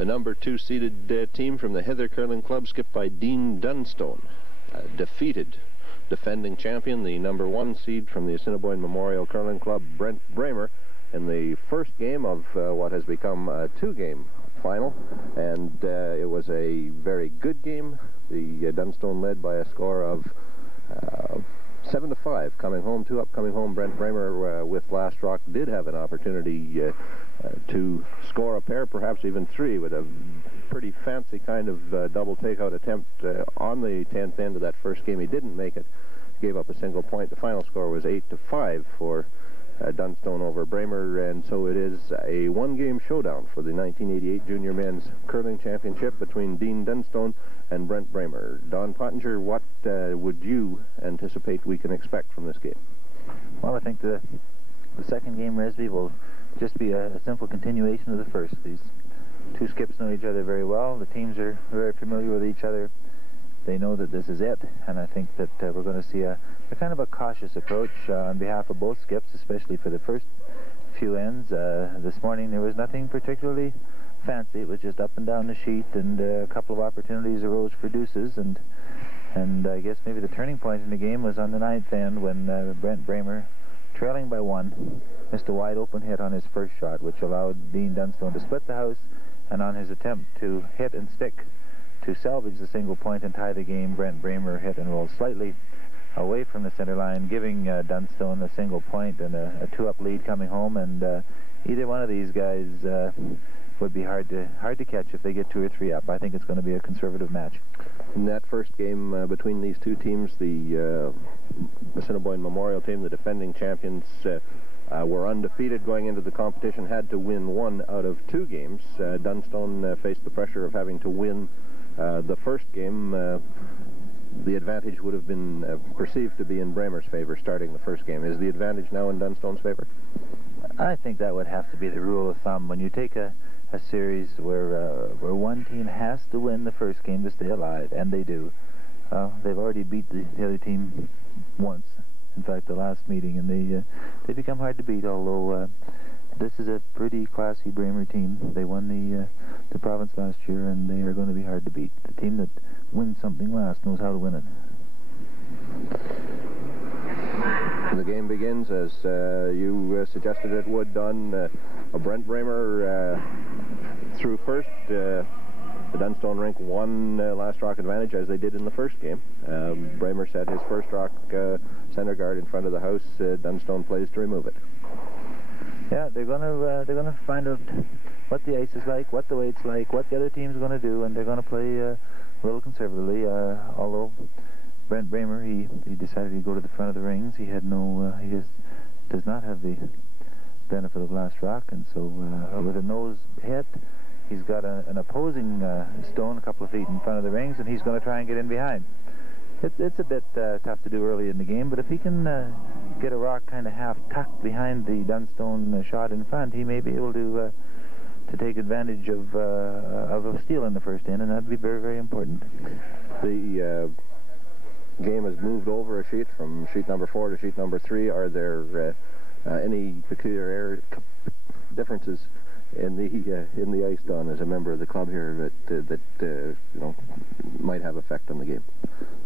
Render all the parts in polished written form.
The number 2 seeded team from the Heather Curling Club, skipped by Dean Dunstone, defeated defending champion, the number 1 seed from the Assiniboine Memorial Curling Club, Brent Braemer, in the first game of what has become a 2-game final. And it was a very good game. The Dunstone led by a score of 7-5 coming home. 2 up coming home. Brent Braemer with Last Rock did have an opportunity to score a pair, perhaps even 3, with a pretty fancy kind of double takeout attempt on the 10th end of that first game. He didn't make it, gave up a single point. The final score was 8-5 for Dunstone over Braemer, and so it is a 1-game showdown for the 1988 Junior Men's Curling Championship between Dean Dunstone and Brent Braemer. Don Pottinger, what would you anticipate we can expect from this game? Well, I think the second game, Resby, will just be a simple continuation of the first. These 2 skips know each other very well. The teams are very familiar with each other. They know that this is it, and I think that we're going to see a kind of a cautious approach on behalf of both skips, especially for the first few ends. This morning there was nothing particularly fancy. It was just up and down the sheet, and a couple of opportunities arose for deuces, and I guess maybe the turning point in the game was on the 9th end when Brent Braemer, trailing by 1, missed a wide open hit on his first shot, which allowed Dean Dunstone to split the house, and on his attempt to hit and stick to salvage the single point and tie the game, Brent Braemer hit and rolled slightly away from the center line, giving Dunstone a single point and a 2-up lead coming home. And either one of these guys would be hard to catch if they get 2 or 3 up. I think it's going to be a conservative match. In that first game between these 2 teams, the Assiniboine Memorial team, the defending champions, were undefeated going into the competition, had to win 1 out of 2 games. Dunstone faced the pressure of having to win the first game. The advantage would have been perceived to be in Braemer's favor starting the first game. Is the advantage now in Dunstone's favor? I think that would have to be the rule of thumb. When you take a series where one team has to win the first game to stay alive, and they do. They've already beat the other team once. In fact, the last meeting, and they become hard to beat, although this is a pretty classy Braemer team. They won the province last year, and they are going to be hard to beat. The team that wins something last knows how to win it. The game begins as you suggested it would, Don. Brent Braemer through first. The Dunstone rink won Last Rock advantage, as they did in the first game. Braemer set his first rock center guard in front of the house. Dunstone plays to remove it. Yeah, they're gonna find out what the ice is like, what the weight's like, what the other team's going to do, and they're going to play a little conservatively. Although Brent Braemer, he decided to go to the front of the rings. He had no, he just does not have the benefit of Last Rock, and so with a nose hit, he's got an opposing stone a couple of feet in front of the rings, and he's going to try and get in behind. It's a bit tough to do early in the game, but if he can get a rock kind of half tucked behind the Dunstone shot in front, he may be able to take advantage of a steal in the first end, and that'd be very, very important. The game has moved over a sheet from sheet number 4 to sheet number 3. Are there any peculiar differences in the ice, Don, as a member of the club here that you know, might have effect on the game?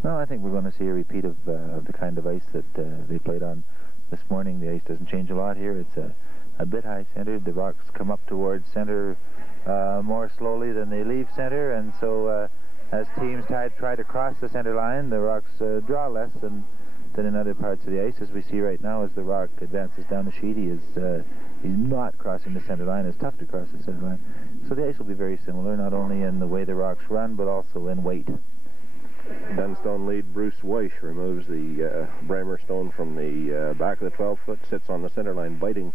No, I think we're going to see a repeat of the kind of ice that they played on this morning. The ice doesn't change a lot here. It's a bit high-centered. The rocks come up towards center more slowly than they leave center, and so as teams try to cross the center line, the rocks draw less than in other parts of the ice. As we see right now, as the rock advances down the sheet, he's not crossing the center line. It's tough to cross the center line. So the ice will be very similar, not only in the way the rocks run, but also in weight. Dunstone lead Bruce Weish removes the Braemer stone from the back of the 12-foot, sits on the center line, biting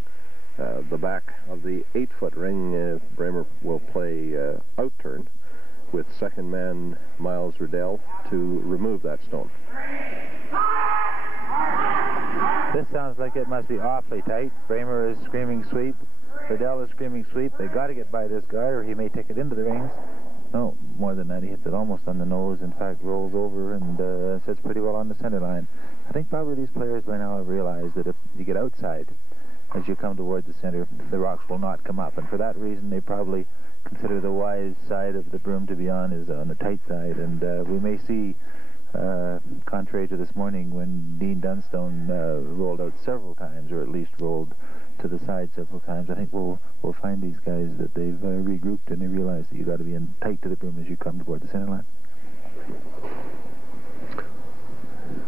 the back of the 8-foot ring. Braemer will play out-turn with second man Miles Riddell to remove that stone. This sounds like it must be awfully tight. Braemer is screaming sweep. Riddell is screaming sweep. They've got to get by this guy, or he may take it into the rings. No, more than that. He hits it almost on the nose. In fact, rolls over and sits pretty well on the center line. I think probably these players by now have realized that if you get outside, as you come toward the center, the rocks will not come up. And for that reason, they probably consider the wise side of the broom to be on is on the tight side, and we may see, contrary to this morning when Dean Dunstone rolled out several times, or at least rolled to the side several times, I think we'll find these guys that they've regrouped and they realize that you got to be in tight to the broom as you come toward the center line.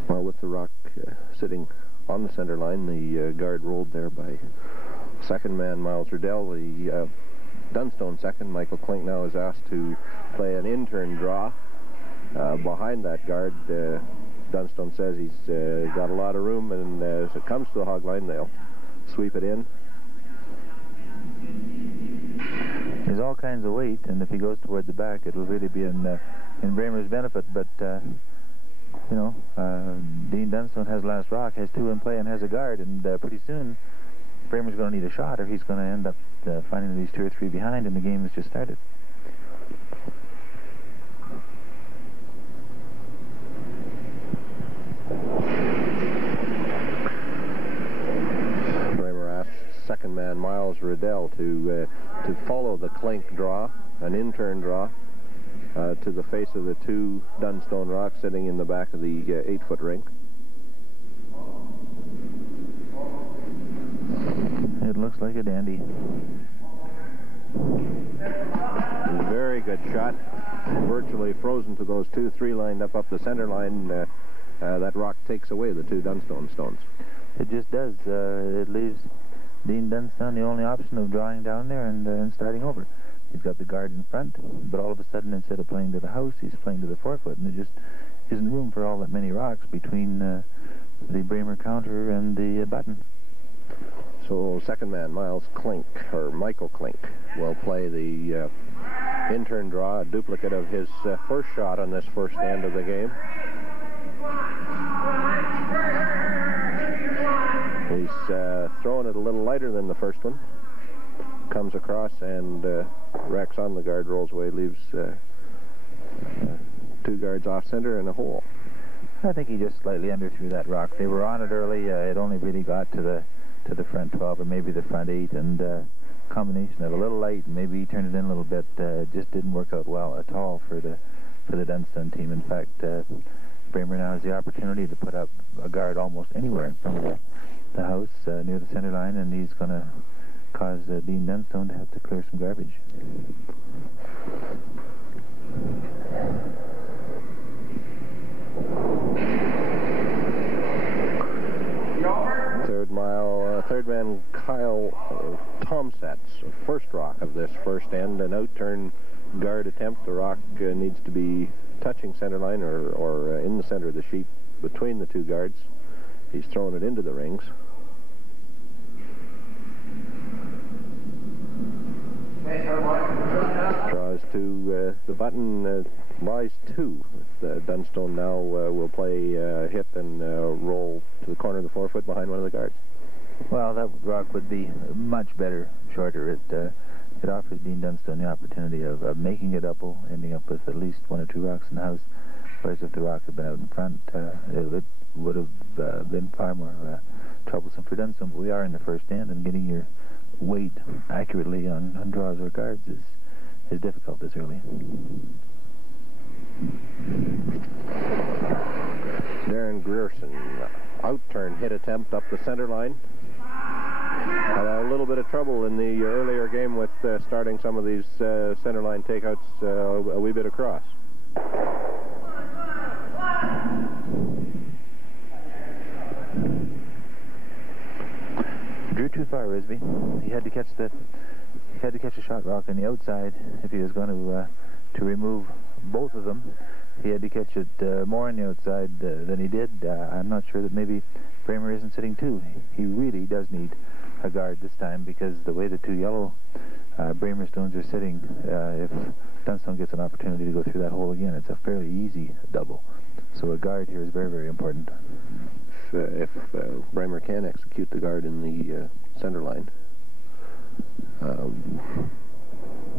Well, with the rock sitting on the center line, the guard rolled there by second man Miles Riddell. The Dunstone second, Michael Klink, now is asked to play an in-turn draw behind that guard. Dunstone says he's got a lot of room, and as it comes to the hog line, they'll sweep it in. There's all kinds of weight, and if he goes toward the back, it'll really be in Braemer's benefit. But you know, Dean Dunstone has last rock, has two in play, and has a guard, and pretty soon Braemer's going to need a shot, or he's going to end up finding these 2 or 3 behind, and the game has just started. Second man Miles Riddell to follow the Klink draw, an in-turn draw, to the face of the 2 Dunstone rocks sitting in the back of the 8-foot ring. It looks like a dandy. Very good shot. Virtually frozen to those 2-3 lined up the center line. That rock takes away the 2 Dunstone stones. It just does. It leaves Dean Dunstone the only option of drawing down there and starting over. He's got the guard in front, but all of a sudden, instead of playing to the house, he's playing to the 4-foot, and there just isn't room for all that many rocks between the Braemer counter and the button. So second man Michael Klink will play the in-turn draw, a duplicate of his first shot on this first end of the game. He's throwing it a little lighter than the first one. Comes across and wrecks on the guard, rolls away, leaves 2 guards off center and a hole. I think he just slightly underthrew that rock. They were on it early. It only really got to the front 12 or maybe the front 8, and combination of a little light and maybe he turned it in a little bit. Just didn't work out well at all for the Dunstone team. In fact, Braemer now has the opportunity to put up a guard almost anywhere in front of the house near the center line, and he's going to cause Dean Dunstone to have to clear some garbage. Third man Kyle Tomsat's first rock of this first end, an out-turn guard attempt. The rock needs to be touching center line or in the center of the sheet between the 2 guards. He's throwing it into the rings. Draws to the button, lies 2. Dunstone now will play hit and roll to the corner of the 4-foot behind one of the guards. Well, that rock would be much better shorter. It offers Dean Dunstone the opportunity of making a double, ending up with at least 1 or 2 rocks in the house. Whereas if the rock had been out in front, it would have been far more troublesome for Dunstone. But we are in the first end, and getting your weight accurately on draws or guards is difficult this early. Darren Grierson, out-turn hit attempt up the center line. Had a little bit of trouble in the earlier game with starting some of these center line takeouts a wee bit across. Drew too far, Resby. He had to catch a shot rock on the outside if he was going to remove both of them. He had to catch it more on the outside than he did. I'm not sure that maybe Braemer isn't sitting 2. He really does need a guard this time, because the way the 2 yellow Braemer stones are sitting, if Dunstone gets an opportunity to go through that hole again, it's a fairly easy double. So a guard here is very, very important. If Braemer can execute the guard in the center line,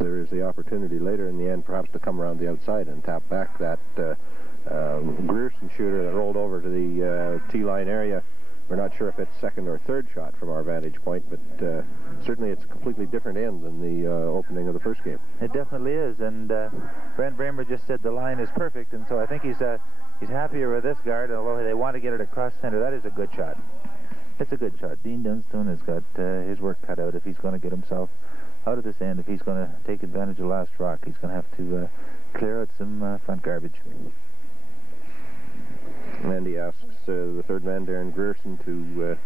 there is the opportunity later in the end perhaps to come around the outside and tap back that Grierson shooter that rolled over to the T-line area. We're not sure if it's second or third shot from our vantage point, but certainly it's a completely different end than the opening of the first game. It definitely is, and Brent Braemer just said the line is perfect, and so I think he's happier with this guard, although they want to get it across center. That is a good shot. It's a good shot. Dean Dunstone has got his work cut out if he's going to get himself out of this end. If he's going to take advantage of last rock, he's going to have to clear out some front garbage. And he asks the third man, Darren Grierson, to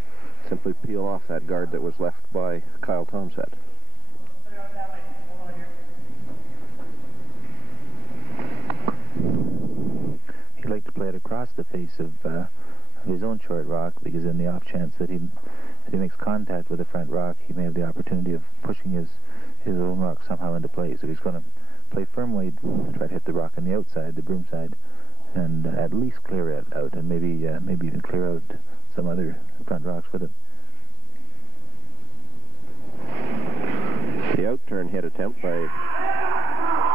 simply peel off that guard that was left by Kyle Tomsett. He'd like to play it across the face of his own short rock, because in the off chance that he makes contact with the front rock, he may have the opportunity of pushing his own rock somehow into play. So he's going to play firm weight, try to hit the rock on the outside, the broom side, and at least clear it out, and maybe even clear out some other front rocks with it. The out-turn hit attempt by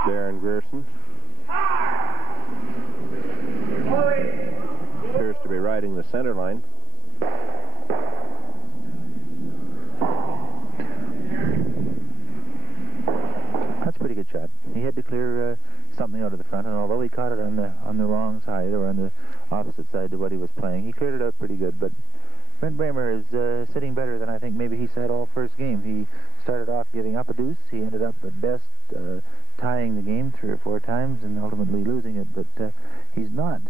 Darren Grierson appears to be riding the center line. That's a pretty good shot. He had to clear something out of the front, and although he caught it on the wrong side, or on the opposite side to what he was playing, he cleared it out pretty good. But Brent Braemer is sitting better than I think maybe he said all first game. He started off giving up a deuce. He ended up at best tying the game 3 or 4 times and ultimately losing it. But he's not.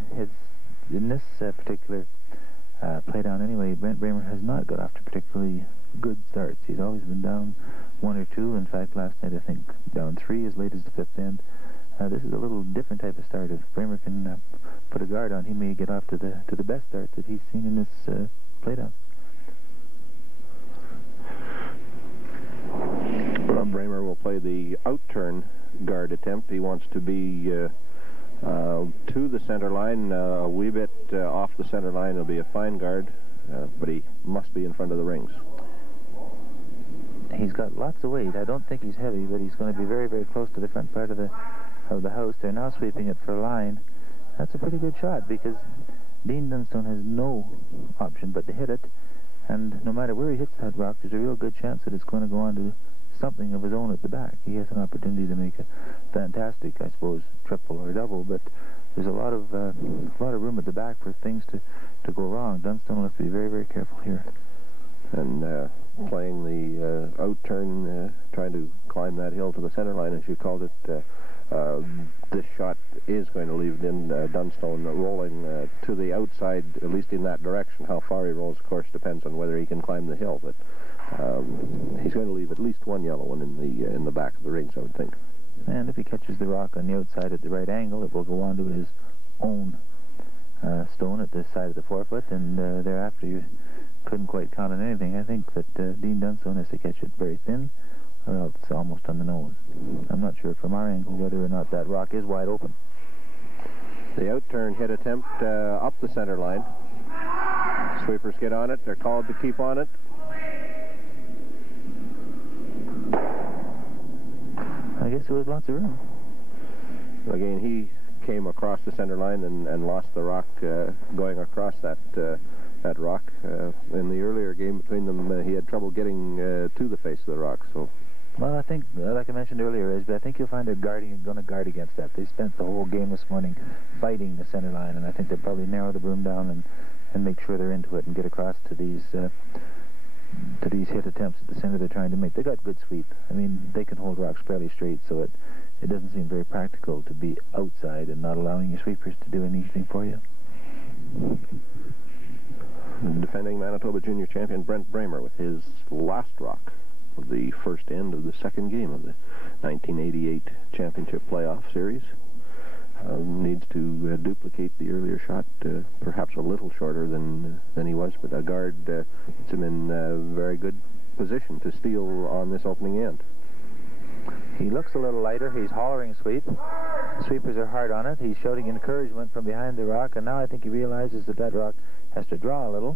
In this particular play down anyway, Brent Braemer has not got off to particularly good starts. He's always been down 1 or 2. In fact, last night I think down 3 as late as the 5th end. This is a little different type of start. If Braemer can put a guard on, he may get off to the best start that he's seen in this play down. Braemer will play the out-turn guard attempt. He wants to be to the center line, a wee bit off the center line. It'll be a fine guard, but he must be in front of the rings. He's got lots of weight. I don't think he's heavy, but he's going to be very, very close to the front part of the house. They're now sweeping it for a line. That's a pretty good shot, because Dean Dunstone has no option but to hit it, and no matter where he hits that rock, there's a real good chance that it's going to go on to something of his own at the back. He has an opportunity to make a fantastic, I suppose, triple or double, but there's a lot of room at the back for things to go wrong. Dunstone will have to be very, very careful here. And playing the out-turn, trying to climb that hill to the center line, as you called it, this shot is going to leave Dunstone rolling to the outside, at least in that direction. How far he rolls, of course, depends on whether he can climb the hill, but he's going to leave at least one yellow one in the back of the rings, I would think. And if he catches the rock on the outside at the right angle, it will go on to his own stone at the side of the forefoot, and thereafter you couldn't quite count on anything. I think that Dean Dunstone has to catch it very thin, or else almost on the nose. I'm not sure from our angle whether or not that rock is wide open. The out-turn hit attempt up the center line. Sweepers get on it. They're called to keep on it. I guess there was lots of room. Again, he came across the center line and lost the rock going across that rock. In the earlier game between them, he had trouble getting to the face of the rock. So, well, I think, like I mentioned earlier, Resby, I think you'll find they're going to guard against that. They spent the whole game this morning fighting the center line, and I think they'll probably narrow the broom down and make sure they're into it and get across to these hit attempts at the center they're trying to make. They got good sweep. I mean, they can hold rocks fairly straight, so it doesn't seem very practical to be outside and not allowing your sweepers to do anything for you. Defending Manitoba Junior Champion Brent Braemer with his last rock of the first end of the second game of the 1988 Championship Playoff Series. Needs to duplicate the earlier shot, perhaps a little shorter than he was, but a guard puts him in a very good position to steal on this opening end. He looks a little lighter. He's hollering sweep. Sweepers are hard on it. He's shouting encouragement from behind the rock, and now I think he realizes that rock has to draw a little.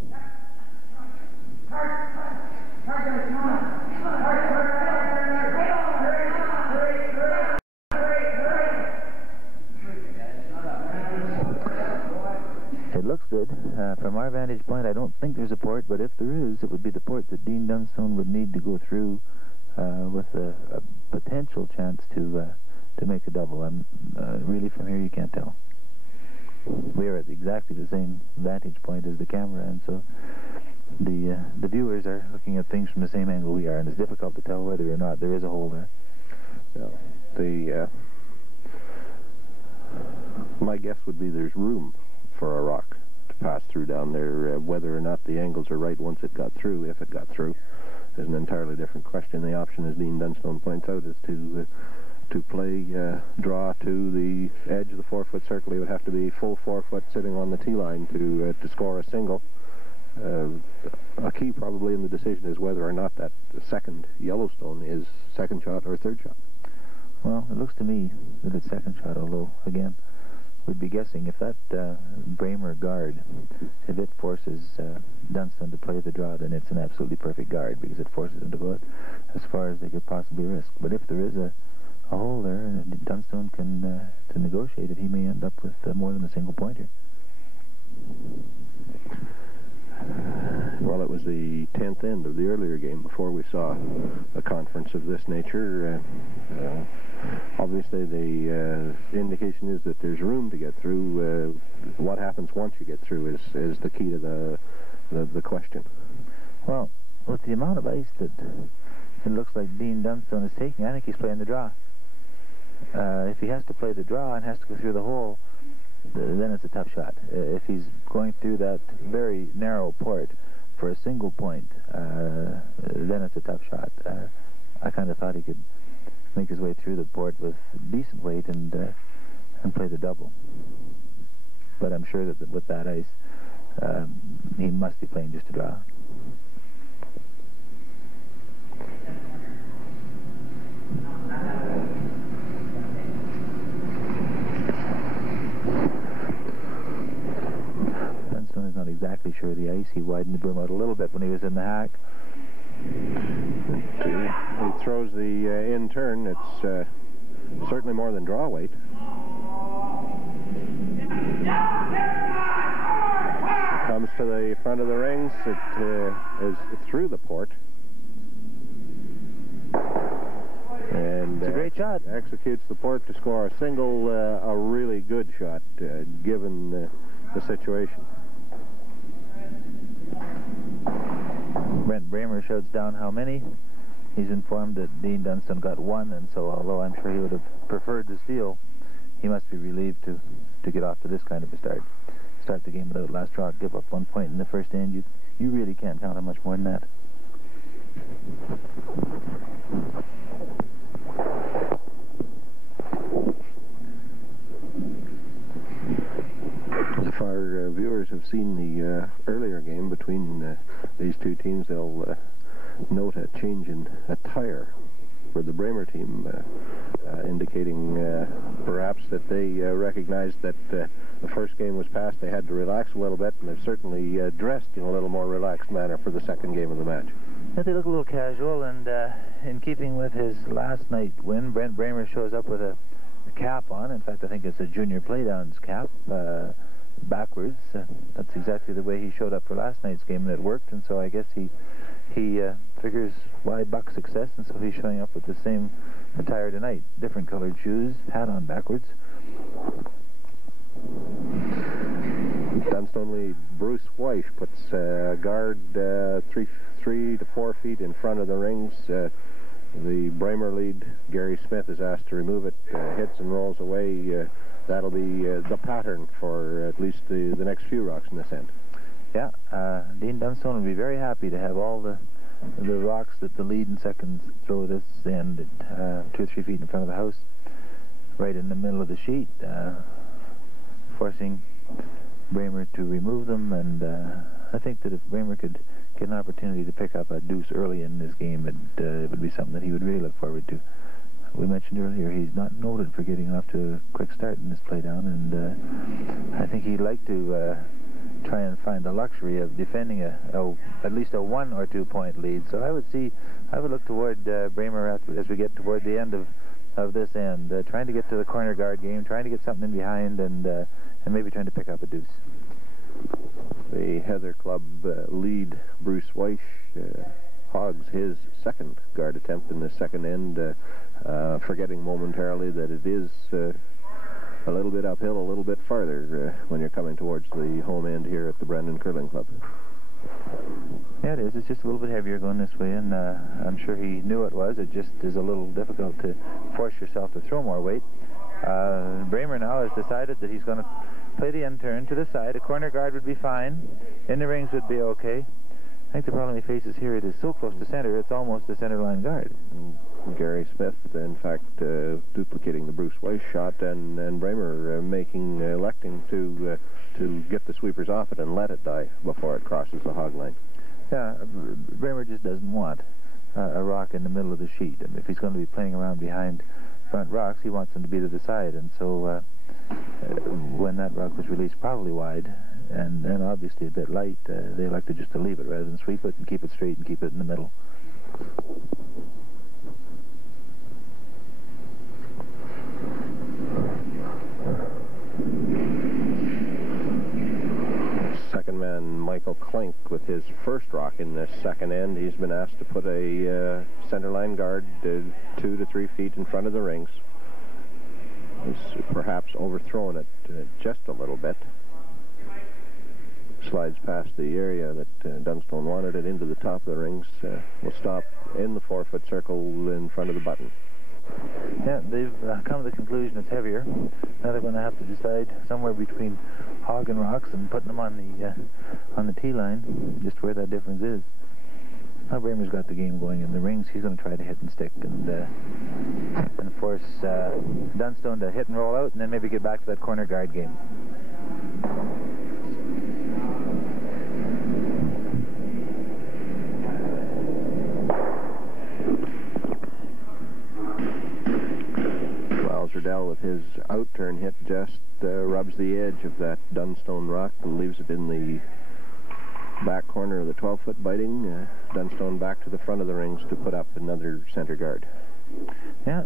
good. From our vantage point, I don't think there's a port, but if there is, it would be the port that Dean Dunstone would need to go through with a potential chance to make a double. Really, from here, you can't tell. We are at exactly the same vantage point as the camera, and so the viewers are looking at things from the same angle we are, and it's difficult to tell whether or not there is a hole there. Yeah. My guess would be there's room for a rock to pass through down there. Whether or not the angles are right once it got through, if it got through, is an entirely different question. The option, as Dean Dunstone points out, is to play draw to the edge of the 4-foot circle. He would have to be full 4-foot sitting on the tee line to score a single. A key probably in the decision is whether or not that second Yellowstone is second shot or third shot. Well, it looks to me that it's second shot, although, again, we'd be guessing if that Braemer guard, if it forces Dunstone to play the draw, then it's an absolutely perfect guard because it forces him to go as far as they could possibly risk. But if there is a hole there and Dunstone can to negotiate it, he may end up with more than a single pointer. Well, it was the 10th end of the earlier game before we saw a conference of this nature. Obviously, the indication is that there's room to get through. What happens once you get through is the key to the question. Well, with the amount of ice that it looks like Dean Dunstone is taking, I think he's playing the draw. If he has to play the draw and has to go through the hole, then it's a tough shot. If he's going through that very narrow port for a single point, then it's a tough shot. I kind of thought he could make his way through the port with decent weight and play the double. But I'm sure that with that ice, he must be playing just a draw. Dunstone is not exactly sure of the ice. He widened the broom out a little bit when he was in the hack. He throws the in turn. It's certainly more than draw weight. It comes to the front of the rings. It is through the port. And it's a great shot. Executes the port to score a single, a really good shot, given the situation. Brent Braemer shouts down how many. He's informed that Dean Dunstone got one, and so although I'm sure he would have preferred to steal, he must be relieved to get off to this kind of a start. Start the game without last draw, give up 1 point in the first end. You really can't count on much more than that. If our viewers have seen the earlier game between these two teams, they'll note a change in attire for the Braemer team, indicating perhaps that they recognized that the first game was past. They had to relax a little bit, and they've certainly dressed in a little more relaxed manner for the second game of the match. Yeah, they look a little casual, and in keeping with his last night win, Brent Braemer shows up with a cap on. In fact, I think it's a junior playdowns cap, backwards. That's exactly the way he showed up for last night's game, and it worked, and so I guess he figures why buck success, and so he's showing up with the same attire tonight. Different colored shoes, hat on backwards. Dunstone lead. Bruce Weish puts guard 3 to 4 feet in front of the rings. The Braemer lead, Gary Smith is asked to remove it, hits and rolls away. That'll be the pattern for at least the next few rocks in this end. Yeah, Dean Dunstone would be very happy to have all the rocks that the lead and seconds throw this end at 2 or 3 feet in front of the house, right in the middle of the sheet, forcing Braemer to remove them. And I think that if Braemer could get an opportunity to pick up a deuce early in this game, it would be something that he would really look forward to. We mentioned earlier he's not noted for getting off to a quick start in this playdown, and I think he'd like to try and find the luxury of defending at least a 1 or 2 point lead. So I would look toward Braemer as we get toward the end of this end, trying to get to the corner guard game, trying to get something in behind, and maybe trying to pick up a deuce. The Heather Club lead, Bruce Weish, hogs his second guard attempt in the second end, forgetting momentarily that it is a little bit uphill, a little bit farther when you're coming towards the home end here at the Brandon Curling Club. Yeah, it is. It's just a little bit heavier going this way, and I'm sure he knew it was. It just is a little difficult to force yourself to throw more weight. Braemer now has decided that he's going to play the end turn to the side. A corner guard would be fine. In the rings would be okay. I think the problem he faces here, it is so close to center, it's almost a center line guard. Gary Smith, in fact, duplicating the Bruce Weiss shot, and Braemer electing to get the sweepers off it and let it die before it crosses the hog line. Yeah, Braemer just doesn't want a rock in the middle of the sheet. And if he's going to be playing around behind front rocks, he wants them to be to the side. And so when that rock was released probably wide and obviously a bit light, they elected just to leave it rather than sweep it and keep it straight and keep it in the middle. Second man, Michael Klink, with his first rock in this second end. He's been asked to put a center line guard 2 to 3 feet in front of the rings. He's perhaps overthrown it just a little bit. Slides past the area that Dunstone wanted it into the top of the rings. Will stop in the 4-foot circle in front of the button. Yeah, they've come to the conclusion it's heavier. Now they're going to have to decide somewhere between hog and rocks and putting them on the tee line, just where that difference is. Now Braemer's got the game going in the rings. He's going to try to hit and stick and force Dunstone to hit and roll out, and then maybe get back to that corner guard game. Riddell, with his out-turn hit, just rubs the edge of that Dunstone rock and leaves it in the back corner of the 12-foot biting. Dunstone back to the front of the rings to put up another center guard. Yeah,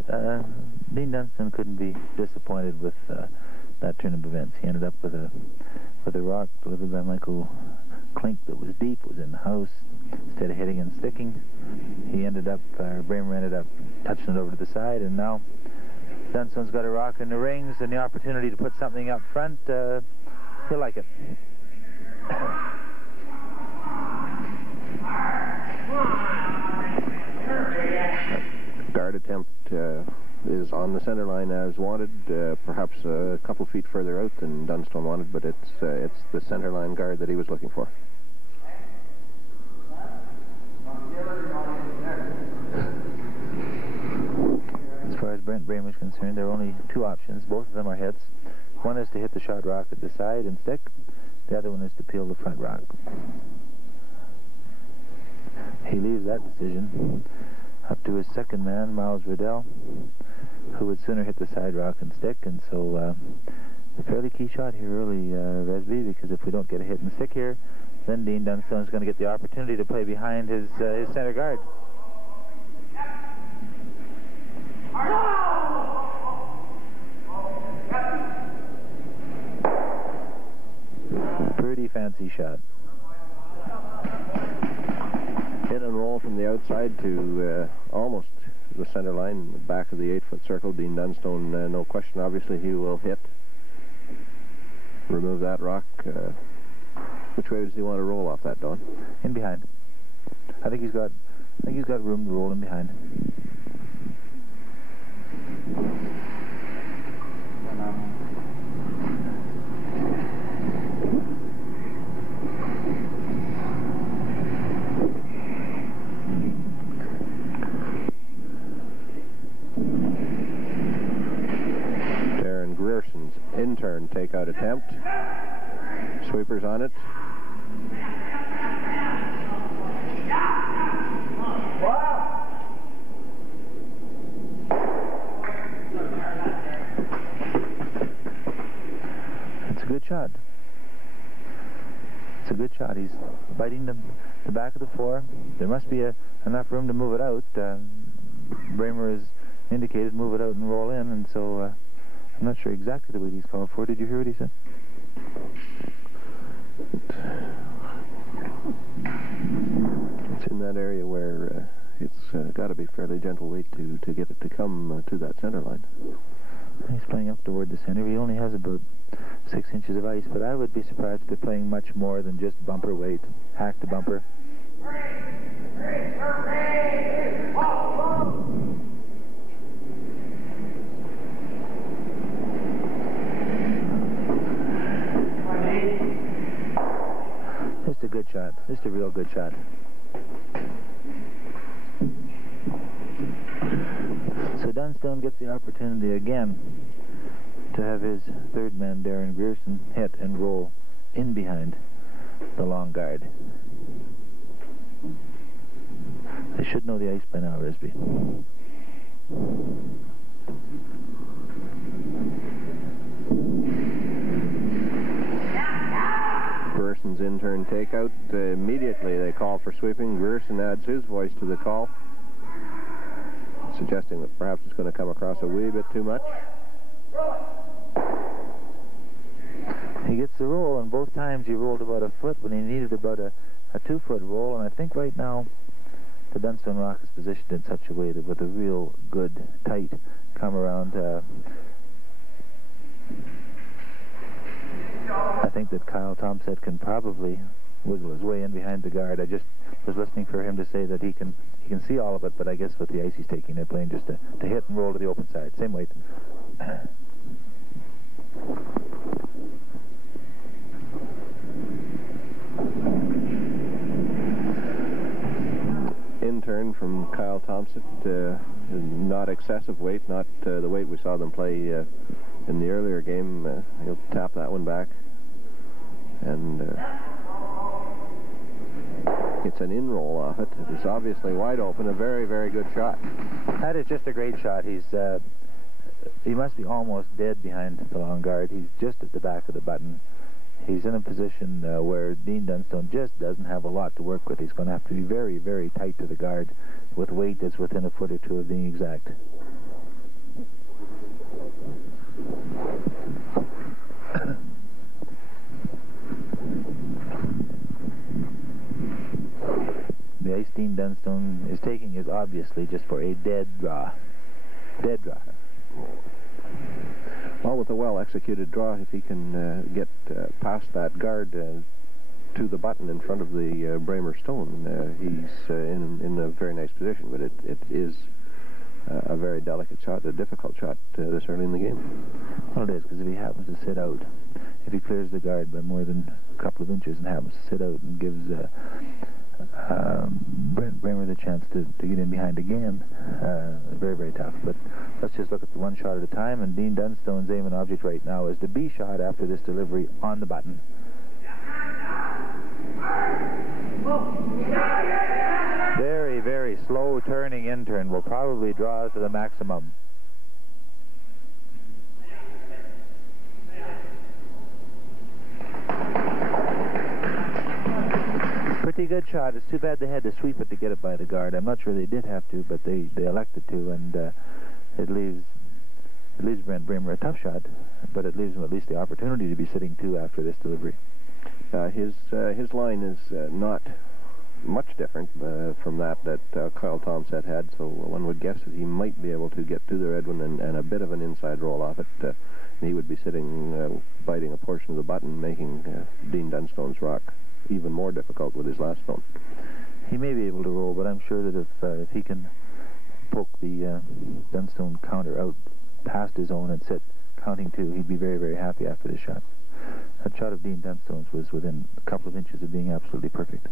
Dean Dunstone couldn't be disappointed with that turn of events. He ended up with a rock delivered by Michael Klink that was deep, was in the house. Instead of hitting and sticking, Braemer ended up touching it over to the side, and now Dunstone's got a rock in the rings and the opportunity to put something up front. He'll like it. Guard attempt is on the center line as wanted, perhaps a couple feet further out than Dunstone wanted, but it's the center line guard that he was looking for. As far as Brent Braemer is concerned, there are only two options. Both of them are hits. One is to hit the shot rock at the side and stick. The other one is to peel the front rock. He leaves that decision up to his second man, Miles Riddell, who would sooner hit the side rock and stick. And so a fairly key shot here early, Resby, because if we don't get a hit and stick here, then Dean Dunstone is going to get the opportunity to play behind his center guard. Pretty fancy shot. Hit and roll from the outside to almost the center line, the back of the 8-foot circle. Dean Dunstone, no question, obviously he will hit. Remove that rock. Which way does he want to roll off that, Don? In behind. I think he's got room to roll in behind. In-turn takeout attempt. Sweepers on it. It's a good shot. It's a good shot. He's biting the back of the floor. There must be enough room to move it out. Braemer has indicated move it out and roll in, and so I'm not sure exactly the weight he's called for. Did you hear what he said? It's in that area where it's got to be fairly gentle weight to get it to come to that center line. He's playing up toward the center. He only has about 6 inches of ice, but I would be surprised if they're playing much more than just bumper weight, hack to bumper. Just a good shot. Just a real good shot. So Dunstone gets the opportunity again to have his third man, Darren Grierson, hit and roll in behind the long guard. They should know the ice by now, Resby. Grierson's in-turn takeout. Immediately they call for sweeping. Grierson adds his voice to the call, suggesting that perhaps it's going to come across a wee bit too much. He gets the roll, and both times he rolled about a foot when he needed about a 2-foot roll, and I think right now the Dunstone Rock is positioned in such a way that with a real good, tight come around, I think that Kyle Thompson can probably wiggle his way in behind the guard. I just was listening for him to say that he can see all of it, but I guess with the ice he's taking, they're playing just to hit and roll to the open side. Same weight. In-turn from Kyle Thompson. Not excessive weight, not the weight we saw them play in the earlier game. He'll tap that one back. And it's an in-roll off it. It was obviously wide open. A very, very good shot. That is just a great shot. He must be almost dead behind the long guard. He's just at the back of the button. He's in a position where Dean Dunstone just doesn't have a lot to work with. He's going to have to be very, very tight to the guard with weight that's within a foot or two of being exact. The ice Dean Dunstone is taking is obviously just for a dead draw. Dead draw. Well, with a well-executed draw, if he can get past that guard to the button in front of the Braemer stone, he's in a very nice position. But it is a very delicate shot, a difficult shot this early in the game. Well, it is, because if he happens to sit out, if he clears the guard by more than a couple of inches and happens to sit out and gives Brent Braemer the chance to get in behind again, very, very tough. But let's just look at the one shot at a time, and Dean Dunstone's aim and object right now is the B shot after this delivery on the button. Very, very slow turning in-turn will probably draw us to the maximum. Pretty good shot. It's too bad they had to sweep it to get it by the guard. I'm not sure they did have to, but they elected to, and it leaves Brent Braemer a tough shot, but it leaves him at least the opportunity to be sitting two after this delivery. His line is not much different from that Kyle Thompson had, so one would guess that he might be able to get to the red one and a bit of an inside roll off it. He would be sitting, biting a portion of the button, making Dean Dunstone's rock even more difficult with his last stone. He may be able to roll, but I'm sure that if he can poke the Dunstone counter out past his own and sit counting two, he'd be very, very happy after this shot. That shot of Dean Dunstone's was within a couple of inches of being absolutely perfect.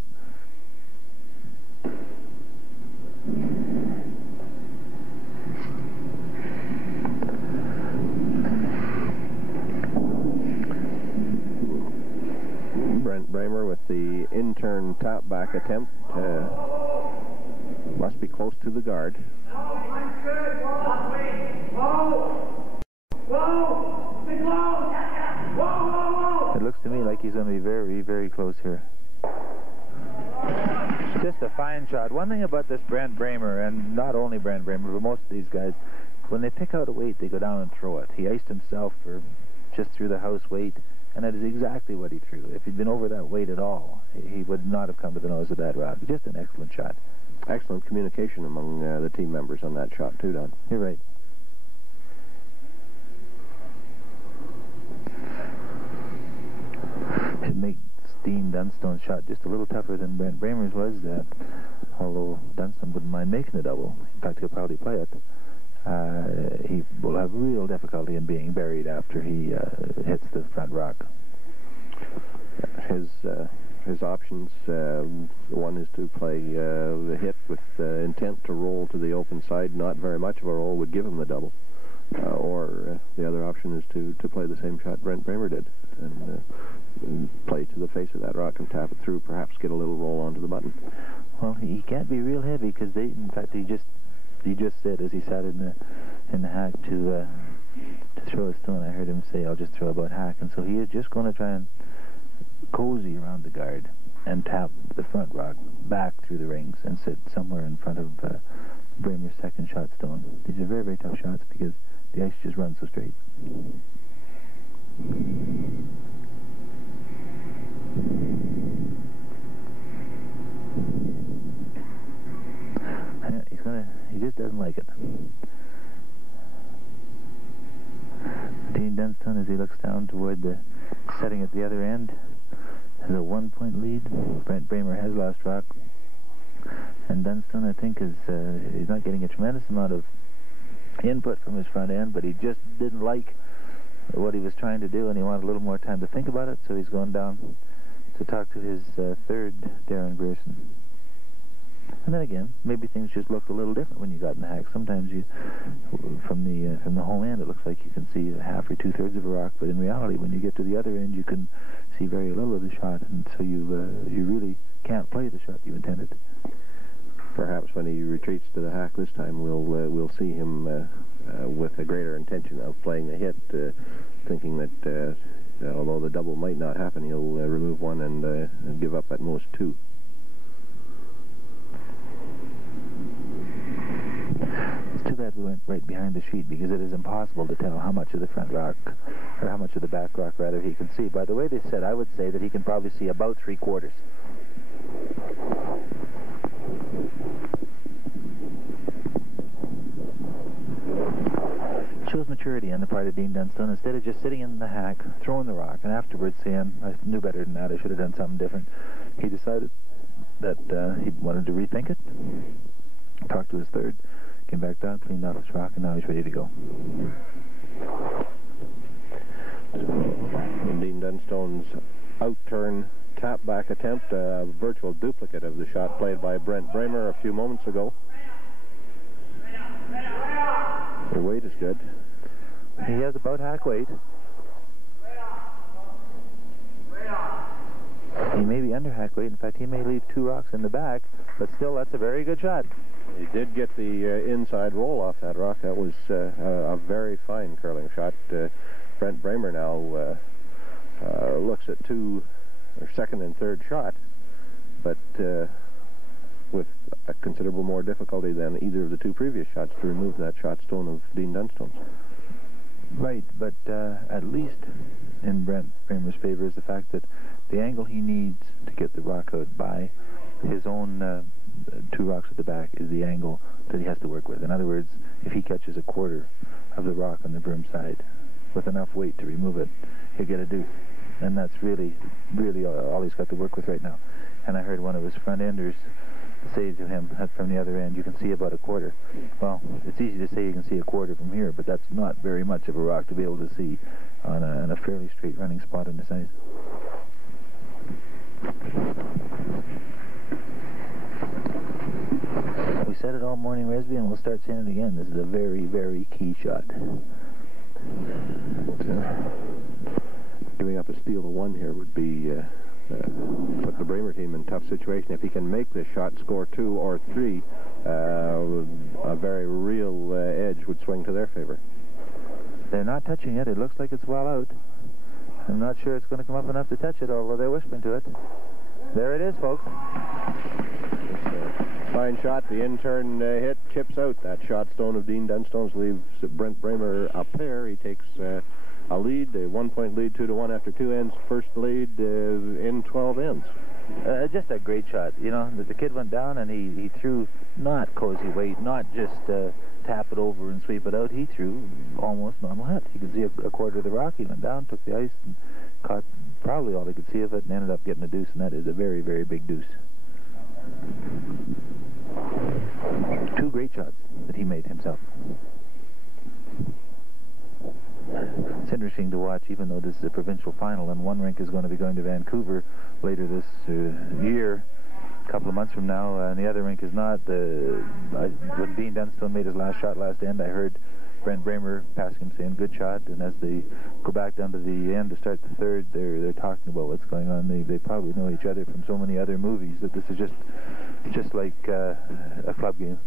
Brent Braemer with the in-turn tap-back attempt. Must be close to the guard. It looks to me like he's going to be very, very close here. Just a fine shot. One thing about this Brent Braemer, and not only Brent Braemer, but most of these guys, when they pick out a weight, they go down and throw it. He iced himself for just through the house weight, and that is exactly what he threw. If he'd been over that weight at all, he would not have come to the nose of that rock. Just an excellent shot. Excellent communication among the team members on that shot, too, Don. You're right. It makes Dean Dunstone's shot just a little tougher than Brent Braemer's was, although Dunstone wouldn't mind making the double. In fact, he'll probably play it. He will have real difficulty in being buried after he hits the front rock. His options, one is to play the hit with intent to roll to the open side. Not very much of a roll would give him the double. Or the other option is to play the same shot Brent Braemer did and play to the face of that rock and tap it through, perhaps get a little roll onto the button. Well, he can't be real heavy because in fact, he just said as he sat in the hack to throw a stone, I heard him say, "I'll just throw about hack," and so he is just going to try and cozy around the guard and tap the front rock back through the rings and sit somewhere in front of Braemer's second shot stone. These are very, very tough shots because the ice just runs so straight. He just doesn't like it. Dean Dunstone, as he looks down toward the setting at the other end, has a 1-point lead. Brent Braemer has last rock. And Dunstone, I think, he's not getting a tremendous amount of input from his front end, but he just didn't like what he was trying to do, and he wanted a little more time to think about it, so he's going down to talk to his third, Darren Grierson. And then again, maybe things just looked a little different when you got in the hack. Sometimes from the home end, it looks like you can see half or 2/3 of a rock, but in reality, when you get to the other end, you can see very little of the shot, and so you really can't play the shot you intended. Perhaps when he retreats to the hack this time, we'll see him with a greater intention of playing the hit, thinking that although the double might not happen, he'll remove one and give up at most two. It's too bad we went right behind the sheet because it is impossible to tell how much of the front rock, or how much of the back rock, rather, he can see. By the way they said, I would say that he can probably see about 3/4. Shows maturity on the part of Dean Dunstone. Instead of just sitting in the hack, throwing the rock, and afterwards saying, I knew better than that, I should have done something different, he decided that he wanted to rethink it, talked to his third, came back down, cleaned off his rock, and now he's ready to go. Dean Dunstone's out-turn tap-back attempt, a virtual duplicate of the shot played by Brent Braemer a few moments ago. The weight is good. He has about hack weight. He may be under hack weight. In fact, he may leave 2 rocks in the back, but still, that's a very good shot. He did get the inside roll off that rock. That was a very fine curling shot. Brent Braemer now looks at second and third shot, but with a considerable more difficulty than either of the 2 previous shots to remove that shot stone of Dean Dunstone's. Right, but at least in Brent Braemer's favor is the fact that the angle he needs to get the rock out by his own 2 rocks at the back is the angle that he has to work with. In other words, if he catches 1/4 of the rock on the broom side with enough weight to remove it, he'll get a deuce. And that's really, really all he's got to work with right now. And I heard one of his front enders say to him from the other end, you can see about 1/4. Well, it's easy to say you can see 1/4 from here, but that's not very much of a rock to be able to see on a fairly straight running spot on this ice. We said it all morning, Resby, and we'll start saying it again. This is a very, very key shot. Giving up a steal to 1 here would be put the Braemer team in a tough situation. If he can make this shot, score 2 or 3, a very real edge would swing to their favor. They're not touching it. It looks like it's well out. I'm not sure it's going to come up enough to touch it, although they're whispering to it. There it is, folks. Fine shot. The in-turn hit chips out. That shot stone of Dean Dunstone's leaves Brent Braemer a pair. He takes a a lead, a 1-point lead, 2-1 after 2 ends. First lead in 12 ends. Just a great shot. You know, the kid went down and he threw not cozy weight, not just tap it over and sweep it out. He threw almost normal hit. You could see a quarter of the rock. He went down, took the ice, and caught probably all he could see of it, and ended up getting a deuce, and that is a very, very big deuce. 2 great shots that he made himself. It's interesting to watch, even though this is a provincial final, and one rink is going to be going to Vancouver later this year, a couple of months from now, and the other rink is not. When Dean Dunstone made his last shot last end, I heard Brent Braemer passing him saying, "Good shot," and as they go back down to the end to start the third, they're talking about what's going on. They probably know each other from so many other movies that this is just like a club game.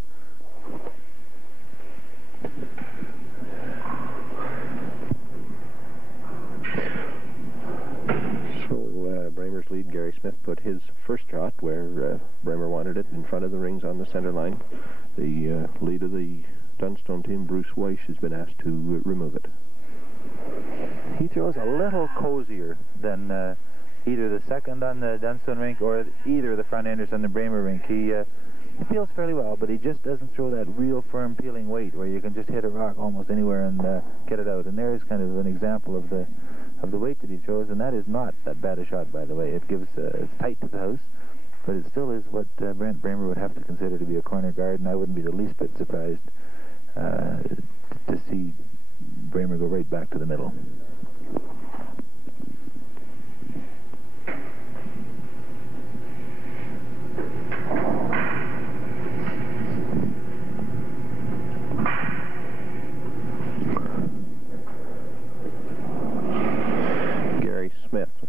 Braemer's lead, Gary Smith, put his first shot where Braemer wanted it in front of the rings on the center line. The lead of the Dunstone team, Bruce Weiss, has been asked to remove it. He throws a little cozier than either the second on the Dunstone rink or either of the front enders on the Braemer rink. He feels fairly well, but he just doesn't throw that real firm peeling weight where you can just hit a rock almost anywhere and get it out. And there is kind of an example of the weight that he throws, and that is not that bad a shot, by the way. It gives it's tight to the house, but it still is what Brent Braemer would have to consider to be a corner guard, and I wouldn't be the least bit surprised to see Braemer go right back to the middle.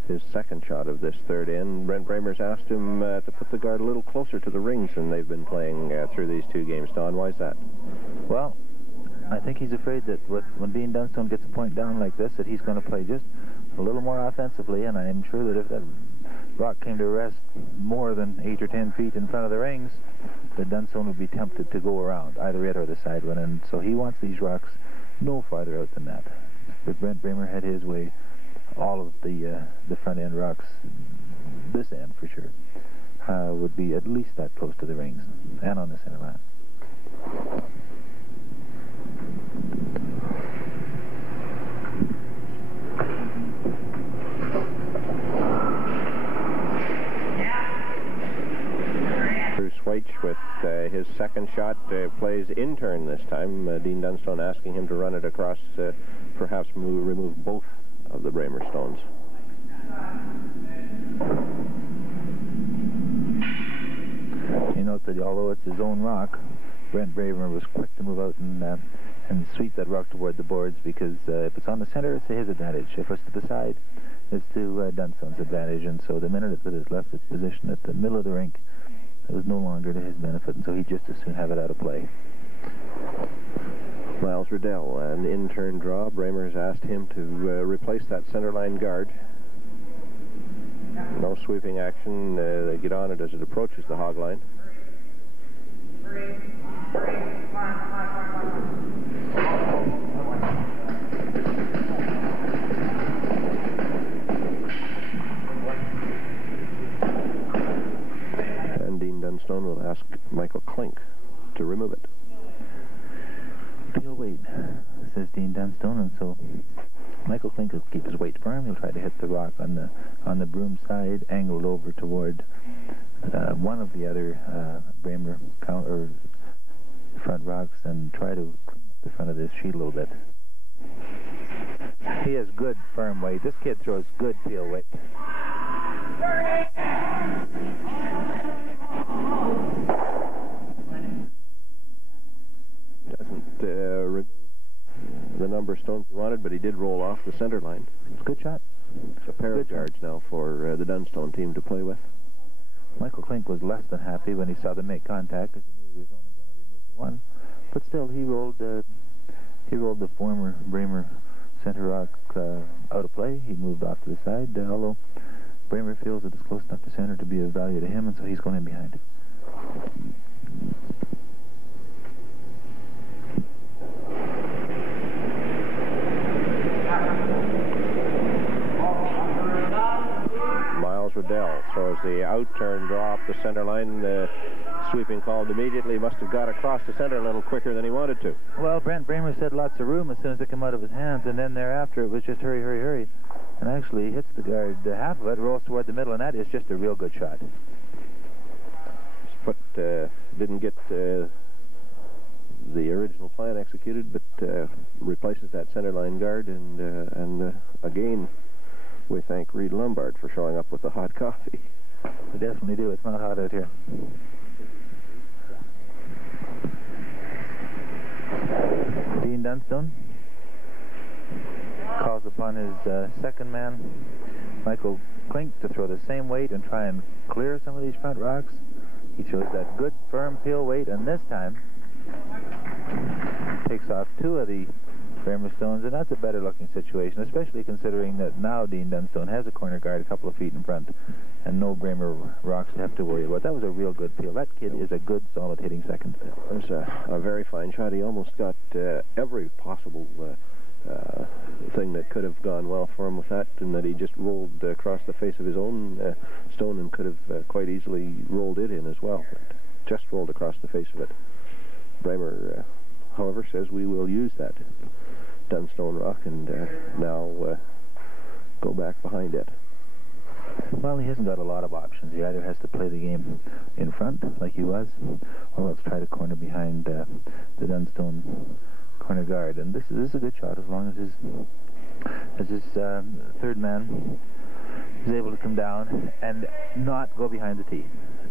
His second shot of this third end. Brent Braemer's asked him to put the guard a little closer to the rings than they've been playing through these 2 games. Don, why is that? Well, I think he's afraid that when Dean Dunstone gets a point down like this, that he's going to play just a little more offensively, and I'm sure that if that rock came to rest more than 8 or 10 feet in front of the rings, that Dunstone would be tempted to go around either it or the side one, and so he wants these rocks no farther out than that. But Brent Braemer had his way. All of the front end rocks, this end for sure, would be at least that close to the rings and on the center line. Bruce Weich with his second shot plays in turn this time. Dean Dunstone asking him to run it across, perhaps remove both of the Braemer stones. You note that although it's his own rock, Brent Braemer was quick to move out and sweep that rock toward the boards, because if it's on the center, it's to his advantage. If it's to the side, it's to Dunstone's advantage. And so the minute that it left its position at the middle of the rink, it was no longer to his benefit, and so he'd just as soon have it out of play. Miles Riddell, an in-turn draw. Braemer has asked him to replace that center line guard. No sweeping action. They get on it as it approaches the hog line. And Dean Dunstone will ask Michael Klink to remove it. Peel weight, says Dean Dunstone, and so Michael Klink will keep his weight firm. He'll try to hit the rock on the broom side, angled over toward one of the other Braemer front rocks, and try to clean up the front of this sheet a little bit. He has good firm weight. This kid throws good peel weight. Doesn't remove the number of stones he wanted, but he did roll off the center line. It's a good shot. It's a pair of guards now for the Dunstone team to play with. Michael Klink was less than happy when he saw them make contact, because he knew he was only going to remove the one. But still, he rolled the former Braemer center rock out of play. He moved off to the side, although Braemer feels that it's close enough to center to be of value to him, and so he's going in behind it. Riddell throws the out-turn draw up the center line. Sweeping called immediately. Must have got across the center a little quicker than he wanted to. Well, Brent Braemer said lots of room as soon as it came out of his hands, and then thereafter it was just hurry, hurry, hurry. And actually he hits the guard half of it, rolls toward the middle, and that is just a real good shot. His foot didn't get the original plan executed, but replaces that center line guard, and again we thank Reed Lombard for showing up with the hot coffee. We definitely do. It's not hot out here. Dean Dunstone calls upon his second man, Michael Klink, to throw the same weight and try and clear some of these front rocks. He shows that good, firm peel weight, and this time takes off two of the Braemer stones, and that's a better-looking situation, especially considering that now Dean Dunstone has a corner guard a couple of feet in front and no Braemer rocks to have to worry about. That was a real good peel. That kid is a good, solid hitting second. It was a very fine shot. He almost got every possible thing that could have gone well for him with that, and that he just rolled across the face of his own stone and could have quite easily rolled it in as well. But just rolled across the face of it. Braemer, however, says we will use that Dunstone rock and now go back behind it. Well, he hasn't got a lot of options. He either has to play the game in front, like he was, or else try to corner behind the Dunstone corner guard. And this is a good shot as long as his third man is able to come down and not go behind the tee.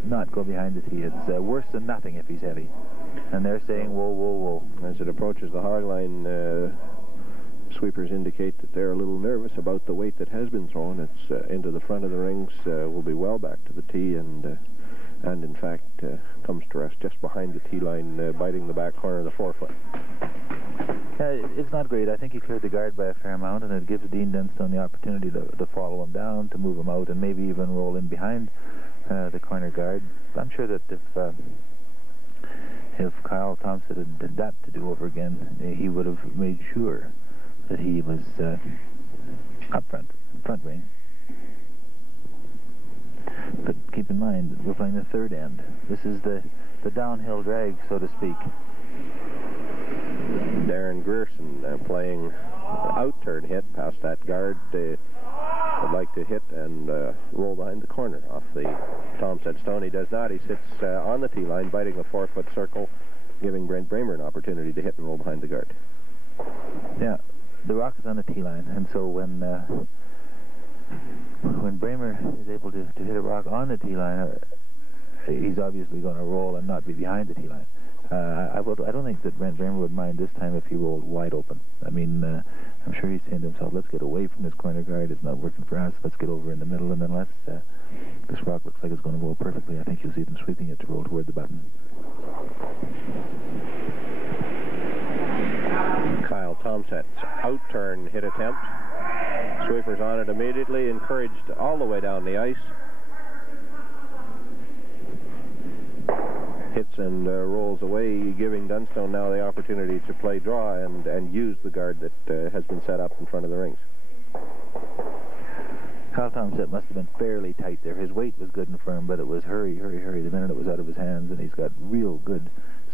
Not go behind the tee. It's worse than nothing if he's heavy. And they're saying, whoa, whoa, whoa. As it approaches the hog line, sweepers indicate that they're a little nervous about the weight that has been thrown. It's into the front of the rings, will be well back to the tee, and in fact comes to rest just behind the tee line, biting the back corner of the forefoot. It's not great. I think he cleared the guard by a fair amount, and it gives Dean Dunstone the opportunity to follow him down, to move him out, and maybe even roll in behind the corner guard. I'm sure that if Kyle Thompson had that to do over again, he would have made sure that he was up front wing. But keep in mind, we're playing the third end. This is the downhill drag, so to speak. Darren Grierson playing out-turn hit past that guard. Would like to hit and roll behind the corner off the Thompson stone. He does not. He sits on the tee line, biting the 4-foot circle, giving Brent Braemer an opportunity to hit and roll behind the guard. Yeah, the rock is on the tee line, and so when Braemer is able to hit a rock on the tee line, he's obviously going to roll and not be behind the tee line. I don't think that Brent Braemer would mind this time if he rolled wide open. I mean, I'm sure he's saying to himself, let's get away from this corner guard. It's not working for us. Let's get over in the middle, and then this rock looks like it's going to roll perfectly. I think you'll see them sweeping it to roll toward the button. Kyle Thompson's out-turn hit attempt. Sweepers on it immediately, encouraged all the way down the ice. Hits and rolls away, giving Dunstone now the opportunity to play draw and use the guard that has been set up in front of the rings. Kyle Thompson must have been fairly tight there. His weight was good and firm, but it was hurry, hurry, hurry the minute it was out of his hands, and he's got real good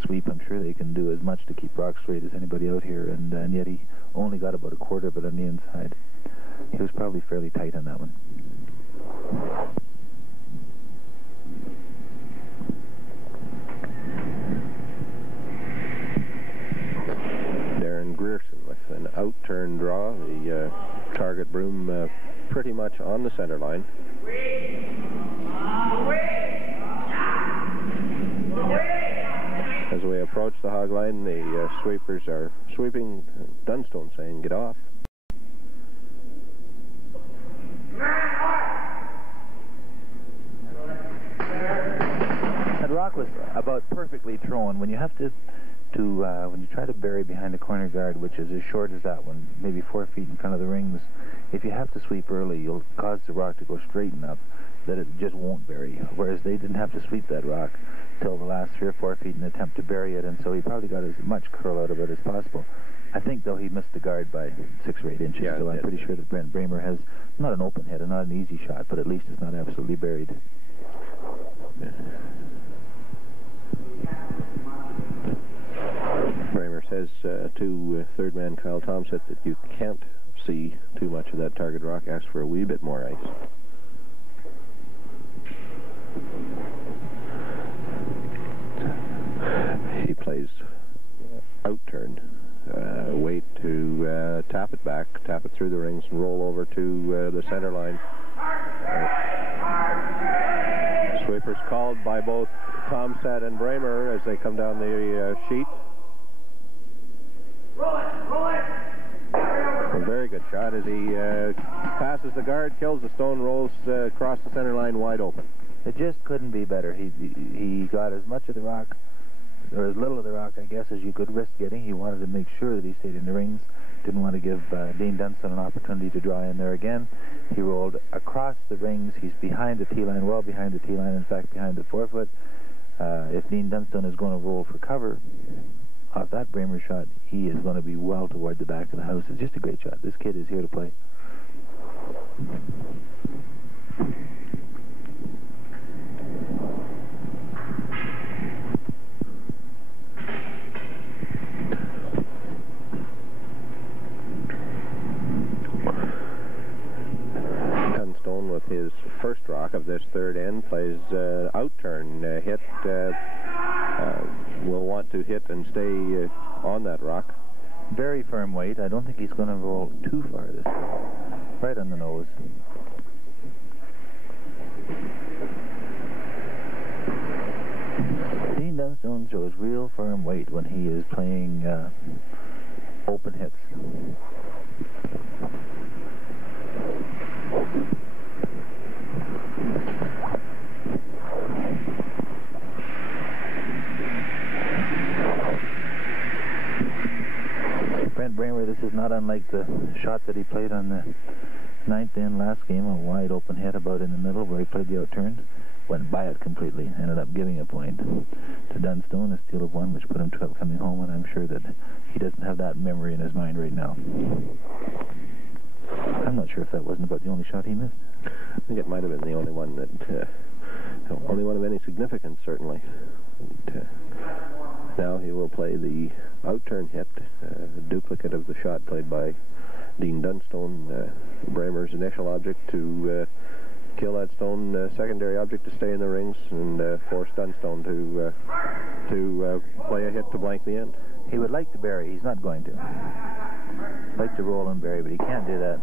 sweep. I'm sure they can do as much to keep rock straight as anybody out here, and yet he only got about a quarter of it on the inside. He was probably fairly tight on that one. Grierson with an out-turn draw, the target broom pretty much on the center line. As we approach the hog line, the sweepers are sweeping. Dunstone saying, get off. That rock was about perfectly thrown. When you have when you try to bury behind a corner guard, which is as short as that one, maybe 4 feet in front of the rings, if you have to sweep early, you'll cause the rock to go straight enough that it just won't bury. Whereas they didn't have to sweep that rock till the last 3 or 4 feet in an attempt to bury it, and so he probably got as much curl out of it as possible. I think, though, he missed the guard by 6 or 8 inches, Yeah, so I'm pretty sure that Brent Braemer has not an open hit and not an easy shot, but at least it's not absolutely buried. Braemer says to third man Kyle Thompson that you can't see too much of that target rock. Asks for a wee bit more ice. He plays out-turned. Wait to tap it back, tap it through the rings, and roll over to the center line. Sweepers called by both Tomsett and Braemer as they come down the sheet. A very good shot as he passes the guard, kills the stone, rolls across the center line wide open. It just couldn't be better. He got as much of the rock, or as little of the rock, I guess, as you could risk getting. He wanted to make sure that he stayed in the rings. Didn't want to give Dean Dunstone an opportunity to draw in there again. He rolled across the rings. He's behind the tee line, well behind the tee line, in fact, behind the 4-foot. If Dean Dunstone is going to roll for cover off that Braemer shot, he is going to be well toward the back of the house. It's just a great shot. This kid is here to play. Dunstone with his first rock of this third end plays out-turn hit. Will want to hit and stay on that rock. Very firm weight. I don't think he's going to roll too far this time. Right on the nose. Dean Dunstone shows real firm weight when he is playing open hits. Brent Braemer, this is not unlike the shot that he played on the 9th end last game, a wide open hit about in the middle where he played the out-turn. Went by it completely, ended up giving a point to Dunstone, a steal of 1, which put him 12 coming home, and I'm sure that he doesn't have that memory in his mind right now. I'm not sure if that wasn't about the only shot he missed. I think it might have been the only one that, only one of any significance, certainly. And, now he will play the out-turn hit, duplicate of the shot played by Dean Dunstone. Braemer's initial object to kill that stone, secondary object to stay in the rings and force Dunstone to play a hit to blank the end. He would like to bury. He's not going to. Like to roll and bury, but he can't do that.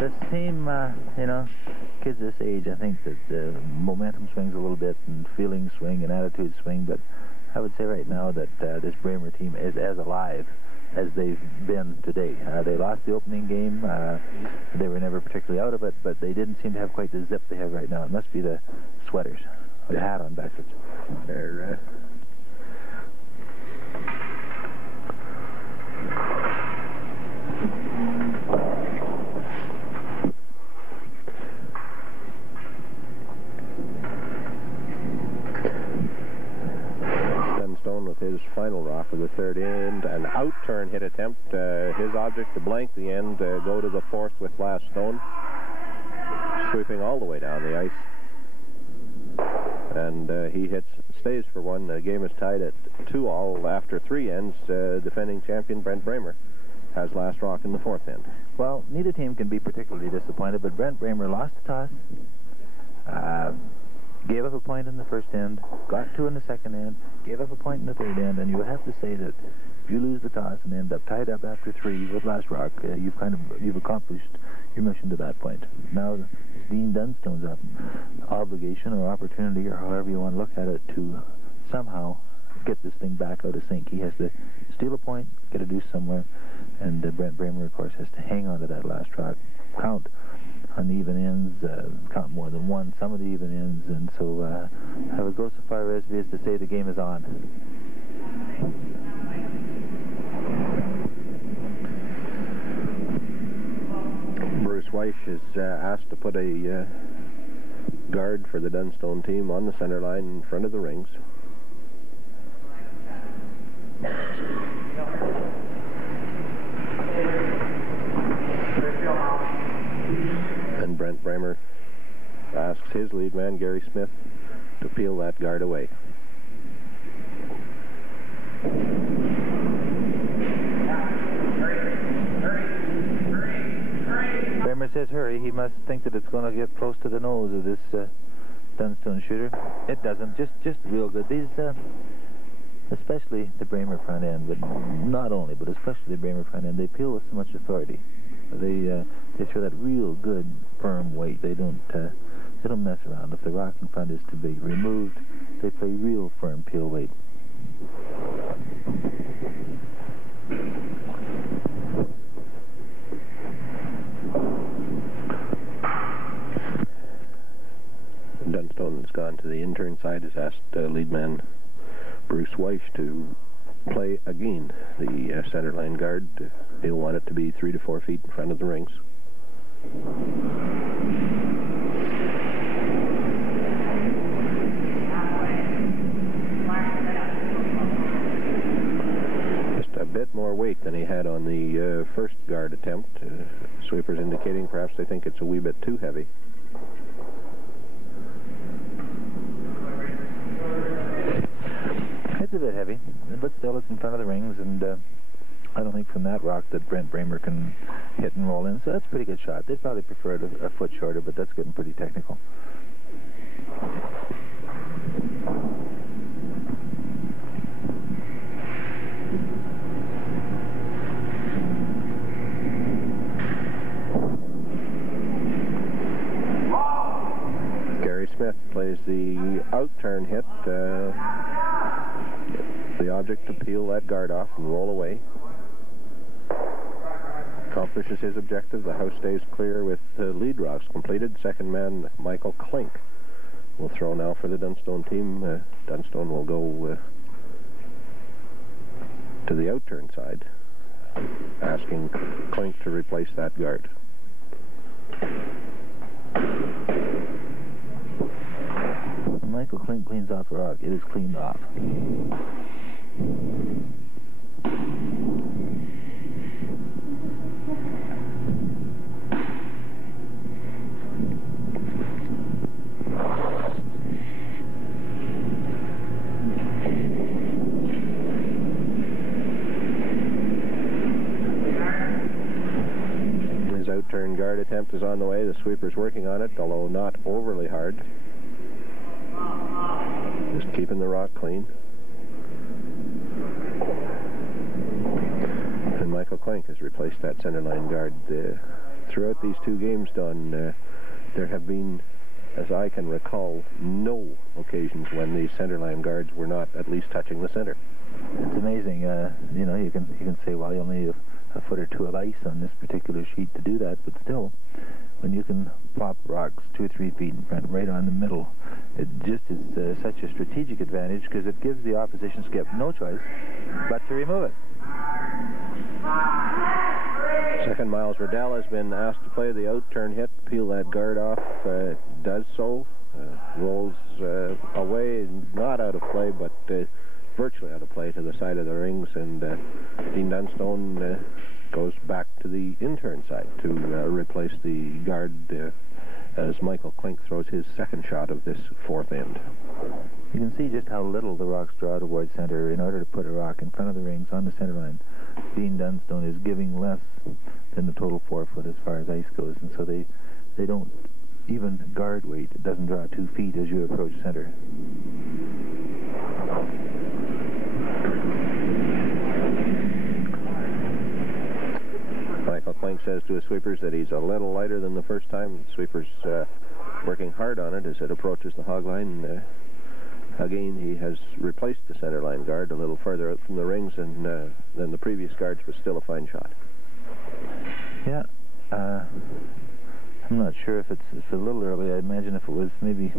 This team, you know, kids this age, I think that the momentum swings a little bit and feelings swing and attitudes swing, but I would say right now that this Braemer team is as alive as they've been today. They lost the opening game. They were never particularly out of it, but they didn't seem to have quite the zip they have right now. It must be the sweaters, or the hat on backwards. They're Dunstone with his final rock of the third end, an out-turn hit attempt. His object to blank the end, go to the 4th with last stone, sweeping all the way down the ice. And he stays for 1. The game is tied at 2-all after 3 ends. Defending champion Brent Braemer has last rock in the 4th end. Well, neither team can be particularly disappointed, but Brent Braemer lost the toss, gave up a point in the first end, got 2 in the second end, gave up a point in the third end, and you would have to say that if you lose the toss and end up tied up after 3 with last rock, you've accomplished your mission to that point. Now, Dean Dunstone's obligation or opportunity, or however you want to look at it, to somehow get this thing back out of sync. He has to steal a point, get a deuce somewhere, and Brent Braemer, of course, has to hang on to that last rock, count on the even ends, count more than 1, some of the even ends, and so I would go so far, Resby, as to say the game is on. Bruce Weiss is asked to put a guard for the Dunstone team on the center line in front of the rings. Braemer asks his lead man, Gary Smith, to peel that guard away. Braemer says hurry. He must think that it's going to get close to the nose of this Dunstone shooter. It doesn't. Just real good. These, especially the Braemer front end, but not only, but especially the Braemer front end, they peel with so much authority. They throw that real good, firm weight. They don't mess around. If the rock in front is to be removed, they play real firm peel weight. Dunstone has gone to the intern side, has asked lead man Bruce Weiss to play again the center line guard. He'll want it to be 3 to 4 feet in front of the rings. Just a bit more weight than he had on the first guard attempt. Sweepers indicating perhaps they think it's a wee bit too heavy. It's a bit heavy, but still it's in front of the rings, and I don't think from that rock that Brent Braemer can hit and roll in, so that's a pretty good shot. They'd probably prefer it a foot shorter, but that's getting pretty technical. Gary Smith plays the out-turn hit. The object to peel that guard off and roll away. Accomplishes his objective. The house stays clear with lead rocks completed. Second man, Michael Klink, will throw now for the Dunstone team. Dunstone will go to the out-turn side, asking Klink to replace that guard. Michael Klink cleans off the rock. It is cleaned off. His out-turn guard attempt is on the way. The sweeper's working on it, although not overly hard. Just keeping the rock clean. And Michael Klink has replaced that center line guard. Throughout these two games, Don, there have been, as I can recall, no occasions when the center line guards were not at least touching the center. It's amazing. You know, you can say, well, you only have a foot or two of ice on this particular sheet to do that, but still, when you can plop rocks 2 or 3 feet in front, right on the middle, it just is such a strategic advantage because it gives the opposition skip no choice but to remove it. Second, Miles Riddell has been asked to play the out-turn hit, peel that guard off, does so, rolls away, not out of play, but virtually out of play to the side of the rings, and Dean Dunstone goes back to the intern side to replace the guard as Michael Klink throws his second shot of this fourth end. You can see just how little the rocks draw towards center. In order to put a rock in front of the rings on the center line, Dean Dunstone is giving less than the total 4 foot as far as ice goes, and so they don't, even guard weight, it doesn't draw 2 feet as you approach center. Michael Klink says to his sweepers that he's a little lighter than the first time. The sweepers working hard on it as it approaches the hog line. Again, he has replaced the center line guard a little further out from the rings than the previous guards, but still a fine shot. Yeah, I'm not sure if it's a little early. I imagine if it was maybe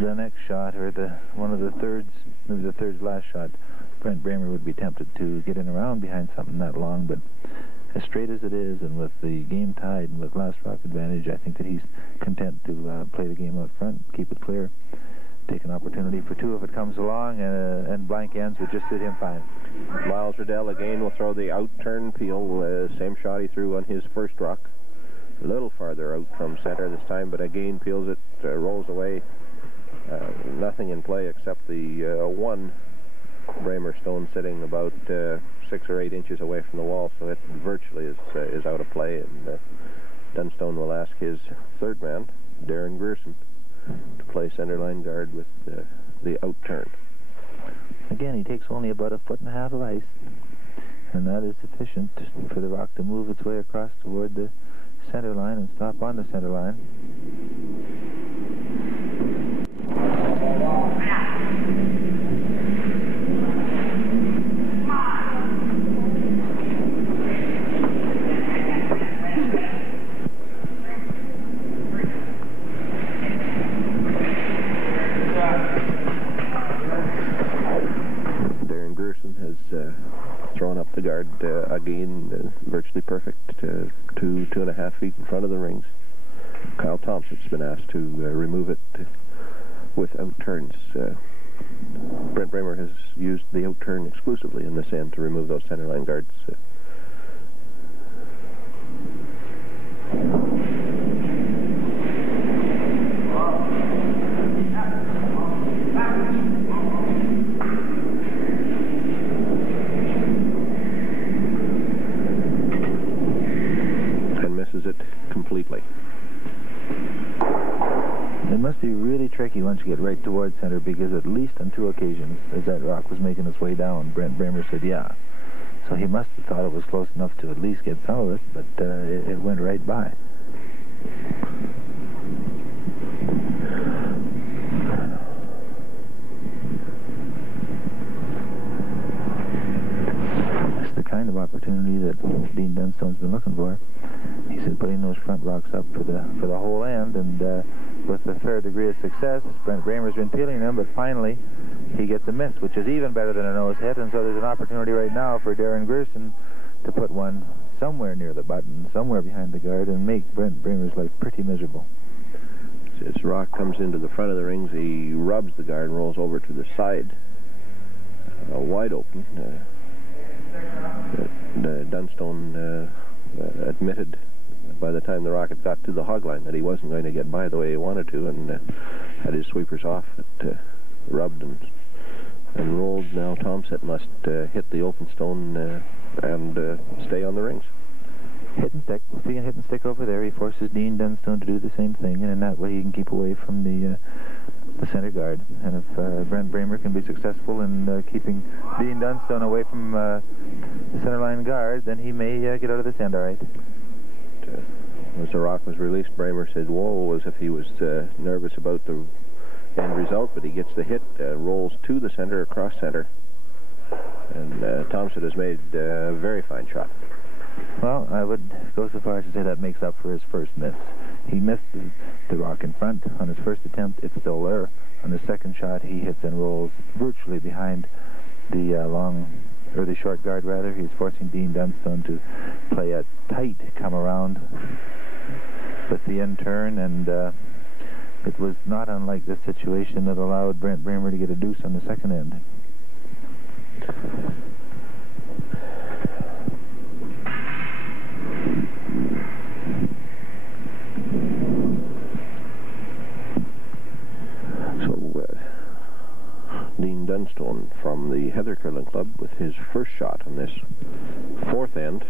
the next shot or one of the thirds, maybe the third's last shot, Brent Braemer would be tempted to get in around behind something that long, but as straight as it is, and with the game tied and with last rock advantage, I think that he's content to play the game out front, keep it clear, take an opportunity for 2 if it comes along, and blank ends would just suit him fine. Miles Riddell again will throw the out-turn peel, same shot he threw on his first rock. a little farther out from center this time, but again peels it, rolls away. Nothing in play except the one Braemer stone sitting about 6 or 8 inches away from the wall, so it virtually is out of play, and Dunstone will ask his third man, Darren Grierson, to play centerline guard with the out turn. Again, he takes only about 1.5 foot of ice, and that is sufficient for the rock to move its way across toward the center line and stop on the center line. Thrown up the guard again, virtually perfect, 2.5 feet in front of the rings. Kyle Thompson's been asked to remove it without turns. Brent Braemer has used the out turn exclusively in this end to remove those centerline guards. It completely. It must be really tricky once you get right towards center, because at least on 2 occasions, as that rock was making its way down, Brent Braemer said, yeah. So he must have thought it was close enough to at least get some of it, but it went right by. It's the kind of opportunity that Dean Dunstone's been looking for. He said putting those front rocks up for the whole end, and with a fair degree of success, Brent Braemer's been peeling them, but finally he gets a miss, which is even better than a nose hit, and so there's an opportunity right now for Darren Grierson to put one somewhere near the button, somewhere behind the guard, and make Brent Braemer's life pretty miserable. As Rock comes into the front of the rings, he rubs the guard and rolls over to the side, wide open. Dunstone admitted by the time the Rocket got to the hog line that he wasn't going to get by the way he wanted to, and had his sweepers off. It rubbed and rolled. Now Thompson must hit the open stone and stay on the rings. Hit and stick. If he can hit and stick over there, he forces Dean Dunstone to do the same thing, and in that way he can keep away from the center guard. And if Brent Braemer can be successful in keeping Dean Dunstone away from the center line guard, then he may get out of this end all right. As the rock was released, Braemer said, whoa, as if he was nervous about the end result, but he gets the hit, rolls to the center, across center, and Thompson has made a very fine shot. Well, I would go so far as to say that makes up for his first miss. He missed the rock in front on his first attempt. It's still there. On the second shot, he hits and rolls virtually behind the short guard, rather. He's forcing Dean Dunstone to play a tight come around with the end turn, and it was not unlike this situation that allowed Brent Braemer to get a deuce on the second end. Dean Dunstone from the Heather Curling Club with his first shot on this fourth end,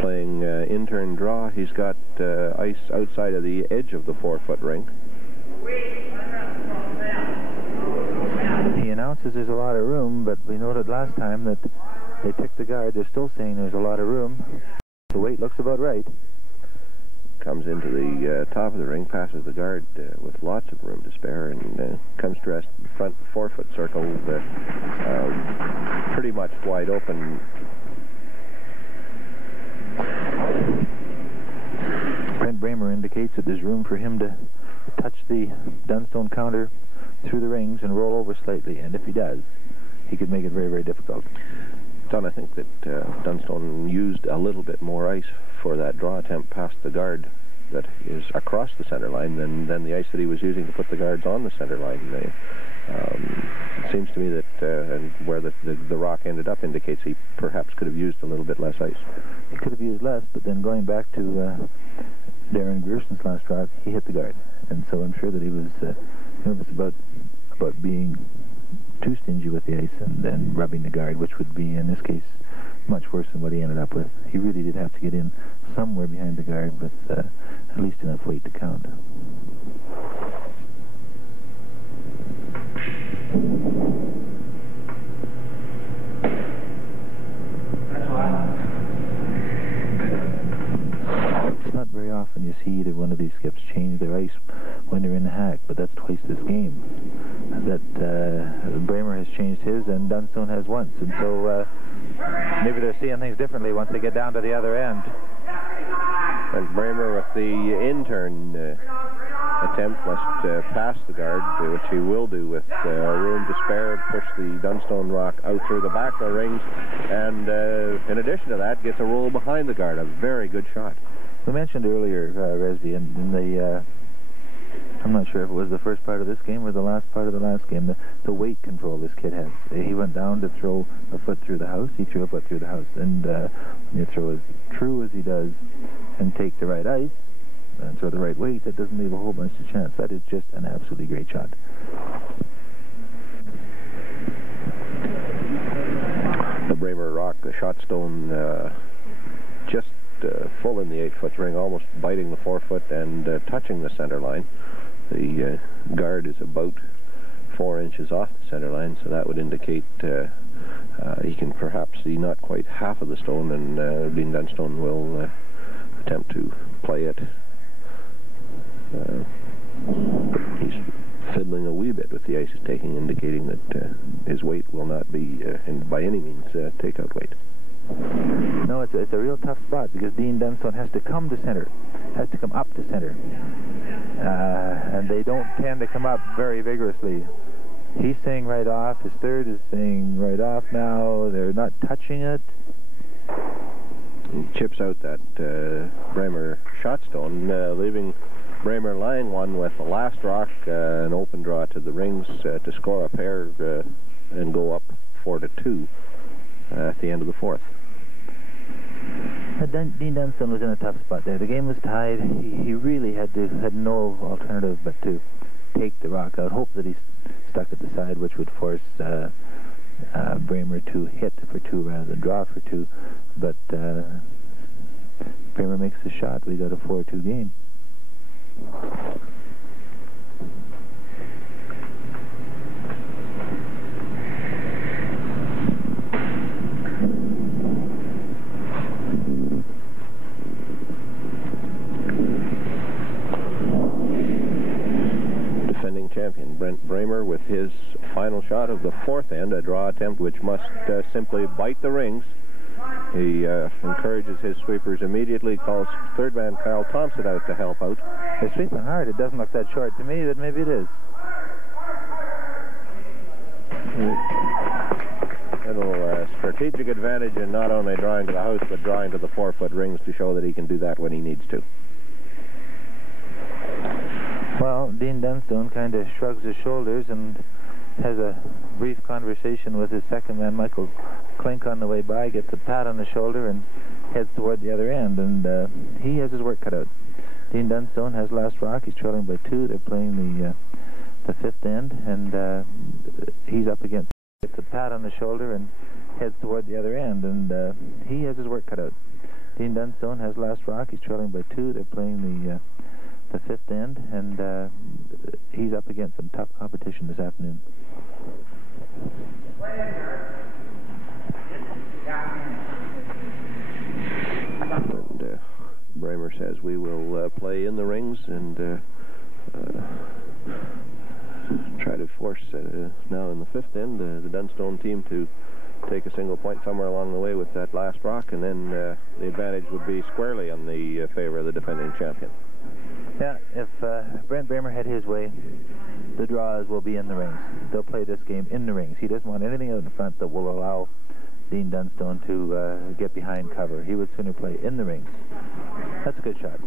playing in-turn draw. He's got ice outside of the edge of the 4-foot ring. He announces there's a lot of room, but we noted last time that they picked the guard. They're still saying there's a lot of room. The weight looks about right. Comes into the top of the ring, passes the guard with lots of room to spare, and comes to rest in front 4-foot circle, pretty much wide open. Brent Braemer indicates that there's room for him to touch the Dunstone counter through the rings and roll over slightly, and if he does, he could make it very, very difficult. Don, I think that Dunstone used a little bit more ice for that draw attempt past the guard that is across the center line than the ice that he was using to put the guards on the center line. It seems to me that and where the rock ended up indicates he perhaps could have used a little bit less ice. He could have used less, but then going back to Darren Gerson's last rock, he hit the guard. And so I'm sure that he was nervous about being too stingy with the ice and then rubbing the guard, which would be, in this case, much worse than what he ended up with. He really did have to get in somewhere behind the guard with at least enough weight to count. It's not very often you see either one of these skips change their ice when they're in the hack, but that's twice this game that Braemer has changed his and Dunstone has once, and so maybe they're seeing things differently once they get down to the other end. And Braemer with the in-turn attempt must pass the guard, which he will do with room to spare, push the Dunstone rock out through the back of the rings, and in addition to that, gets a roll behind the guard. A very good shot. We mentioned earlier, Resby, in the I'm not sure if it was the first part of this game or the last part of the last game, the weight control this kid has. He went down to throw a foot through the house. He threw a foot through the house. And when you throw as true as he does and take the right ice and throw the right weight, that doesn't leave a whole bunch of chance. That is just an absolutely great shot. The Braemer rock, the shot stone, just full in the 8-foot ring, almost biting the 4-foot and touching the center line. The guard is about 4 inches off the center line, so that would indicate he can perhaps see not quite half of the stone, and Dean Dunstone will attempt to play it. He's fiddling a wee bit with the ice he's taking, indicating that his weight will not be, by any means, takeout weight. No, it's a real tough spot because Dean Dunstone has to come to center, has to come up to center. And they don't tend to come up very vigorously. He's saying right off. His third is saying right off now. They're not touching it. He chips out that Braemer shot stone, leaving Braemer lying one with the last rock, an open draw to the rings to score a pair and go up 4-2 at the end of the fourth. Dean Dunstone was in a tough spot there. The game was tied. He really had no alternative but to take the rock out, hope that he stuck at the side, which would force Braemer to hit for 2 rather than draw for 2. But Braemer makes the shot. We got a 4-2 game. Champion Brent Braemer with his final shot of the fourth end, a draw attempt which must simply bite the rings. He encourages his sweepers immediately, calls third man Kyle Thompson out to help out. They're sweeping hard. It doesn't look that short to me, but maybe it is. Little strategic advantage in not only drawing to the house, but drawing to the 4-foot rings to show that he can do that when he needs to. Well, Dean Dunstone kind of shrugs his shoulders and has a brief conversation with his second man, Michael Klink, on the way by, gets a pat on the shoulder and heads toward the other end, and he has his work cut out. Dean Dunstone has last rock. He's trailing by 2. They're playing the fifth end, and he's up against, gets a pat on the shoulder and heads toward the other end, and he has his work cut out. Dean Dunstone has last rock. He's trailing by 2. They're playing the fifth end, and he's up against some tough competition this afternoon. And Braemer says we will play in the rings and try to force now in the fifth end the Dunstone team to take a single point somewhere along the way with that last rock, and then the advantage would be squarely on the favor of the defending champion. Yeah, if Brent Braemer had his way, the draws will be in the rings. They'll play this game in the rings. He doesn't want anything out in front that will allow Dean Dunstone to get behind cover. He would sooner play in the rings. That's a good shot.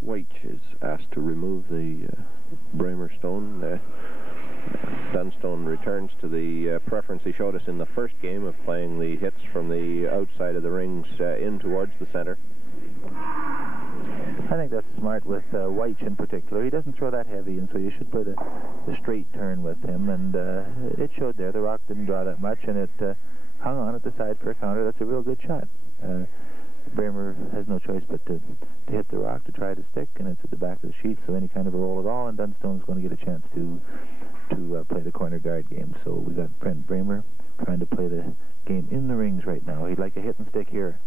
White to remove the Braemer stone. Dunstone returns to the preference he showed us in the first game of playing the hits from the outside of the rings in towards the center. I think that's smart with Weich in particular. He doesn't throw that heavy, and so you should play the straight turn with him, and it showed there. The rock didn't draw that much, and it hung on at the side for a counter. That's a real good shot. Braemer has no choice but to hit the rock to try to stick, and it's at the back of the sheet, so any kind of a roll at all, and Dunstone's going to get a chance to play the corner guard game. So we got Brent Braemer trying to play the game in the rings right now. He'd like a hit and stick here.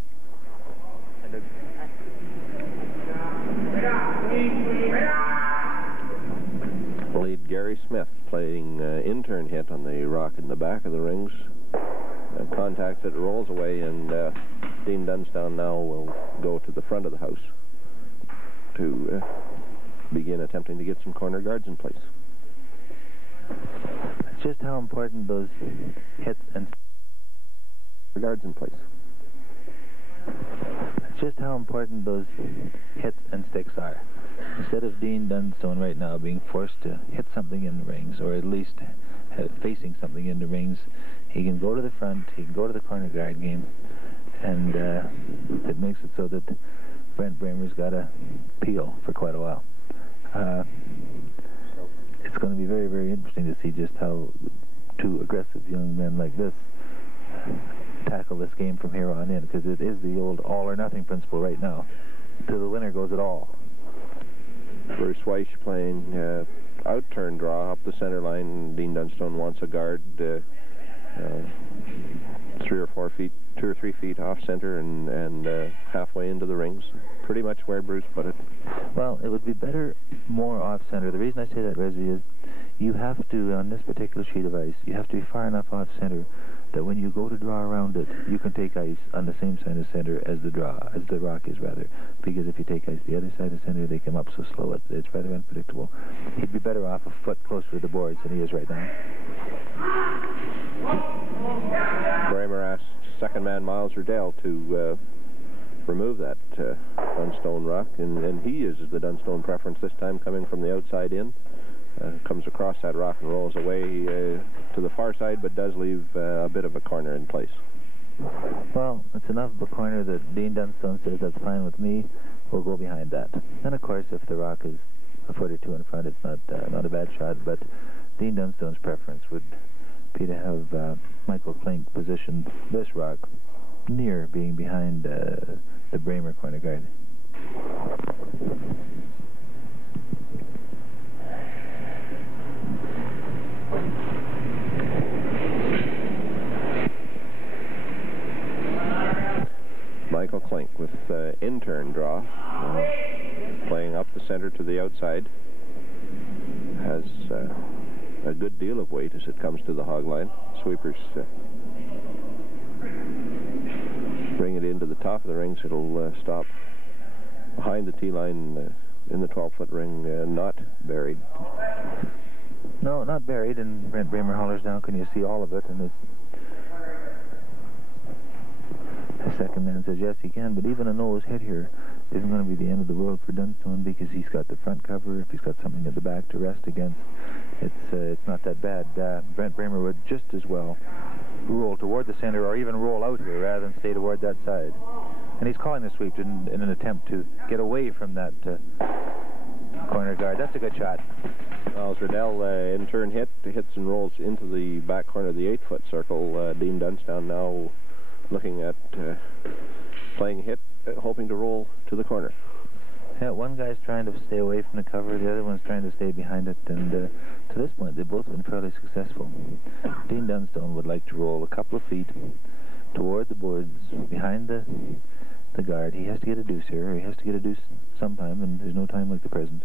Lead Gary Smith playing in-turn hit on the rock in the back of the rings. Contacts it, rolls away, and Dean Dunstone now will go to the front of the house to begin attempting to get some corner guards in place. Just how important those hits and guards in place. Just how important those hits and sticks are. Instead of Dean Dunstone right now being forced to hit something in the rings, or at least facing something in the rings, he can go to the front, he can go to the corner guard game, and it makes it so that Brent Braemer's got to peel for quite a while. It's going to be very, very interesting to see just how two aggressive young men like this tackle this game from here on in, because it is the old all-or-nothing principle right now. To the winner goes it all. Bruce Weich playing out-turn draw up the center line. Dean Dunstone wants a guard 3 or 4 feet, 2 or 3 feet off center and halfway into the rings. Pretty much where Bruce put it. Well, it would be better more off center. The reason I say that, Resby, is you have to, on this particular sheet of ice, you have to be far enough off center that when you go to draw around it, you can take ice on the same side of center as the rock is, rather. Because if you take ice the other side of center, they come up so slow, it's rather unpredictable. He'd be better off a foot closer to the boards than he is right now. Braemer asked second man Miles Riddell to remove that Dunstone rock, and he uses the Dunstone preference this time, coming from the outside in. Comes across that rock and rolls away to the far side, but does leave a bit of a corner in place. Well, it's enough of a corner that Dean Dunstone says that's fine with me. We'll go behind that. And of course, if the rock is a foot or two in front, it's not a bad shot. But Dean Dunstone's preference would be to have Michael Klink position this rock near being behind the Braemer corner guard. Michael Klink with in-turn draw, playing up the center to the outside, has a good deal of weight as it comes to the hog line. Sweepers bring it into the top of the rings. It'll stop behind the tee line in the 12-foot ring, not buried. No, not buried, and Brent Braemer hollers down, can you see all of it? And the second man says, yes, he can, but even a nose hit here isn't going to be the end of the world for Dunstone, because he's got the front cover. If he's got something at the back to rest against, it's not that bad. Brent Braemer would just as well roll toward the center or even roll out here rather than stay toward that side. And he's calling the sweep in an attempt to get away from that corner guard. That's a good shot. Miles Riddell in turn hits and rolls into the back corner of the 8-foot circle. Dean Dunstone now looking at playing hit, hoping to roll to the corner. Yeah, one guy's trying to stay away from the cover, the other one's trying to stay behind it, and to this point, they've both been fairly successful. Dean Dunstone would like to roll a couple of feet toward the boards behind the guard. He has to get a deuce here, or he has to get a deuce sometime, and there's no time like the present.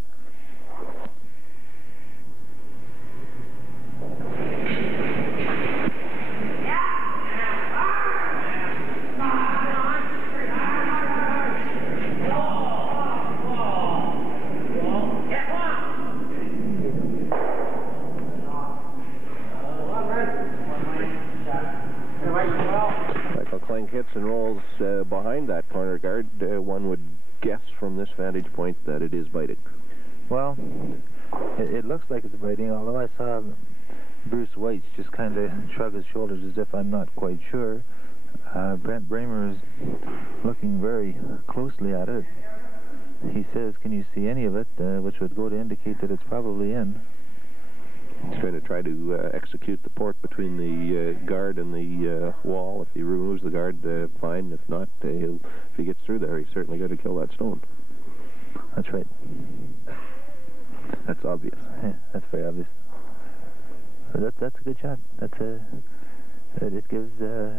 Hits and rolls behind that corner guard. One would guess from this vantage point that it is biting. Well, it looks like it's biting, although I saw Bruce White just kind of shrug his shoulders as if I'm not quite sure. Brent Braemer is looking very closely at it. He says, can you see any of it, which would go to indicate that it's probably in. He's going to try to execute the port between the guard and the wall. If he removes the guard, fine. If not, if he gets through there, he's certainly going to kill that stone. That's right. That's obvious. Yeah, that's very obvious. But that's a good shot. It gives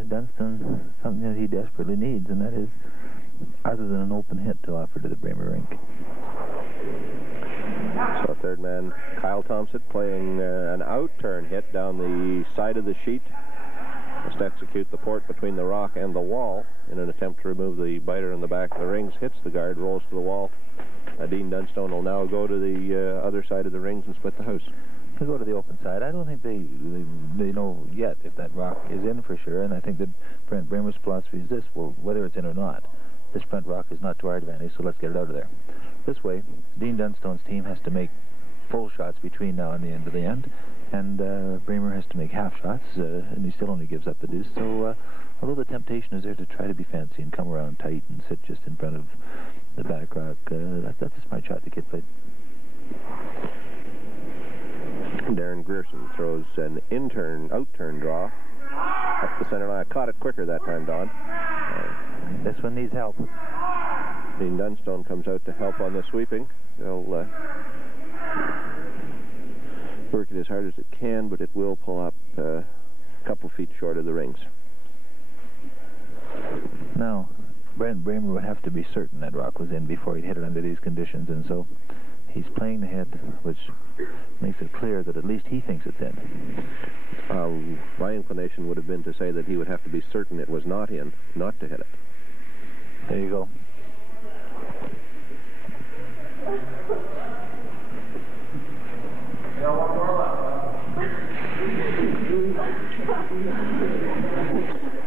Dunstone something that he desperately needs, and that is other than an open hit to offer to the Braemer rink. So third man, Kyle Thompson, playing an out-turn hit down the side of the sheet. Must execute the port between the rock and the wall in an attempt to remove the biter in the back of the rings. Hits the guard, rolls to the wall. Dean Dunstone will now go to the other side of the rings and split the house. He'll go to the open side. I don't think they know yet if that rock is in for sure, and I think that Brent Braemer's philosophy is this: well, whether it's in or not, this front rock is not to our advantage, so let's get it out of there. This way, Dean Dunstone's team has to make full shots between now and the end of the end, and Braemer has to make half shots, and he still only gives up the deuce. So, although the temptation is there to try to be fancy and come around tight and sit just in front of the back rock, that's a smart shot the kid played. Darren Grierson throws an out-turn draw up the center line. Caught it quicker that time, Don. This one needs help. Dean Dunstone comes out to help on the sweeping. They'll work it as hard as it can, but it will pull up a couple feet short of the rings. Now, Brent Braemer would have to be certain that rock was in before he'd hit it under these conditions, and so he's playing the head, which makes it clear that at least he thinks it's in. My inclination would have been to say that he would have to be certain it was not in, not to hit it. There you go.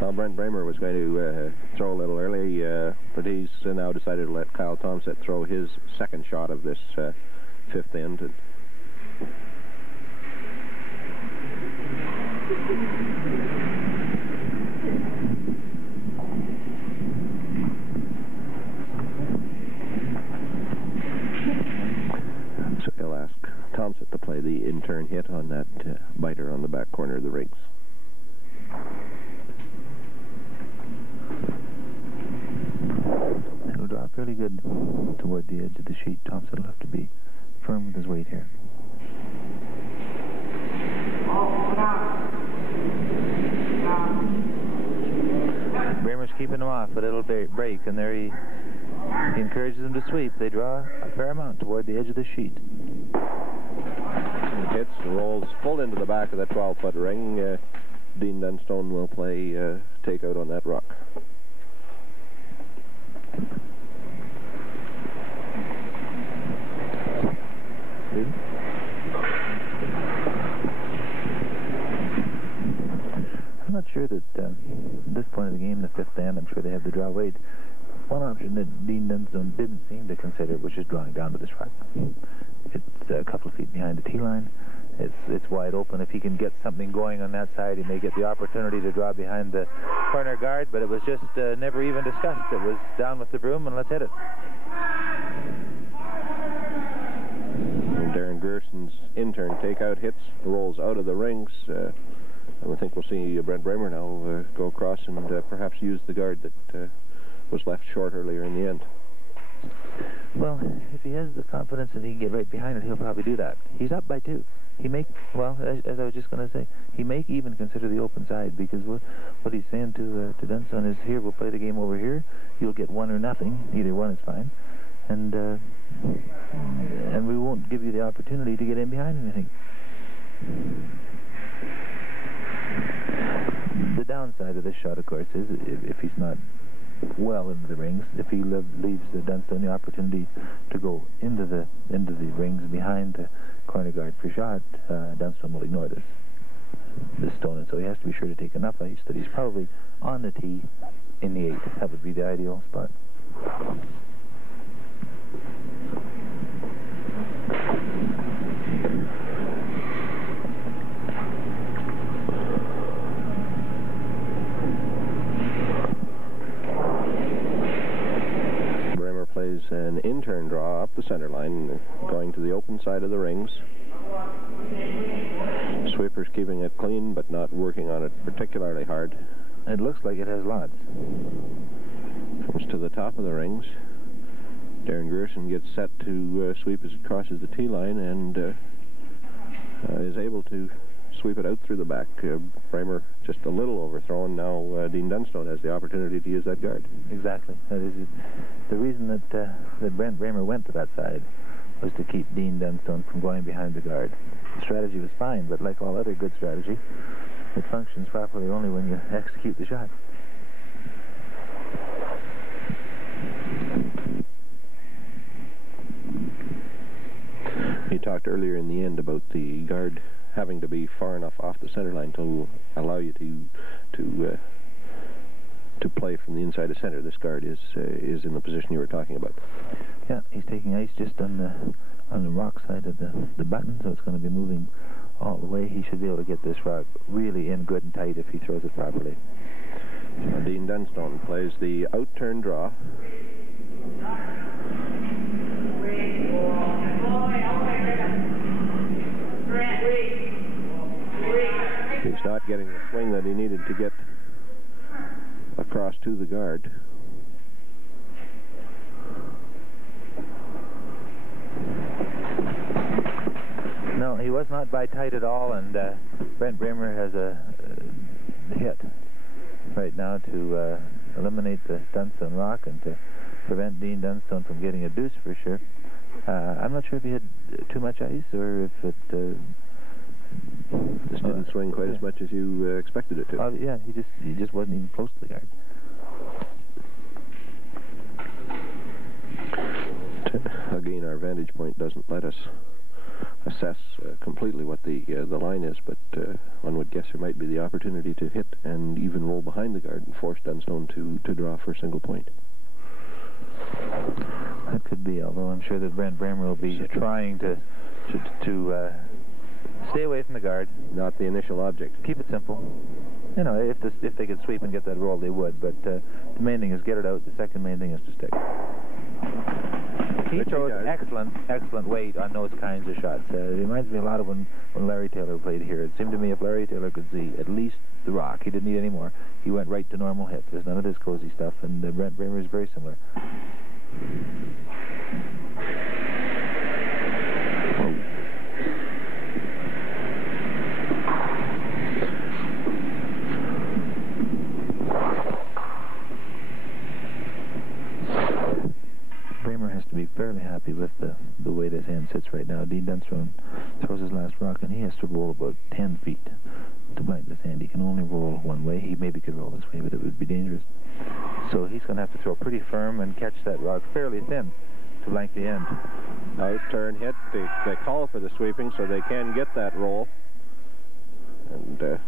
Well, Brent Braemer was going to throw a little early, but he's now decided to let Kyle Thompson throw his second shot of this fifth end. So he'll ask Thompson to play the in-turn hit on that biter on the back corner of the rings. It'll drop really good toward the edge of the sheet. Thompson will have to be firm with his weight here. Braemer's keeping him off, but it'll break, and there he encourages him to sweep. They draw a fair amount toward the edge of the sheet. It hits, rolls full into the back of that 12-foot ring. Dean Dunstone will play takeout on that rock. I'm not sure that at this point of the game, the fifth end, I'm sure they have the draw weight. One option that Dean Dunstone didn't seem to consider was just drawing down to this rock. It's a couple of feet behind the tee line. It's wide open. If he can get something going on that side, he may get the opportunity to draw behind the corner guard, but it was just never even discussed. It was down with the broom and let's hit it. And Darren Grierson's in-turn takeout hits, rolls out of the rings. I think we'll see Brent Braemer now go across and perhaps use the guard that was left short earlier in the end. Well, if he has the confidence that he can get right behind it, he'll probably do that. He's up by 2. He may, well, as I was just going to say, he may even consider the open side, because what he's saying to Dunstone is, here, we'll play the game over here. You'll get 1 or nothing. Either one is fine. And we won't give you the opportunity to get in behind anything. The downside of this shot, of course, is if he's not well into the rings, if he leaves Dunstone the opportunity to go into the rings behind the corner guard for shot, Dunstone will ignore this stone, and so he has to be sure to take enough ice that he's probably on the tee in the 8th. That would be the ideal spot. in-turn draw up the center line, going to the open side of the rings. Sweeper's keeping it clean, but not working on it particularly hard. It looks like it has lots. Comes to the top of the rings. Darren Grierson gets set to sweep as it crosses the tee line and is able to sweep it out through the back. Braemer just a little overthrown. Now Dean Dunstone has the opportunity to use that guard. Exactly. That is it. The reason that Brent Braemer went to that side was to keep Dean Dunstone from going behind the guard. The strategy was fine, but like all other good strategy, it functions properly only when you execute the shot. He talked earlier in the end about the guard having to be far enough off the center line to allow you to play from the inside of center. This guard is in the position you were talking about. Yeah, he's taking ice just on the rock side of the button, so it's going to be moving all the way. He should be able to get this rock really in good and tight if he throws it properly. Dean Dunstone plays the out-turn draw. He's not getting the swing that he needed to get across to the guard. No, he was not by tight at all, and Brent Braemer has a hit right now to eliminate the Dunstone rock and to prevent Dean Dunstone from getting a deuce for sure. I'm not sure if he had too much ice or if it just didn't swing quite as much as you expected it to. Yeah, he just wasn't even close to the guard. Again, our vantage point doesn't let us assess completely what the line is, but one would guess there might be the opportunity to hit and even roll behind the guard and force Dunstone to draw for a single point. That could be, although I'm sure that Brent Braemer will be trying to stay away from the guard. Not the initial object. Keep it simple. You know, if they could sweep and get that roll, they would, but the main thing is get it out. The second main thing is to stick. He throws excellent weight on those kinds of shots. It reminds me a lot of when Larry Taylor played here. It seemed to me if Larry Taylor could see at least the rock, he didn't need any more. He went right to normal hit. There's none of this cozy stuff, and Brent Braemer is very similar. Braemer has to be fairly happy with the way this hand sits right now. Dean Dunstone throws his last rock, and he has to roll about 10 feet to blank this hand. He can only roll one way. He maybe could roll this way, but it would be dangerous. So he's going to have to throw pretty firm and catch that rock fairly thin to blank the end. Out-turn hit. They call for the sweeping, so they can get that roll. And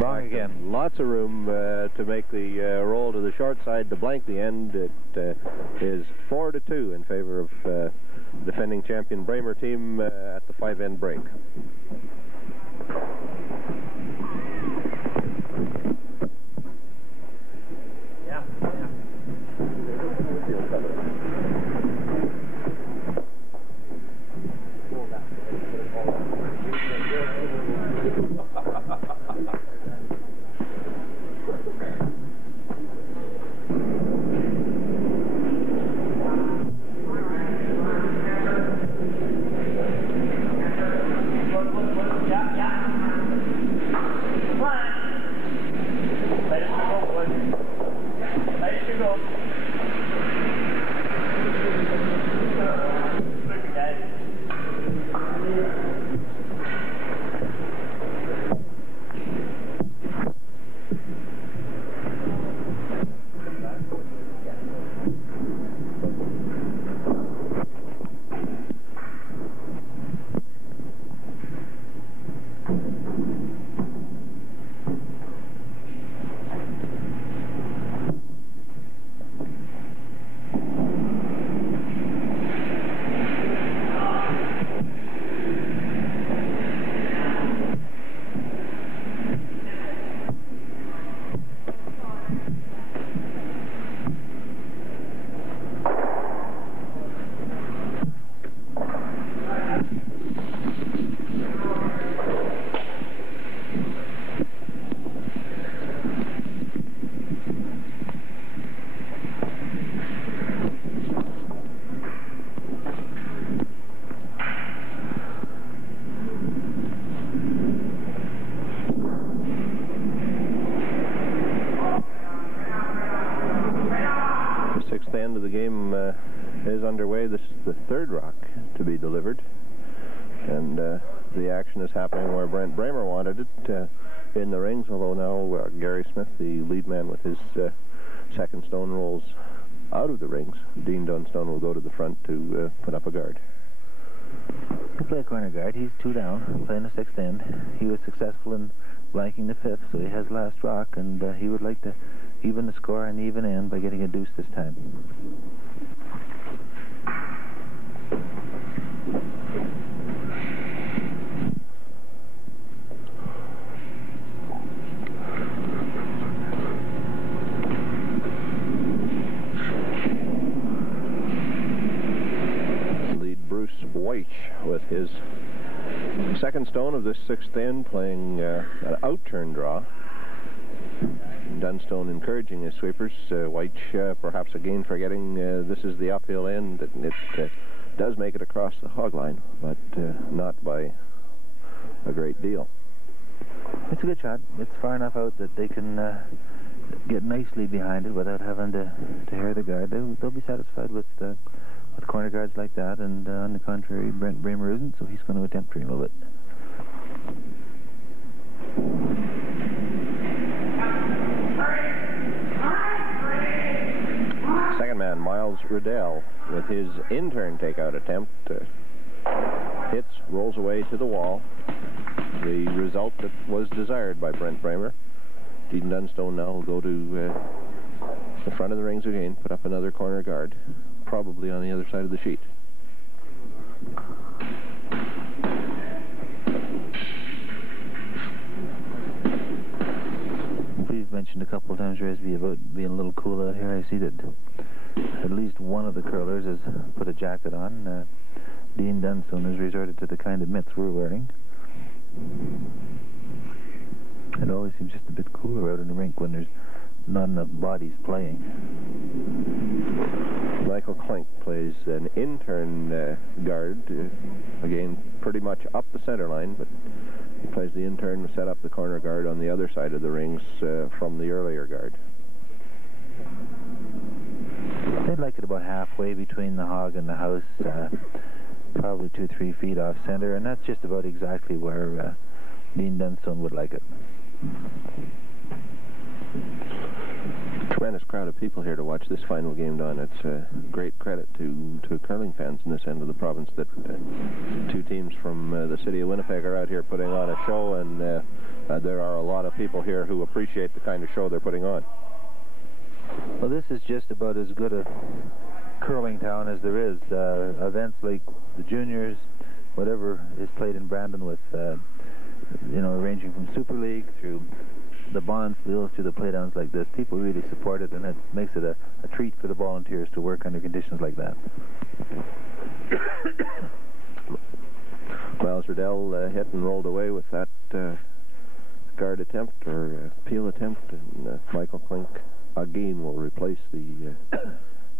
wrong again. Lots of room to make the roll to the short side to blank the end. It is 4-2 in favor of defending champion Braemer team at the 5-end break. is underway. This is the third rock to be delivered. And the action is happening where Brent Braemer wanted it, in the rings, although now Gary Smith, the lead man with his second stone, rolls out of the rings. Dean Dunstone will go to the front to put up a guard. He'll play a corner guard. He's 2 down, playing the 6th end. He was successful in blanking the 5th, so he has last rock, and he would like to even the score and even end by getting a deuce this time. With his second stone of this 6th end, playing an out-turn draw. Dunstone encouraging his sweepers. White, perhaps again forgetting this is the uphill end, and it does make it across the hog line, but not by a great deal. It's a good shot. It's far enough out that they can get nicely behind it without having to hare the guard. They'll be satisfied with corner guards like that, and on the contrary, Brent Braemer isn't, so he's going to attempt to remove it. Second man, Miles Riddell, with his in-turn takeout attempt, hits, rolls away to the wall. The result that was desired by Brent Braemer. Dean Dunstone now will go to the front of the rings again, put up another corner guard, probably on the other side of the sheet. We've mentioned a couple of times, Resby, about being a little cool out here. I see that at least one of the curlers has put a jacket on. Dean Dunstone has resorted to the kind of mitts we're wearing. It always seems just a bit cooler out in the rink when there's not enough bodies playing. Michael Klink plays an in-turn guard, again pretty much up the center line, but he plays the in-turn to set up the corner guard on the other side of the rings from the earlier guard. They'd like it about halfway between the hog and the house, probably 2-3 feet off center, and that's just about exactly where Dean Dunstone would like it. Tremendous crowd of people here to watch this final game, Don. It's a great credit to curling fans in this end of the province that two teams from the city of Winnipeg are out here putting on a show, and there are a lot of people here who appreciate the kind of show they're putting on. Well, this is just about as good a curling town as there is. Events like the juniors, whatever is played in Brandon with, ranging from Super League through the Bondsville to the playdowns like this, people really support it, and it makes it a treat for the volunteers to work under conditions like that. Miles Riddell hit and rolled away with that guard attempt or peel attempt, and Michael Klink again will replace the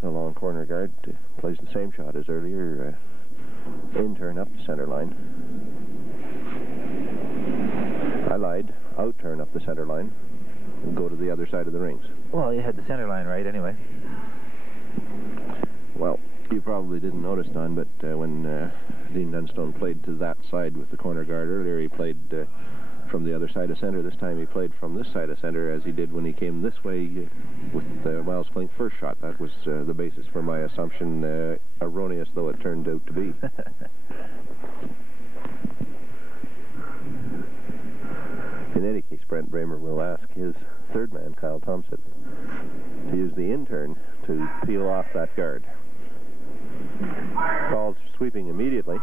long corner guard. Plays the same shot as earlier, in-turn up the center line. I lied. Out-turn up the center line and go to the other side of the rings. Well, you had the center line right anyway. Well, you probably didn't notice, Don, but when Dean Dunstone played to that side with the corner guard earlier, he played from the other side of center. This time he played from this side of center as he did when he came this way with Miles Klink's first shot. That was the basis for my assumption, erroneous though it turned out to be. In any case, Brent Braemer will ask his third man, Kyle Thompson, to use the in-turn to peel off that guard. Calls sweeping immediately.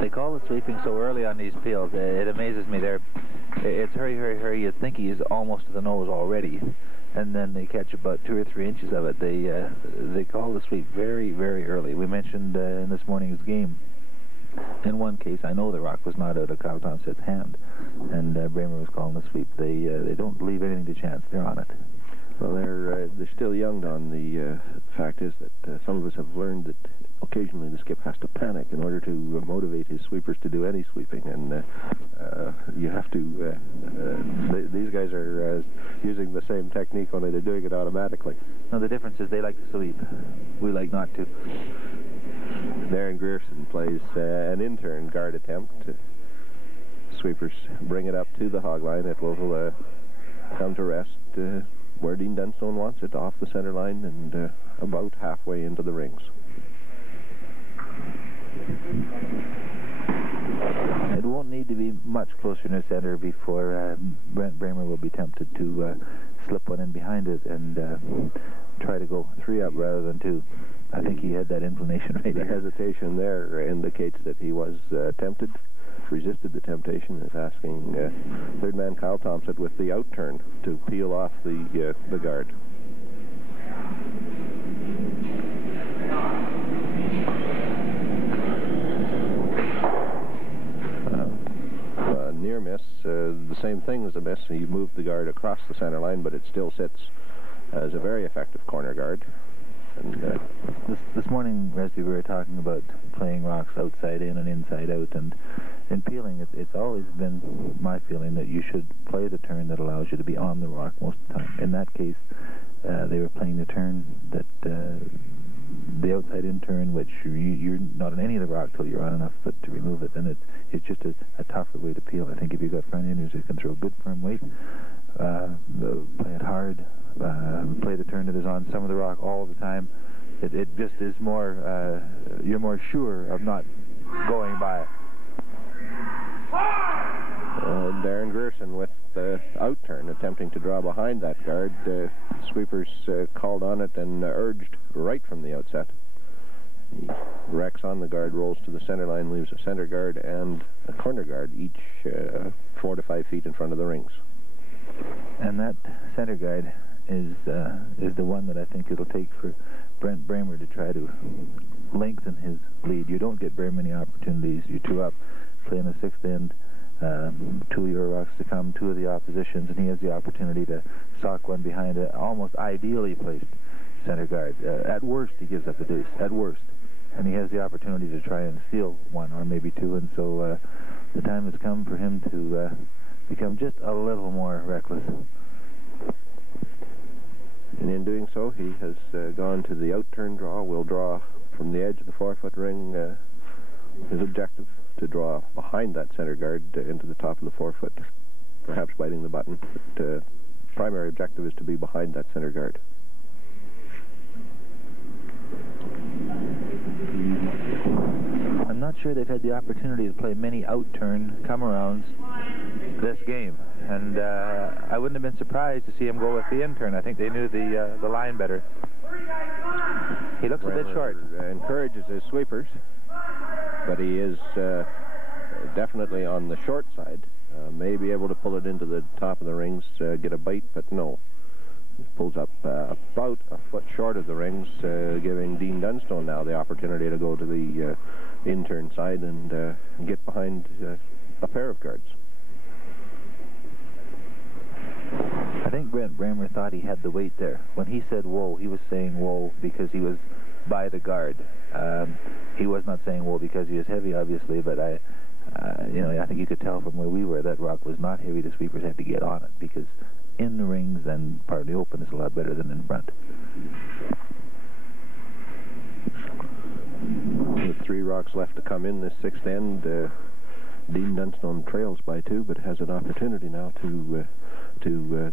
They call the sweeping so early on these peels. It amazes me. It's hurry, hurry, hurry. You'd think he is almost to the nose already, and then they catch about 2 or 3 inches of it. They call the sweep very, very early. We mentioned in this morning's game, in one case, I know the rock was not out of Kyle Thompson's hand, and Braemer was calling the sweep. They don't leave anything to chance. They're on it. Well, they're still young, Don. The fact is that some of us have learned that occasionally the skip has to panic in order to motivate his sweepers to do any sweeping, and you have to. These guys are using the same technique, only they're doing it automatically. No, the difference is they like to sweep. We like not to. Darren Grierson plays an in-turn guard attempt. Sweepers bring it up to the hog line. It will come to rest where Dean Dunstone wants it, off the center line and about halfway into the rings. It won't need to be much closer to the center before Brent Braemer will be tempted to slip one in behind it and try to go 3 up rather than 2. I think he had that inclination right there. The hesitation there indicates that he was tempted, resisted the temptation, is asking third man Kyle Thompson with the out turn to peel off the guard. Near miss, the same thing as a miss. He moved the guard across the center line, but it still sits as a very effective corner guard. And this morning, Resby, we were talking about playing rocks outside in and inside out, and in peeling, it's always been my feeling that you should play the turn that allows you to be on the rock most of the time. In that case, they were playing the turn that the outside in turn, which you're not on any of the rock till you're on enough but to remove it, and it's just a tougher way to peel. I think if you've got front enders that can throw good firm weight, play it hard, play the turn that is on some of the rock all the time, it just is more, you're more sure of not going by it. Darren Grierson with the out turn, attempting to draw behind that guard. Sweepers called on it and urged right from the outset. He wrecks on the guard, rolls to the center line, leaves a center guard and a corner guard, each 4 to 5 feet in front of the rings. And that center guard is the one that I think it'll take for Brent Braemer to try to lengthen his lead. You don't get very many opportunities. You're 2 up, playing the 6th end. 2 of your rocks to come, 2 of the oppositions, and he has the opportunity to sock one behind an almost ideally placed center guard. At worst, he gives up the deuce, at worst. And he has the opportunity to try and steal 1 or maybe 2, and so the time has come for him to become just a little more reckless. And in doing so, he has gone to the out-turn draw, will draw from the edge of the 4-foot ring. His objective to draw behind that center guard into the top of the 4-foot, perhaps biting the button, but primary objective is to be behind that center guard. I'm not sure they've had the opportunity to play many out-turn come-arounds this game, and I wouldn't have been surprised to see him go with the in-turn. I think they knew the line better. He looks Braemer a bit short. Encourages his sweepers, but he is definitely on the short side. May be able to pull it into the top of the rings, get a bite, but no. He pulls up about a foot short of the rings, giving Dean Dunstone now the opportunity to go to the in-turn side and get behind a pair of guards. I think Brent Braemer thought he had the weight there. When he said whoa, he was saying whoa because he was by the guard. He was not saying whoa because he was heavy, obviously, but I think you could tell from where we were that rock was not heavy. The sweepers had to get on it because in the rings and part of the open is a lot better than in front. With 3 rocks left to come in this 6th end, Dean Dunstone trails by 2, but has an opportunity now to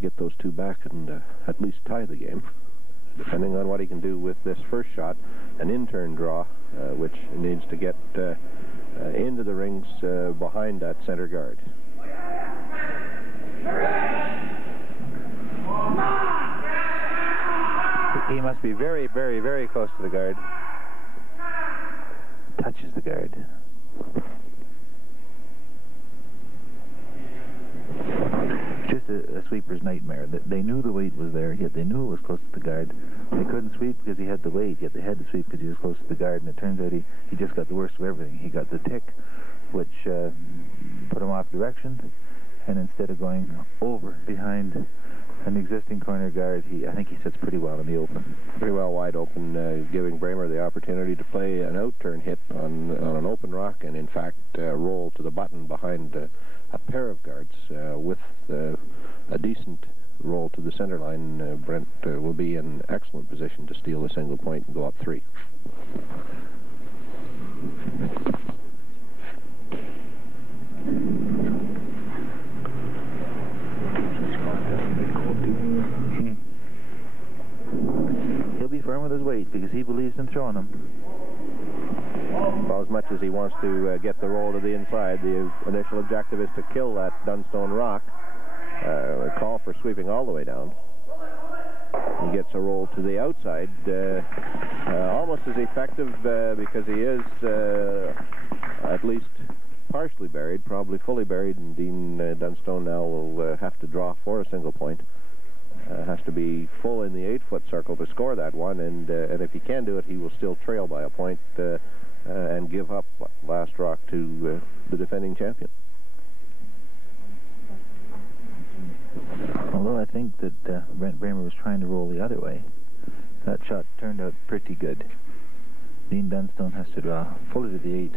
get those 2 back and at least tie the game. Depending on what he can do with this first shot, an in-turn draw, which needs to get into the rings behind that center guard. He must be very, very, very close to the guard. Touches the guard. Just a sweeper's nightmare. They knew the weight was there, yet they knew it was close to the guard. They couldn't sweep because he had the weight, yet they had to sweep because he was close to the guard, and it turns out he just got the worst of everything. He got the tick, which put him off direction, and instead of going over behind a an existing corner guard, I think he sits pretty well in the open. Pretty well wide open, giving Braemer the opportunity to play an out-turn hit on an open rock, and in fact roll to the button behind a pair of guards with a decent roll to the center line. Brent will be in excellent position to steal a single point and go up 3. He'll be firm with his weight because he believes in throwing them. Well, as much as he wants to get the roll to the inside, the initial objective is to kill that Dunstone rock. A call for sweeping all the way down. He gets a roll to the outside, almost as effective because he is at least partially buried, probably fully buried, and Dean Dunstone now will have to draw for a single point. Has to be full in the 8-foot circle to score that one, and if he can do it, he will still trail by a point and give up last rock to the defending champion. Although I think that Brent Braemer was trying to roll the other way, that shot turned out pretty good. Dean Dunstone has to draw fully to the 8,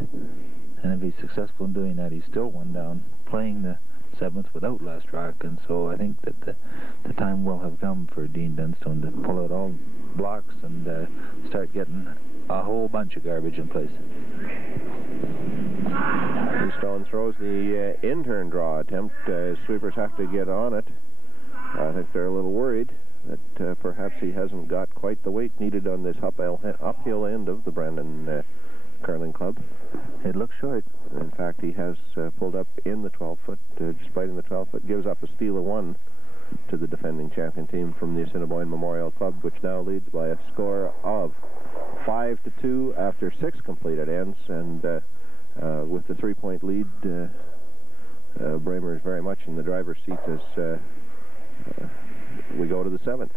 and if he's successful in doing that, he's still 1 down, playing the 7th without last rock, and so I think that the time will have come for Dean Dunstone to pull out all blocks and start getting a whole bunch of garbage in place. Dunstone throws the in-turn draw attempt. Sweepers have to get on it. I think they're a little worried that perhaps he hasn't got quite the weight needed on this uphill end of the Brandon curling club. It looks short. In fact, he has pulled up in the 12-foot, despite in the 12-foot, gives up a steal of 1 to the defending champion team from the Assiniboine Memorial Club, which now leads by a score of 5-2 after 6 completed ends, and with the 3-point lead, Braemer is very much in the driver's seat as we go to the 7th.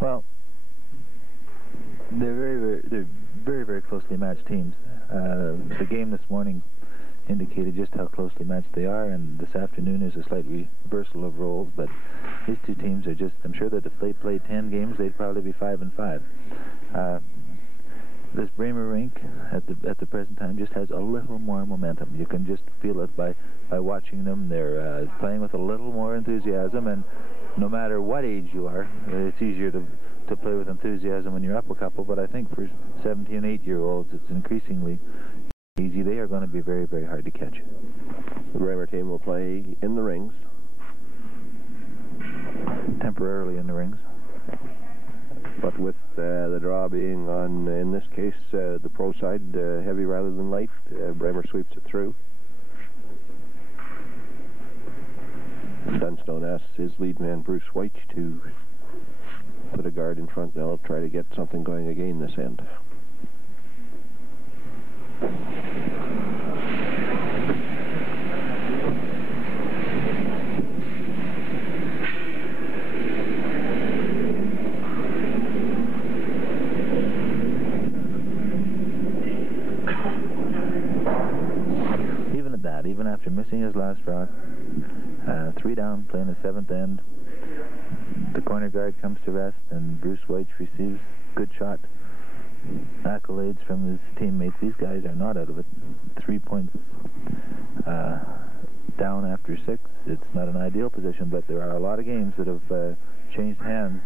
Well, they're very closely matched teams. The game this morning indicated just how closely matched they are, and this afternoon there's a slight reversal of roles, but these two teams are just, I'm sure that if they played 10 games, they'd probably be 5-5. This Braemer rink at the present time just has a little more momentum. You can just feel it by watching them. They're playing with a little more enthusiasm, and no matter what age you are, it's easier to play with enthusiasm when you're up a couple, but I think for 17 and 8-year-olds it's increasingly easy. They are going to be very hard to catch. The Braemer team will play in the rings. Temporarily in the rings. But with the draw being on, in this case, the pro side, heavy rather than light, Braemer sweeps it through. Dunstone asks his lead man, Bruce Weich, to put a guard in front. They'll try to get something going again this end. Even after missing his last rock, 3 down, playing the 7th end, the corner guard comes to rest, and Bruce Weich receives good shot accolades from his teammates. These guys are not out of it. 3 points down after 6. It's not an ideal position, but there are a lot of games that have changed hands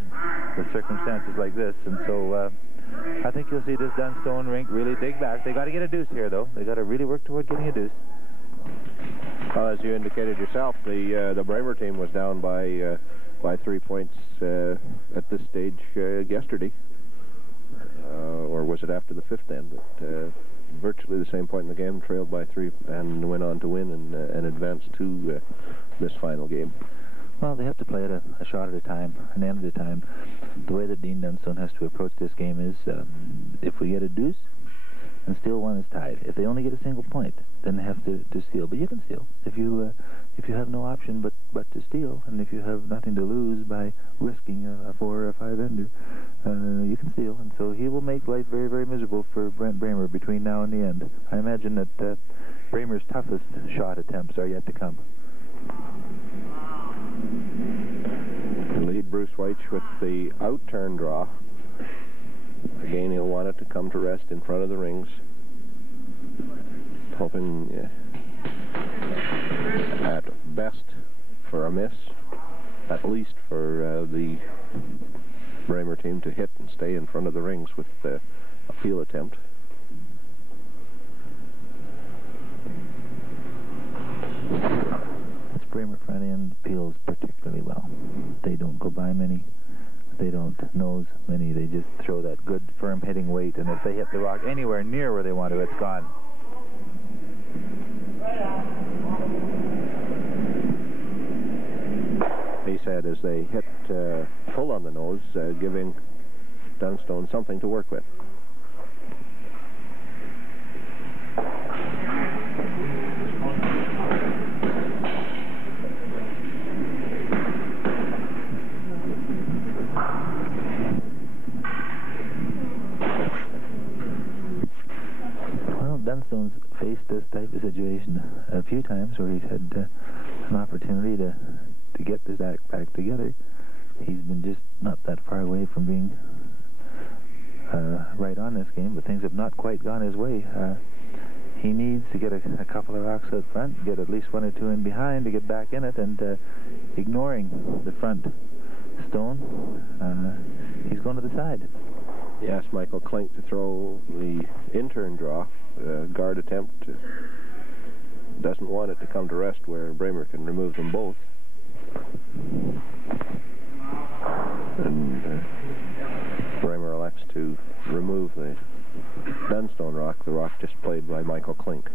with circumstances like this, and so I think you'll see this Dunstone rink really dig back. They got to get a deuce here, though. They got to really work toward getting a deuce. Well, as you indicated yourself, the Braemer team was down by 3 points at this stage yesterday, or was it after the 5th end? But virtually the same point in the game, trailed by 3, and went on to win and advance to this final game. Well, they have to play it a shot at a time, an end at a time. The way that Dean Dunstone has to approach this game is, if we get a deuce, and steal 1 is tied. If they only get a single point, then they have to steal. But you can steal if you have no option but to steal, and if you have nothing to lose by risking a 4 or a 5 ender, you can steal. And so he will make life very miserable for Brent Braemer between now and the end. I imagine that Braemer's toughest shot attempts are yet to come. with the out-turn draw. Again, he'll want it to come to rest in front of the rings. Hoping at best for a miss, at least for the Braemer team to hit and stay in front of the rings with a peel attempt. This Braemer front end peels particularly well. They don't go by many. They don't nose many. They just throw that good firm hitting weight, and if they hit the rock anywhere near where they want to, it's gone. He said as they hit full on the nose, giving Dunstone something to work with. Dunstone's faced this type of situation a few times where he's had an opportunity to get this act back together. He's been just not that far away from being right on this game, but things have not quite gone his way. He needs to get a couple of rocks out front, get at least one or two in behind to get back in it, and ignoring the front stone, he's going to the side. He asked Michael Klink to throw the in-turn draw, guard attempt. Doesn't want it to come to rest where Braemer can remove them both. And Braemer elects to remove the Dunstone rock, the rock just played by Michael Klink.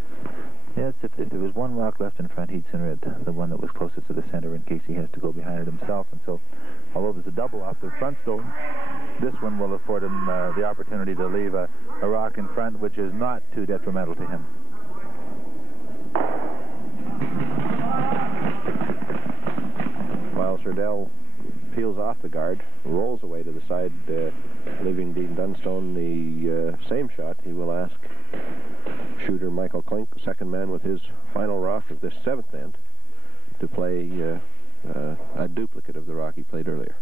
Yes, if there was one rock left in front, he'd sooner hit the one that was closest to the center in case he has to go behind it himself. And so, although there's a double off the front stone, this one will afford him the opportunity to leave a rock in front, which is not too detrimental to him. Miles Riddell peels off the guard, rolls away to the side, leaving Dean Dunstone the same shot. He will ask shooter Michael Klink, the second man with his final rock of this seventh end, to play a duplicate of the rock he played earlier.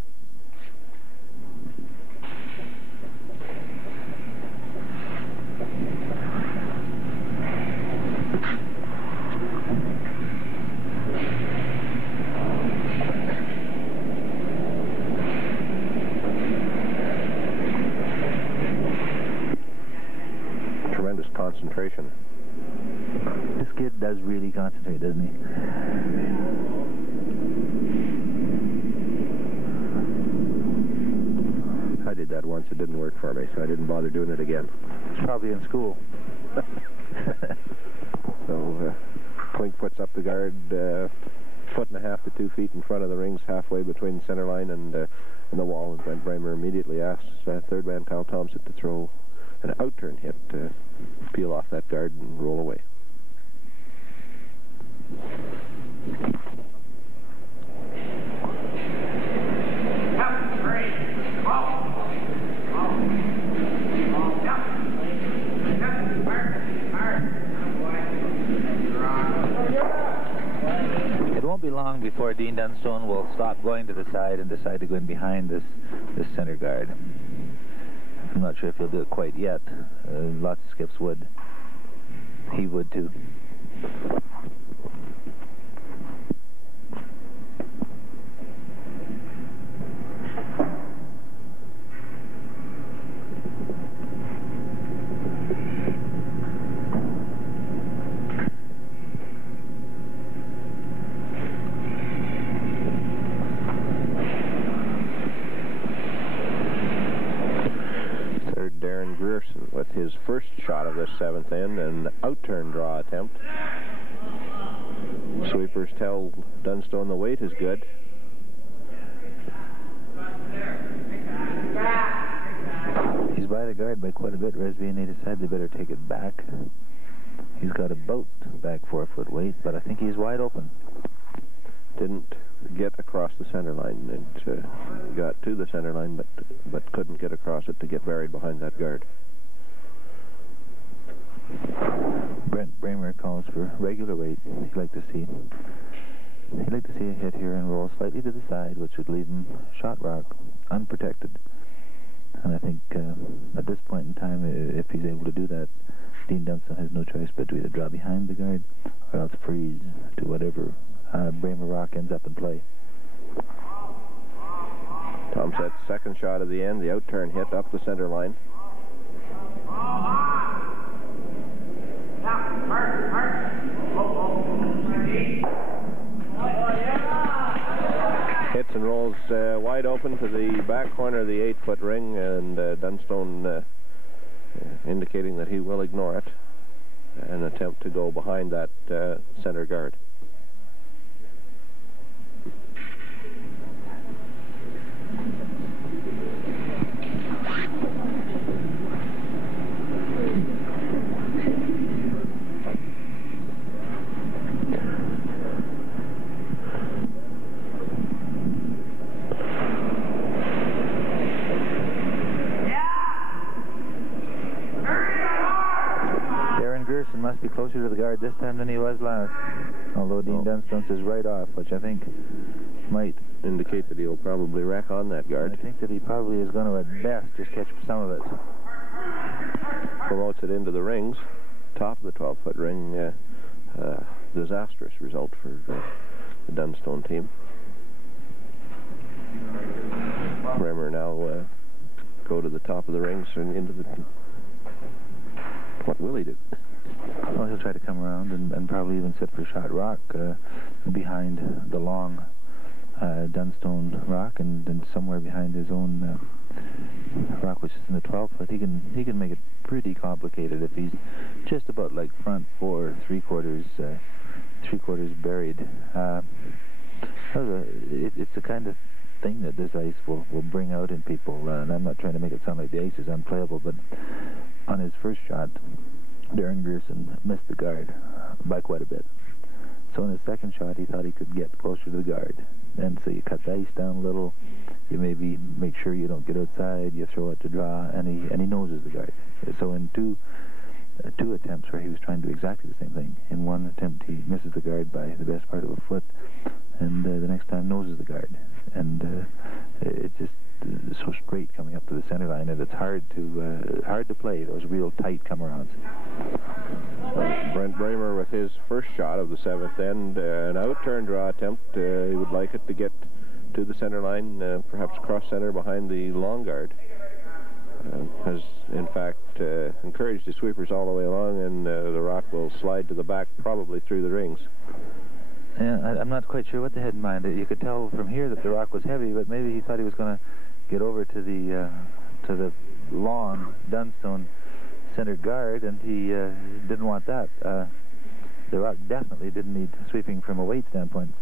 Concentration. This kid does really concentrate, doesn't he? I did that once. It didn't work for me, so I didn't bother doing it again. It's probably in school. So Klink puts up the guard 1.5 to 2 feet in front of the rings, halfway between the center line and the wall, and Brent Braemer immediately asks third man Kyle Thompson to throw an out-turn hit, peel off that guard and roll away. It won't be long before Dean Dunstone will stop going to the side and decide to go in behind this center guard. I'm not sure if he'll do it quite yet. Lots of skips would. He would too. With his first shot of this seventh end, an out-turn draw attempt. Sweepers tell Dunstone the weight is good. He's by the guard by quite a bit, Resby, and they decide they better take it back. He's got about back 4 foot weight, but I think he's wide open. Didn't get across the center line. It got to the center line, but couldn't get across it to get buried behind that guard. Brent Braemer calls for regular weight. He'd like to see He'd like to see a hit here and roll slightly to the side, which would leave him shot rock, unprotected. And I think at this point in time, if he's able to do that, Dean Dunstone has no choice but to either draw behind the guard or else freeze to whatever Braemer rock ends up in play. Tom Sett's second shot of the end, the outturn hit up the center line. Hits and rolls wide open to the back corner of the 8-foot ring, and Dunstone indicating that he will ignore it and attempt to go behind that center guard. Must be closer to the guard this time than he was last. Although Dean Dunstone says right off, which I think might indicate that he'll probably rack on that guard. I think that he probably is going to, at best, just catch some of it. Promotes it into the rings, top of the 12-foot ring. Disastrous result for the Dunstone team. Braemer now go to the top of the rings and into the... What will he do? Well, he'll try to come around and probably even sit for shot rock behind the long Dunstone rock and somewhere behind his own rock, which is in the 12-foot. He can make it pretty complicated if he's just about like front four, three-quarters buried. It's the kind of thing that this ice will bring out in people, and I'm not trying to make it sound like the ice is unplayable, but on his first shot, Darren Grierson missed the guard by quite a bit. So in his second shot, he thought he could get closer to the guard. And so you cut the ice down a little, you maybe make sure you don't get outside, you throw it to draw, and he noses the guard. So in two attempts where he was trying to do exactly the same thing, in one attempt he misses the guard by the best part of a foot, and the next time noses the guard. And it's just so straight coming up to the center line, and it's hard to play those real tight come-arounds. Brent Braemer with his first shot of the 7th end, an out-turn draw attempt. He would like it to get to the center line, perhaps cross-center behind the long guard. Has, in fact, encouraged the sweepers all the way along, and the rock will slide to the back, probably through the rings. Yeah, I'm not quite sure what they had in mind. You could tell from here that the rock was heavy, but maybe he thought he was going to get over to the long Dunstone center guard, and he didn't want that. The rock definitely didn't need sweeping from a weight standpoint.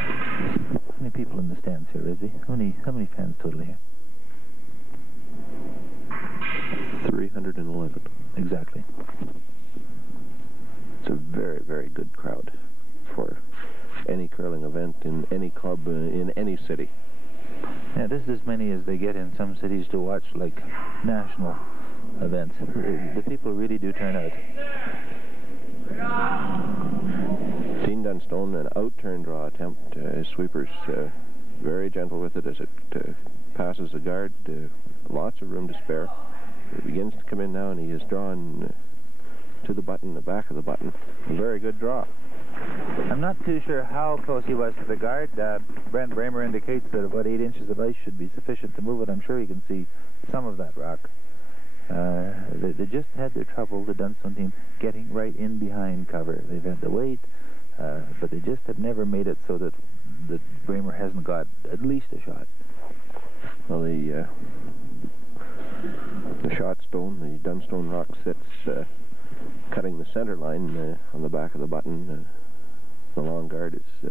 How many people in the stands here, Resby? How many fans total here? 311. Exactly. It's a very, very good crowd for any curling event in any club in any city. Yeah, this is as many as they get in some cities to watch, like, national events. The people really do turn out. Dean Dunstone, an out-turn draw attempt. His sweeper's very gentle with it as it passes the guard. Lots of room to spare. It begins to come in now, and he is drawn to the button, the back of the button. A very good draw. I'm not too sure how close he was to the guard. Brent Braemer indicates that about 8 inches of ice should be sufficient to move it. I'm sure he can see some of that rock. They just had their trouble, the Dunstone team, getting right in behind cover. They've had the weight, but they just have never made it so that Braemer hasn't got at least a shot. Well, the shot stone, the Dunstone rock sits cutting the center line on the back of the button. The long guard is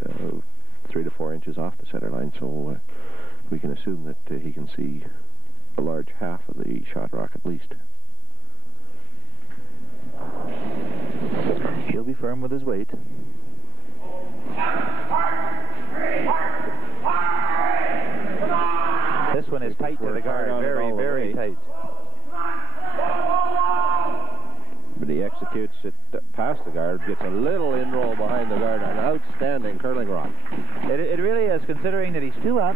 3 to 4 inches off the center line, so we can assume that he can see a large half of the shot rock at least. He'll be firm with his weight. This one is tight to the guard, very, very tight. but he executes it past the guard, gets a little in-roll behind the guard, an outstanding curling rock. It really is, considering that he's 2 up.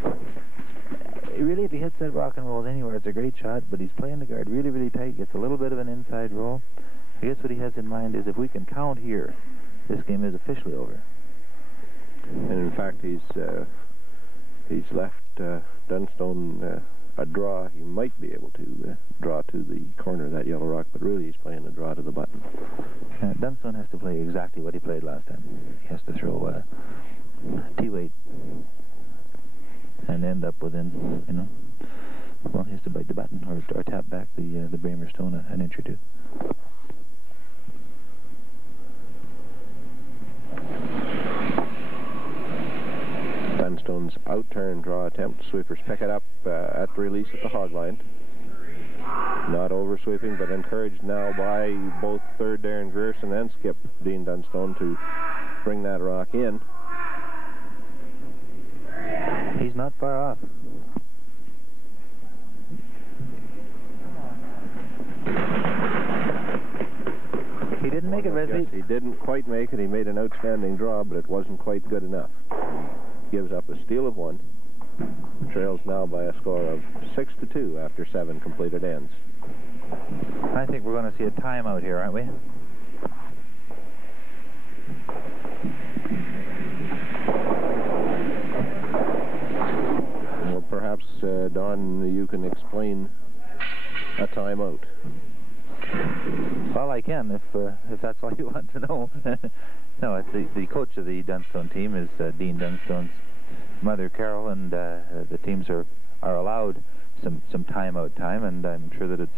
Really, if he hits that rock and rolls anywhere, it's a great shot, but he's playing the guard really, really tight, gets a little bit of an inside roll. I guess what he has in mind is if we can count here, this game is officially over. And in fact, he's left Dunstone a draw. He might be able to draw to the corner of that yellow rock, but really he's playing a draw to the button. Dunstone has to play exactly what he played last time. He has to throw T-weight and end up within, you know, well, he has to bite the button or tap back the Braemer stone an inch or 2. Dunstone's out-turn draw attempt. Sweepers pick it up at the release at the hog line. Not over-sweeping, but encouraged now by both third Darren Grierson and skip Dean Dunstone to bring that rock in. He's not far off. He didn't make it, Resby. Yes, he didn't quite make it. He made an outstanding draw, but it wasn't quite good enough. Gives up a steal of 1. Trails now by a score of 6-2 after 7 completed ends. I think we're going to see a timeout here, aren't we? Well, perhaps, Don, you can explain a timeout. Well, I can, if that's all you want to know. No, it's the coach of the Dunstone team is Dean Dunstone's mother, Carol, and the teams are allowed some timeout time, and I'm sure that it's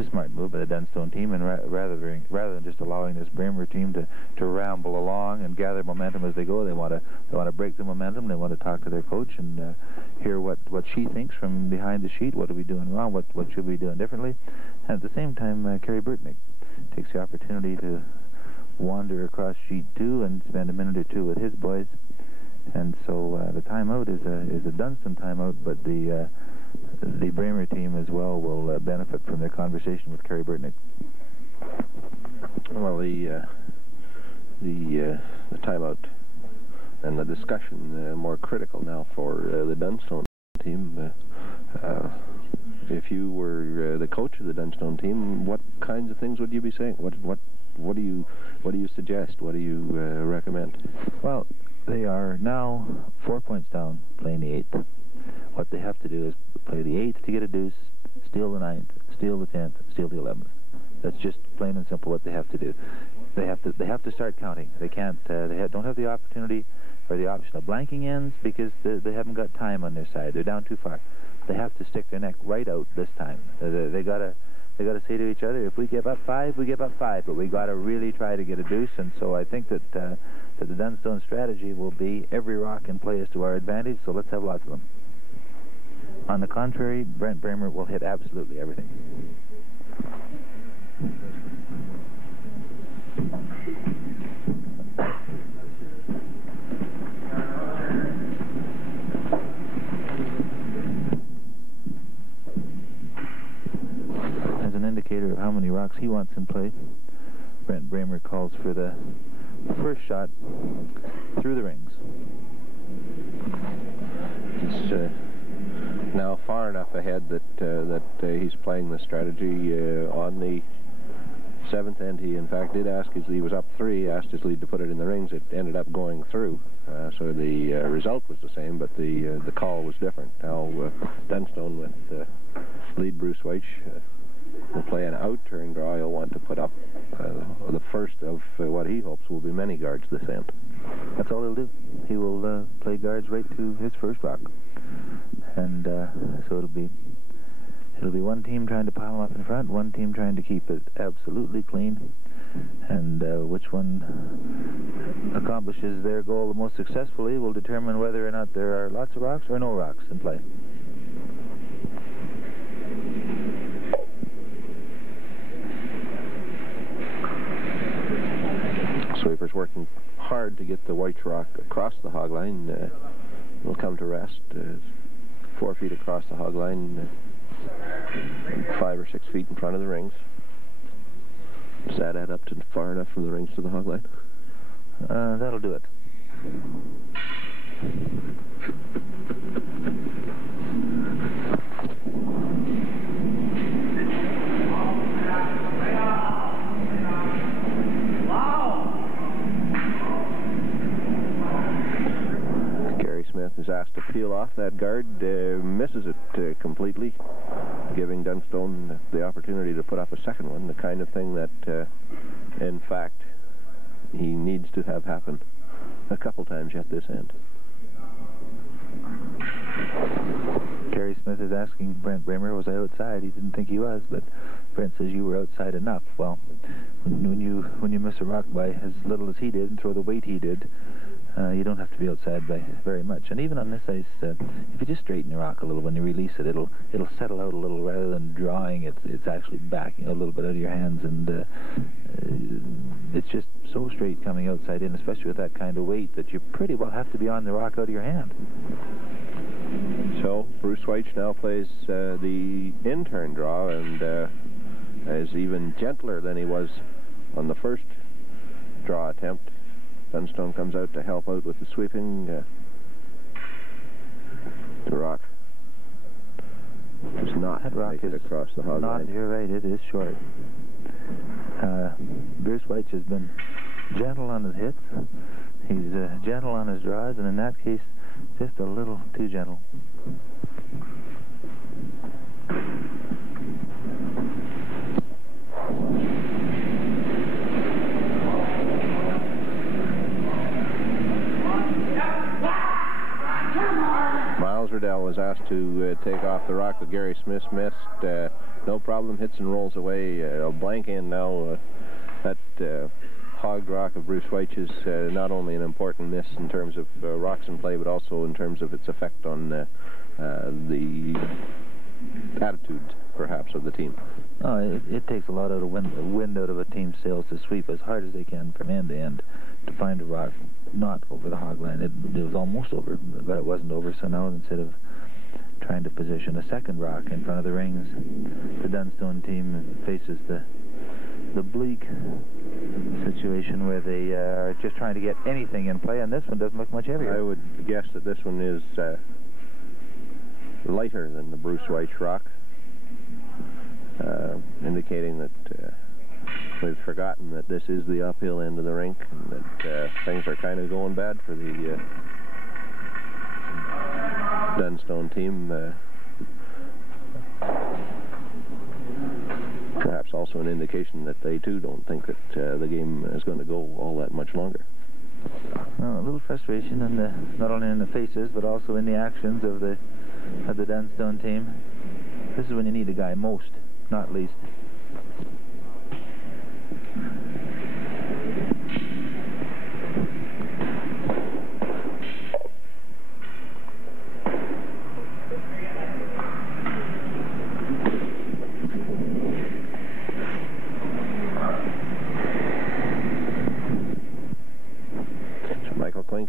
a smart move by the Dunstone team, and rather than just allowing this Braemer team to ramble along and gather momentum as they go, they want to break the momentum. They want to talk to their coach and hear what she thinks from behind the sheet. What are we doing wrong? What should we be doing differently? And at the same time, Kerry Burtnick takes the opportunity to wander across sheet 2 and spend a minute or 2 with his boys. And so the timeout is a Dunstone timeout, but the Braemer team as well will benefit from their conversation with Kerry Burtnick. Well, the timeout and the discussion more critical now for the Dunstone team. If you were the coach of the Dunstone team, what kinds of things would you be saying? What do you suggest? What do you recommend? Well, they are now 4 points down, playing the 8th. What they have to do is play the 8th to get a deuce, steal the 9th, steal the 10th, steal the 11th. That's just plain and simple what they have to do. They have to start counting. They can't. Don't have the opportunity or the option of blanking ends because they haven't got time on their side. They're down too far. They have to stick their neck right out this time. They gotta say to each other, if we give up 5, we give up 5, but we gotta really try to get a deuce. And so I think that the Dunstone strategy will be every rock can play us to our advantage. So let's have lots of them. On the contrary, Brent Braemer will hit absolutely everything. As an indicator of how many rocks he wants in play, Brent Braemer calls for the first shot through the rings. He's now far enough ahead that he's playing the strategy on the 7th end. He in fact did ask, he was up 3, asked his lead to put it in the rings. It ended up going through, so the result was the same, but the call was different. Now Dunstone with lead Bruce Weich will play an out-turn draw. He'll want to put up the first of what he hopes will be many guards this end. That's all he'll do. He will play guards right to his first rock. And so it'll be one team trying to pile them up in front, one team trying to keep it absolutely clean, and which one accomplishes their goal the most successfully will determine whether or not there are lots of rocks or no rocks in play. Sweepers working hard to get the white rock across the hog line. Will come to rest 4 feet across the hog line, 5 or 6 feet in front of the rings. Does that add up to far enough from the rings to the hog line? That'll do it. Smith is asked to peel off that guard, misses it completely, giving Dunstone the opportunity to put up a second one, the kind of thing that, in fact, he needs to have happen a couple times yet this end. Gary Smith is asking Brent Braemer, was I outside? He didn't think he was, but Brent says you were outside enough. Well, when you miss a rock by as little as he did and throw the weight he did, you don't have to be outside by very much. And even on this ice, if you just straighten the rock a little when you release it, it'll settle out a little rather than drawing. It's actually backing a little bit out of your hands, and it's just so straight coming outside in, especially with that kind of weight, that you pretty well have to be on the rock out of your hand. So Bruce Weich now plays the in-turn draw, and is even gentler than he was on the first draw attempt. Dunstone comes out to help out with the sweeping. The rock does not make it across the hog line. You're right, it is short. Bruce Weich has been gentle on his hits. He's gentle on his draws, and in that case, just a little too gentle. Riddell was asked to take off the rock, but Gary Smith missed. No problem, hits and rolls away. A blank in now. That hogged rock of Bruce Weich is not only an important miss in terms of rocks in play, but also in terms of its effect on the attitude, perhaps, of the team. Oh, it takes a lot of wind out of a team's sails to sweep as hard as they can from end to end to find a rock not over the hog line. It was almost over, but it wasn't over, so now instead of trying to position a second rock in front of the rings, the Dunstone team faces the bleak situation where they are just trying to get anything in play, and this one doesn't look much heavier. I would guess that this one is lighter than the Bruce Weich rock, indicating that we've forgotten that this is the uphill end of the rink, and that things are kind of going bad for the Dunstone team. Perhaps also an indication that they too don't think that the game is going to go all that much longer. Well, a little frustration in not only in the faces but also in the actions of the Dunstone team. This is when you need a guy most, not least.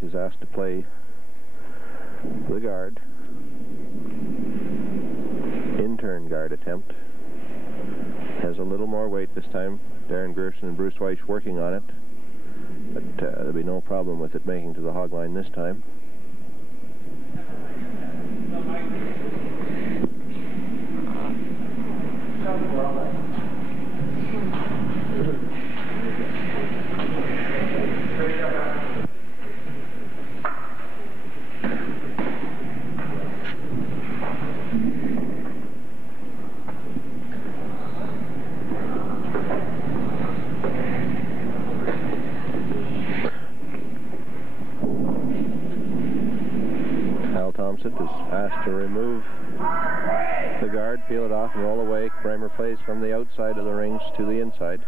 Is asked to play the guard. In-turn guard attempt. Has a little more weight this time. Darren Gerson and Bruce Weich working on it. But there'll be no problem with it making to the hog line this time. Is asked to remove the guard, peel it off, and roll away. Braemer plays from the outside of the rings to the inside.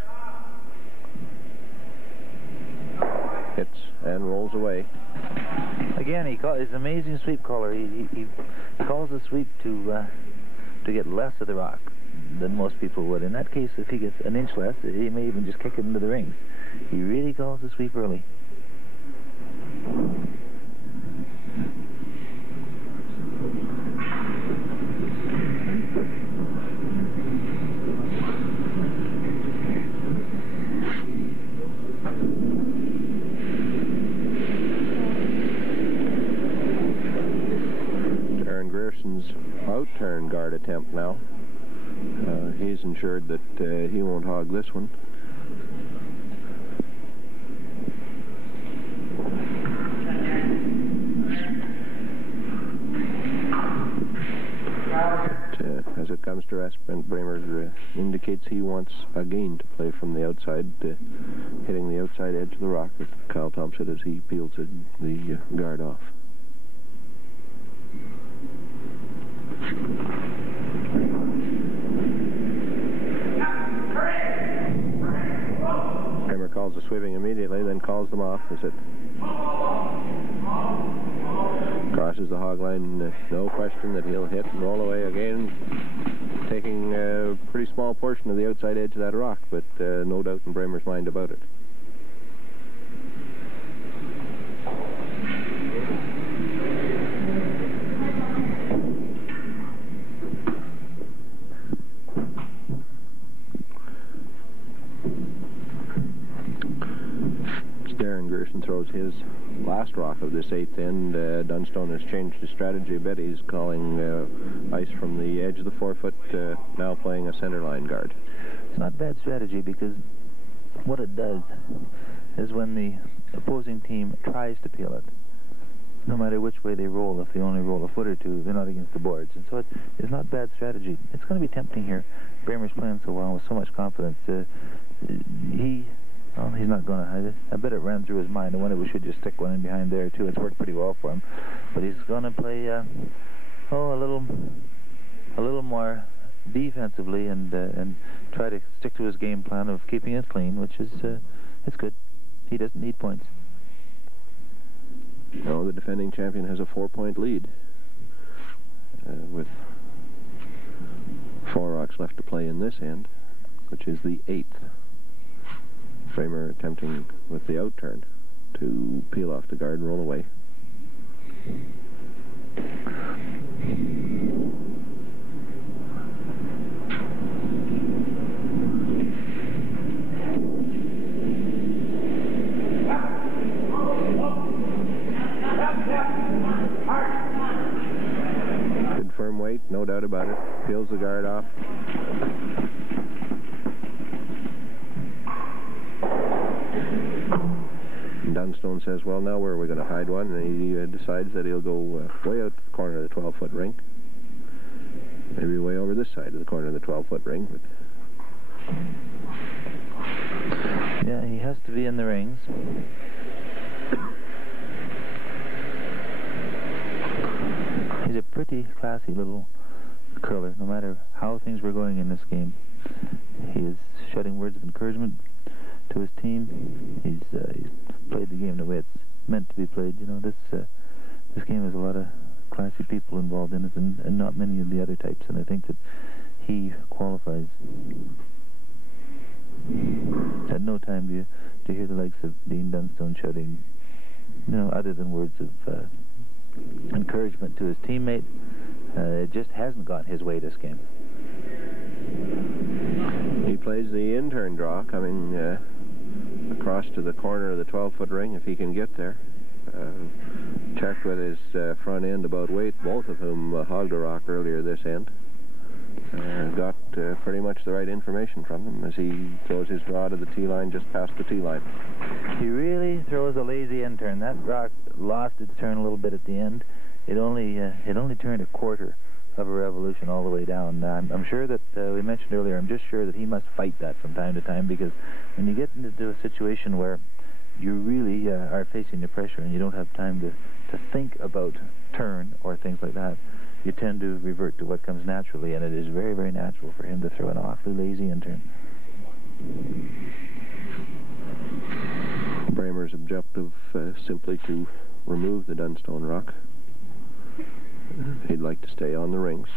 Hits and rolls away. Again, he's an amazing sweep caller. He calls the sweep to get less of the rock than most people would. In that case, if he gets an inch less, he may even just kick it into the rings. He really calls the sweep early. now. He's ensured that he won't hog this one. As it comes to rest, Brent Braemer indicates he wants again to play from the outside, hitting the outside edge of the rock with Kyle Thompson as he peels the guard off. Braemer calls the sweeping immediately, then calls them off as it crosses the hog line. No question that he'll hit and roll away again, taking a pretty small portion of the outside edge of that rock, but no doubt in Braemer's mind about it. Throws his last rock of this 8th end. Dunstone has changed his strategy a bit. He's calling ice from the edge of the 4-foot, now playing a center line guard. It's not bad strategy, because what it does is when the opposing team tries to peel it, no matter which way they roll, if they only roll a foot or two, they're not against the boards. And so it's not bad strategy. It's going to be tempting here. Braemer's playing so well with so much confidence. Well, he's not going to. I bet it ran through his mind. I wonder if we should just stick one in behind there, too. It's worked pretty well for him. But he's going to play, a little more defensively and try to stick to his game plan of keeping it clean, which is, it's good. He doesn't need points. No, the defending champion has a 4-point lead with 4 rocks left to play in this end, which is the 8th. Braemer attempting with the outturn to peel off the guard and roll away. Good firm weight, no doubt about it. Peels the guard off. Dunstone says, well, now where are we going to hide one? And he decides that he'll go way out the corner of the 12-foot ring. Maybe way over this side of the corner of the 12-foot ring. But yeah, he has to be in the rings. He's a pretty classy little curler, no matter how things were going in this game. He is shedding words of encouragement to his team. He's played the game the way it's meant to be played. You know, this game has a lot of classy people involved in it, and not many of the other types. And I think that he qualifies. At no time do you hear the likes of Dean Dunstone shouting, you know, other than words of encouragement to his teammate. It just hasn't gone his way this game. He plays the in-turn draw, coming across to the corner of the 12-foot ring, if he can get there. Checked with his front end about weight, both of whom hogged a rock earlier this end. Got pretty much the right information from him as he throws his draw to the tee line, just past the tee line. He really throws a lazy in-turn. That rock lost its turn a little bit at the end. It only turned a quarter of a revolution all the way down. I'm sure that, we mentioned earlier, I'm just sure that he must fight that from time to time, because when you get into a situation where you really are facing the pressure and you don't have time to think about turn or things like that, you tend to revert to what comes naturally, and it is very, very natural for him to throw an awfully lazy in-turn. Braemer's objective simply to remove the Dunstone rock. He'd like to stay on the rings.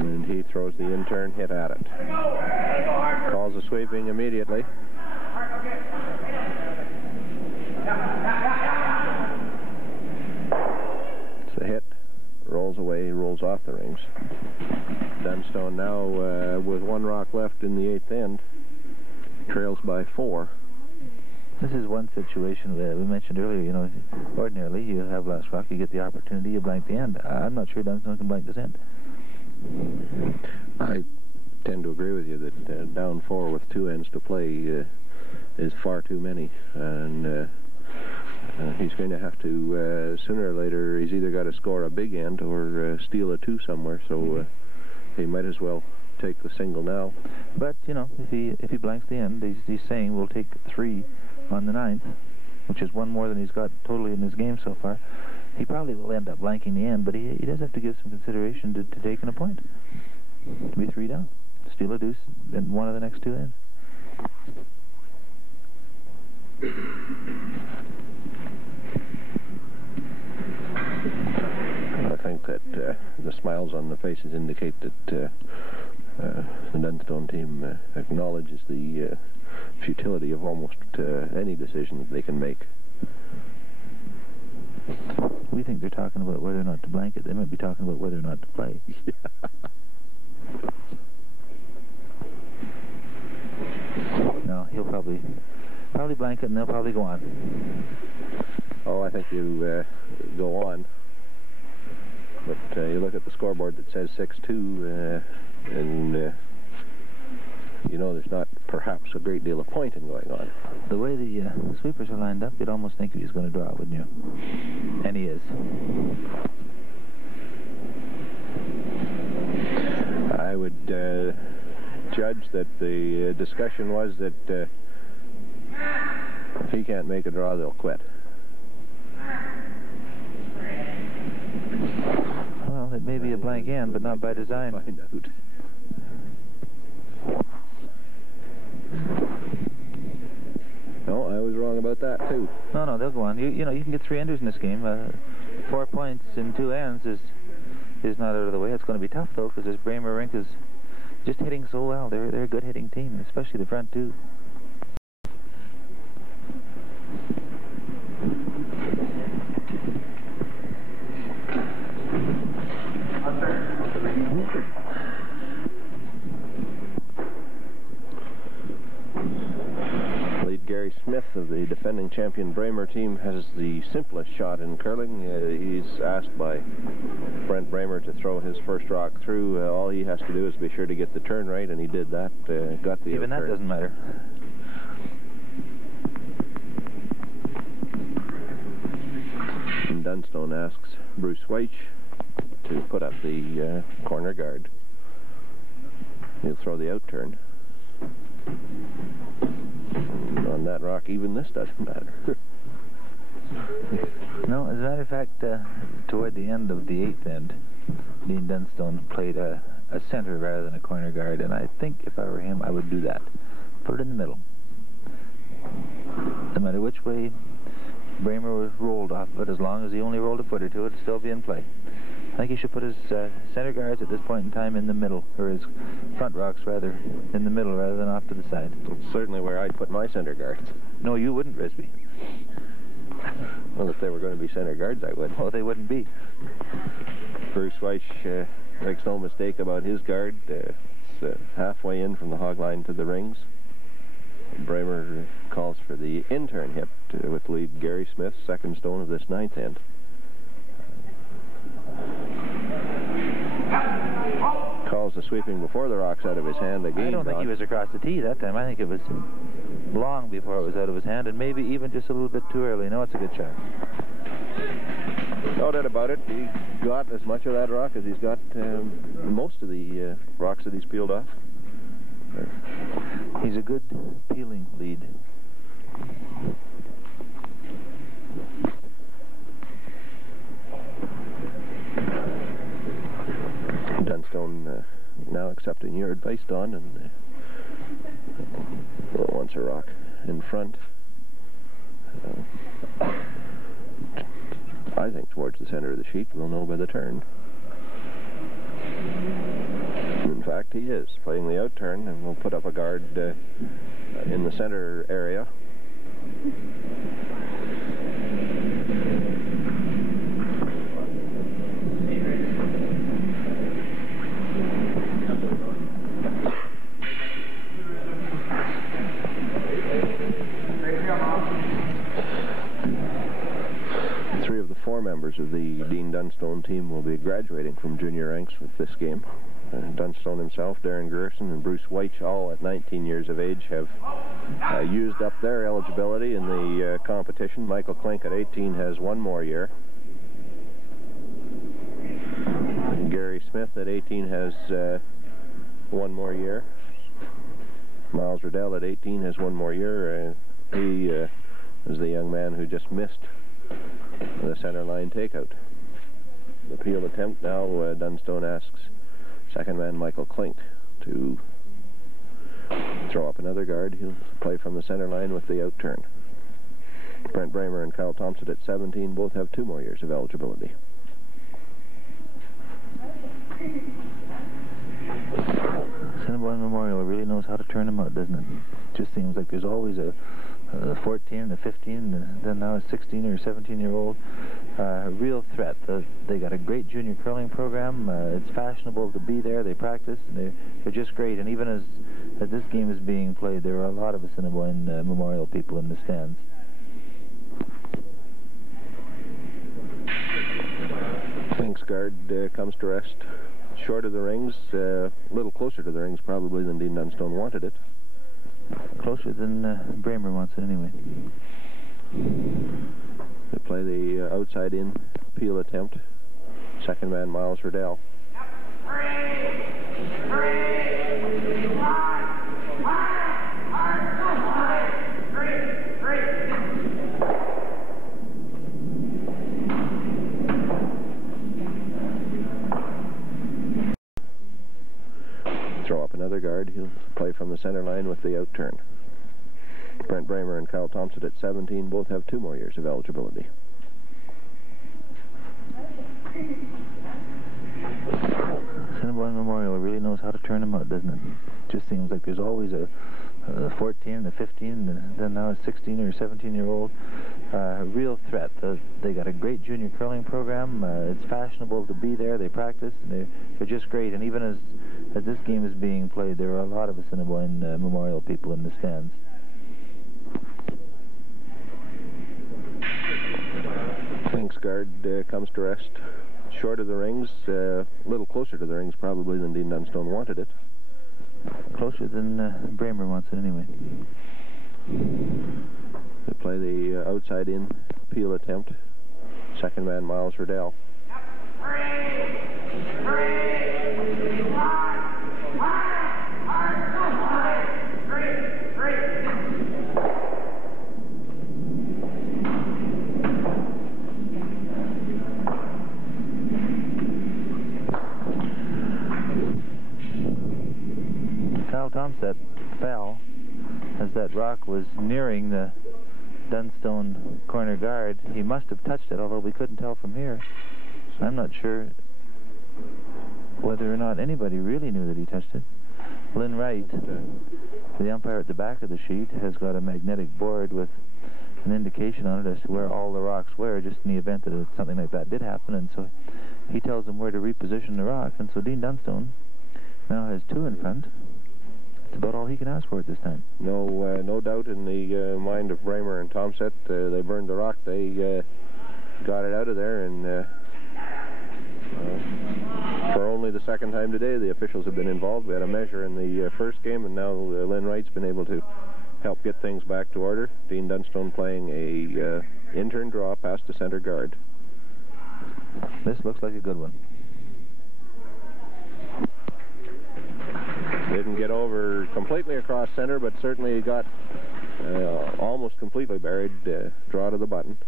And he throws the in-turn hit at it. Calls a sweeping immediately. It's a hit. Rolls away, rolls off the rings. Dunstone now with 1 rock left in the 8th end. Trails by 4. This is one situation we mentioned earlier, you know, ordinarily you have last rock, you get the opportunity, you blank the end. I'm not sure Dunstone can blank this end. I tend to agree with you that down 4 with 2 ends to play is far too many, and he's going to have to, sooner or later, he's either got to score a big end or steal a 2 somewhere, so he might as well take the single now. But, you know, if he blanks the end, he's saying we'll take 3 on the 9th, which is 1 more than he's got totally in his game so far. He probably will end up blanking the end, but he does have to give some consideration to taking a point. To be 3 down. Steal a deuce in one of the next 2 ends. I think that the smiles on the faces indicate that the Dunstone team acknowledges the futility of almost any decision that they can make. We think they're talking about whether or not to blank it. They might be talking about whether or not to play. No, he'll probably blank it, and they'll probably go on. Oh, I think you go on. But you look at the scoreboard that says 6-2, and you know there's not perhaps a great deal of pointing going on. The way the sweepers are lined up, you'd almost think he's going to draw, wouldn't you? And he is. I would judge that the discussion was that if he can't make a draw, they'll quit. Well, it may be a blank end, but not by design. Find out. No, I was wrong about that too. No, they'll go on. You know, you can get 3 enders in this game. 4 points in 2 ends is not out of the way. It's going to be tough though, because this Braemer rink is just hitting so well. They're a good hitting team, especially the front 2. Gary Smith of the defending champion Braemer team has the simplest shot in curling. He's asked by Brent Braemer to throw his first rock through. All he has to do is be sure to get the turn right, and he did that. Got the Even that turn. Doesn't matter. And Dunstone asks Bruce Weich to put up the corner guard. He'll throw the out turn. On that rock, even this doesn't matter. No, as a matter of fact, toward the end of the 8th end, Dean Dunstone played a center rather than a corner guard, and I think if I were him, I would do that. Put it in the middle. No matter which way Braemer was rolled off of it, as long as he only rolled a foot or two, it'd still be in play. I think he should put his center guards at this point in time in the middle, or his front rocks, rather, in the middle rather than off to the side. It's certainly where I'd put my center guards. No, you wouldn't, Resby. Well, if they were going to be center guards, I would. Well, they wouldn't be. Bruce Weich makes no mistake about his guard. It's halfway in from the hog line to the rings. Braemer calls for the in-turn hit with lead Gary Smith, second stone of this 9th end. Calls the sweeping before the rock's out of his hand again. I don't think he was across the tee that time. I think it was long before it was out of his hand, and maybe even just a little bit too early. No, it's a good shot. No doubt about it. He got as much of that rock as he's got most of the rocks that he's peeled off. He's a good peeling lead. Dunstone now accepting your advice, Don, and wants a rock in front. I think towards the center of the sheet. We'll know by the turn. In fact, he is playing the out turn, and we'll put up a guard in the center area. Dunstone team will be graduating from junior ranks with this game. Dunstone himself, Darren Gerson, and Bruce White, all at 19 years of age, have used up their eligibility in the competition. Michael Klink at 18 has one more year. Gary Smith at 18 has one more year. Miles Riddell at 18 has one more year. He is the young man who just missed the center line takeout. The peel attempt now, Dunstone asks second man Michael Klink to throw up another guard. He'll play from the center line with the outturn. Brent Braemer and Kyle Thompson at 17 both have 2 more years of eligibility. Assiniboine Memorial really knows how to turn them out, doesn't it? Just seems like there's always a 14 and a 15, and then now a 16 or 17-year-old. Real threat. They got a great junior curling program. It's fashionable to be there. They practice, and they're just great. And even as this game is being played, there are a lot of Assiniboine Memorial people in the stands. Klink's guard comes to rest short of the rings, a little closer to the rings probably than Dean Dunstone wanted it. Closer than Braemer wants it anyway. They play the outside-in peel attempt. Second man, Miles Riddell. Throw up another guard. He'll play from the center line with the outturn. Brent Braemer and Kyle Thompson at 17 both have 2 more years of eligibility. Assiniboine Memorial really knows how to turn them out, doesn't it? Just seems like there's always a 14 and a 15, and then now a 16 or 17-year-old. Real threat. They got a great junior curling program. It's fashionable to be there. They practice, and they're just great. And even as this game is being played, there are a lot of Assiniboine Memorial people in the stands. Klink's guard comes to rest short of the rings, a little closer to the rings probably than Dean Dunstone wanted it. Closer than Braemer wants it anyway. They play the outside-in peel attempt. Second man, Miles Riddell. Kyle Thompson fell as that rock was nearing the Dunstone corner guard. He must have touched it, although we couldn't tell from here. I'm not sure whether or not anybody really knew that he touched it. Lynn Wright, the umpire at the back of the sheet, has got a magnetic board with an indication on it as to where all the rocks were, just in the event that something like that did happen, and so he tells them where to reposition the rock. And so Dean Dunstone now has 2 in front. It's about all he can ask for at this time. No doubt in the mind of Braemer and Thompson. They burned the rock. They got it out of there, and for only the second time today, the officials have been involved. We had a measure in the first game, and now Lynn Wright's been able to help get things back to order. Dean Dunstone playing a in-turn draw past the center guard. This looks like a good one. Didn't get over completely across center, but certainly got almost completely buried. Draw to the button,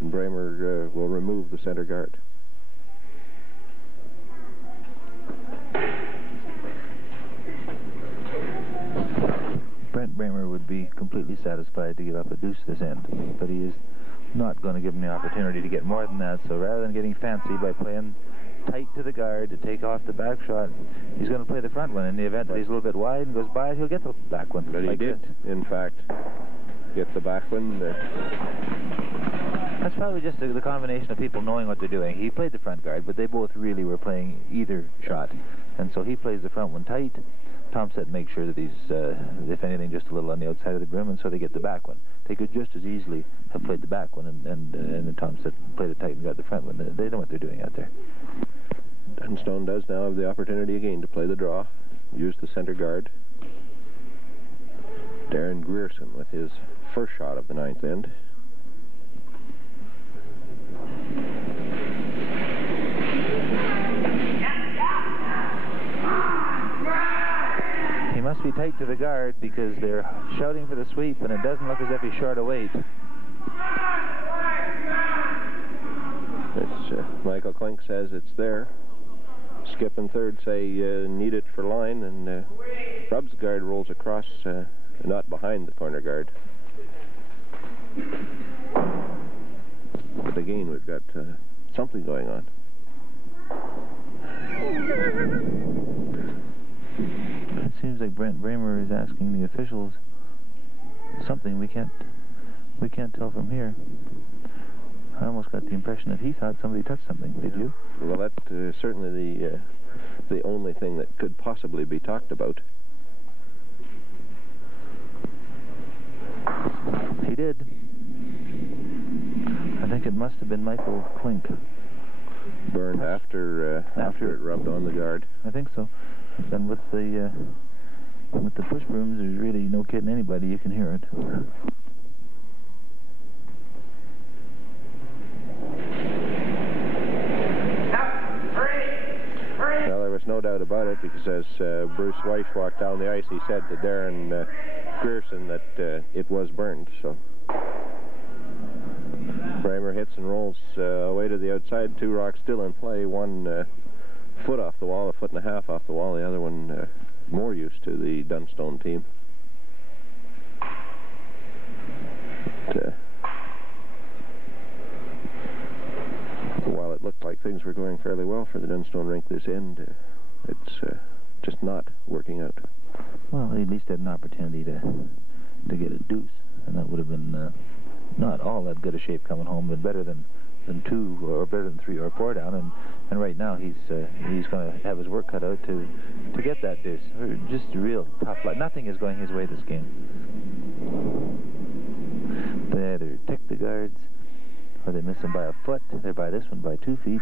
and Braemer will remove the center guard. Brent Braemer would be completely satisfied to give up a deuce this end, but he is not going to give him the opportunity to get more than that. So rather than getting fancy by playing tight to the guard to take off the back shot, he's going to play the front one. In the event that he's a little bit wide and goes by it, he'll get the back one. But he did, in fact, get the back one. That's probably just the combination of people knowing what they're doing. He played the front guard, but they both really were playing either shot. And so he plays the front one tight. Thompson makes sure that he's, if anything, just a little on the outside of the brim, and so they get the back one. they could just as easily have played the back one and the Tom said played it tight and got the front one. They know what they're doing out there. Dunstone does now have the opportunity again to play the draw, use the center guard. Darren Grierson with his first shot of the ninth end. He must be tight to the guard because they're shouting for the sweep, and it doesn't look as if he's short of weight. It's Michael Klink says it's there. Skip and third say need it for line, and Rub's guard rolls across, not behind the corner guard. But again, we've got something going on. It seems like Brent Braemer is asking the officials something we can't tell from here. I almost got the impression that he thought somebody touched something. Did you? Well, that's certainly the only thing that could possibly be talked about. He did. I think it must have been Michael Klink. Burned after it rubbed on the guard. I think so. And with the push brooms, there's really no kidding anybody. You can hear it. Well, there was no doubt about it, because as Bruce Weiss walked down the ice, he said to Darren Grierson that it was burned. So Braemer hits and rolls away to the outside. Two rocks still in play. One foot off the wall, a foot and a half off the wall. The other one more used to the Dunstone team. But, while it looked like things were going fairly well for the Dunstone rink this end, it's just not working out. Well, he at least had an opportunity to get a deuce, and that would have been not all that good a shape coming home, but better than two, or better than 3 or 4 down. And right now he's going to have his work cut out to get that deuce. Just a real tough luck. Nothing is going his way this game. They either tick the guards, or they miss him by a foot. They buy this one by 2 feet.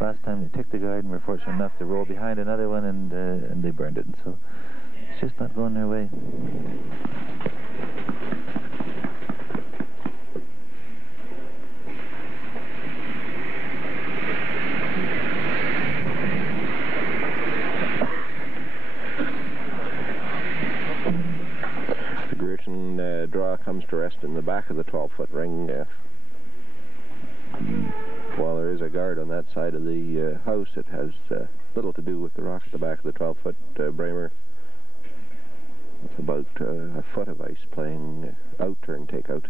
Last time they ticked the guard and were fortunate enough to roll behind another one, and they burned it. And so it's just not going their way. The Grierson draw comes to rest in the back of the 12-foot ring. While there is a guard on that side of the house, it has little to do with the rock at the back of the 12-foot. Braemer with about a foot of ice playing out-turn takeout.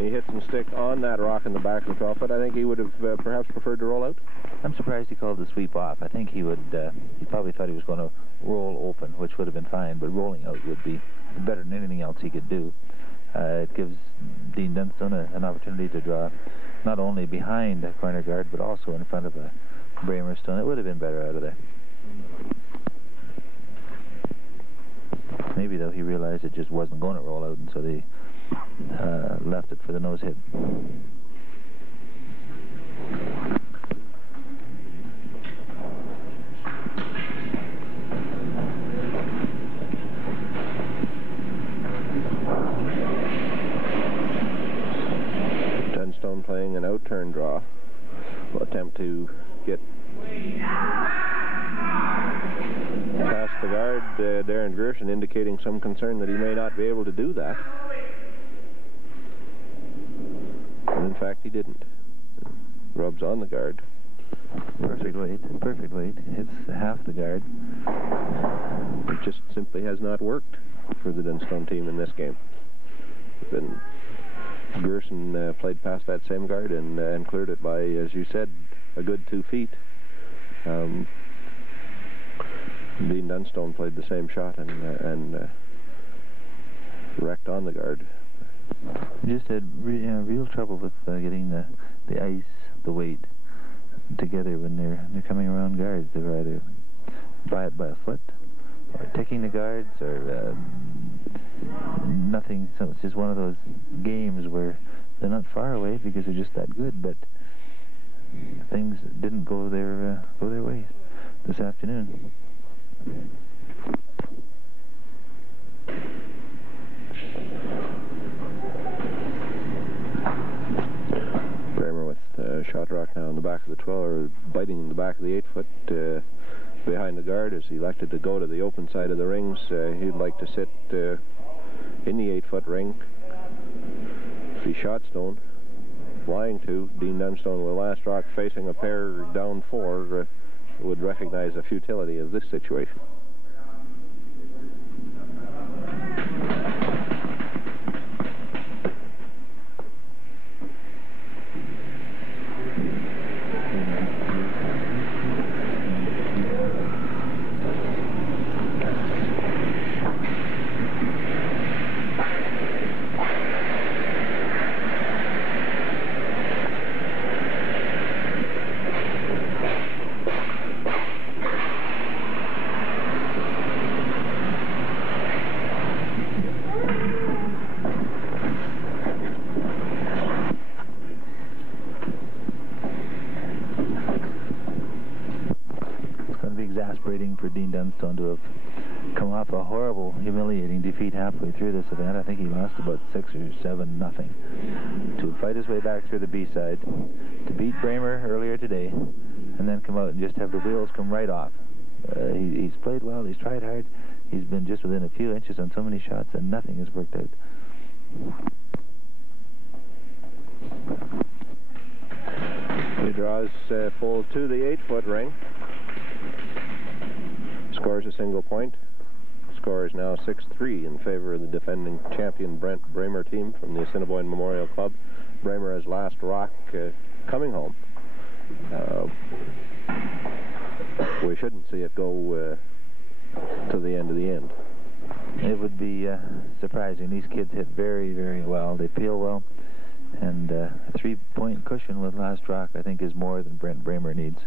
He hits and stick on that rock in the back of the 12-foot. I think he would have perhaps preferred to roll out. I'm surprised he called the sweep off. I think he would. He probably thought he was going to roll open, which would have been fine, but rolling out would be better than anything else he could do. It gives Dean Dunstone an opportunity to draw not only behind a corner guard, but also in front of a Braemer stone. It would have been better out of there. Maybe, though, he realized it just wasn't going to roll out, and so they left it for the nose hit. Dunstone playing an out-turn draw. Will attempt to get past the guard. Darren Grierson indicating some concern that he may not be able to do that. And in fact, he didn't. Rubs on the guard. Perfect weight. Perfect weight. Hits half the guard. It just simply has not worked for the Dunstone team in this game. They've been Gerson played past that same guard and cleared it by, as you said, a good 2 feet. Dean Dunstone played the same shot and wrecked on the guard. Just had real trouble with getting the ice, the weight together when they're coming around guards. They were either by a foot, or taking the guards, or nothing. So it's just one of those games where they're not far away because they're just that good, but things didn't go their way this afternoon. Braemer with shot rock now in the back of the 12, or biting in the back of the 8-foot behind the guard as he elected to go to the open side of the rings. He'd like to sit in the 8-foot ring. He shot Stone. Flying to Dean Dunstone with last rock facing a pair down 4 would recognize the futility of this situation. For Dean Dunstone to have come off a horrible, humiliating defeat halfway through this event. I think he lost about 6 or 7-0. To fight his way back through the B-side, to beat Braemer earlier today, and then come out and just have the wheels come right off. He's played well, he's tried hard, he's been just within a few inches on so many shots, and nothing has worked out. He draws full to the 8-foot ring. Scores a single point. Score is now 6-3 in favor of the defending champion Brent Braemer team from the Assiniboine Memorial Club. Braemer has last rock coming home. We shouldn't see it go to the end of the end. It would be surprising. These kids hit very, very well. They peel well. And a 3-point cushion with last rock, I think, is more than Brent Braemer needs.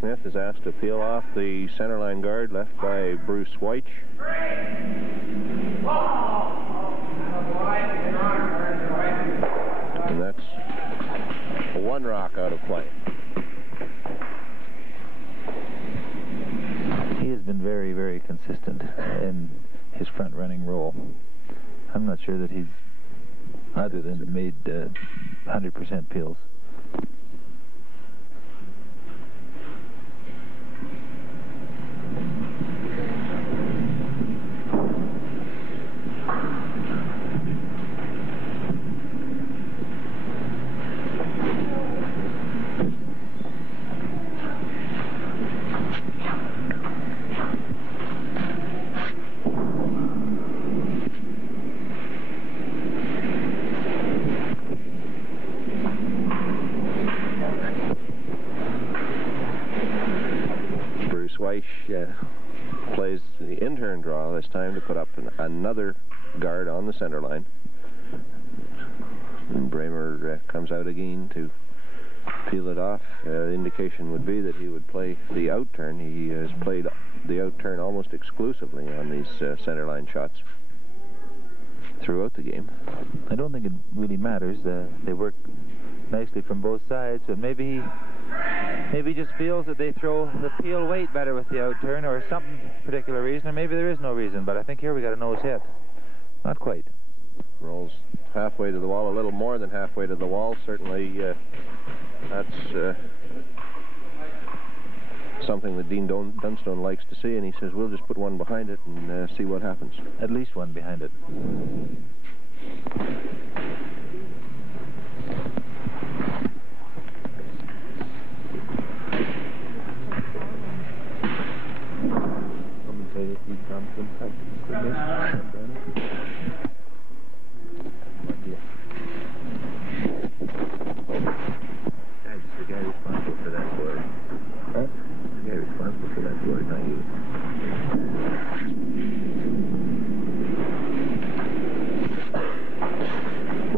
Smith is asked to peel off the centerline guard left by Bruce Weich. And that's 1 rock out of play. He has been very, very consistent in his front-running role. I'm not sure that he's, other than made 100% peels. Plays the intern draw this time to put up another guard on the center line. And Braemer comes out again to peel it off. Indication would be that he would play the out turn. He has played the out turn almost exclusively on these center line shots throughout the game. I don't think it really matters. They work nicely from both sides, but maybe Maybe he just feels that they throw the peel weight better with the outturn, or some particular reason, or maybe there is no reason, but I think here we got a nose hit. Not quite. Rolls halfway to the wall, a little more than halfway to the wall. Certainly that's something that Dean Dunstone likes to see, and he says, we'll just put one behind it and see what happens. At least one behind it.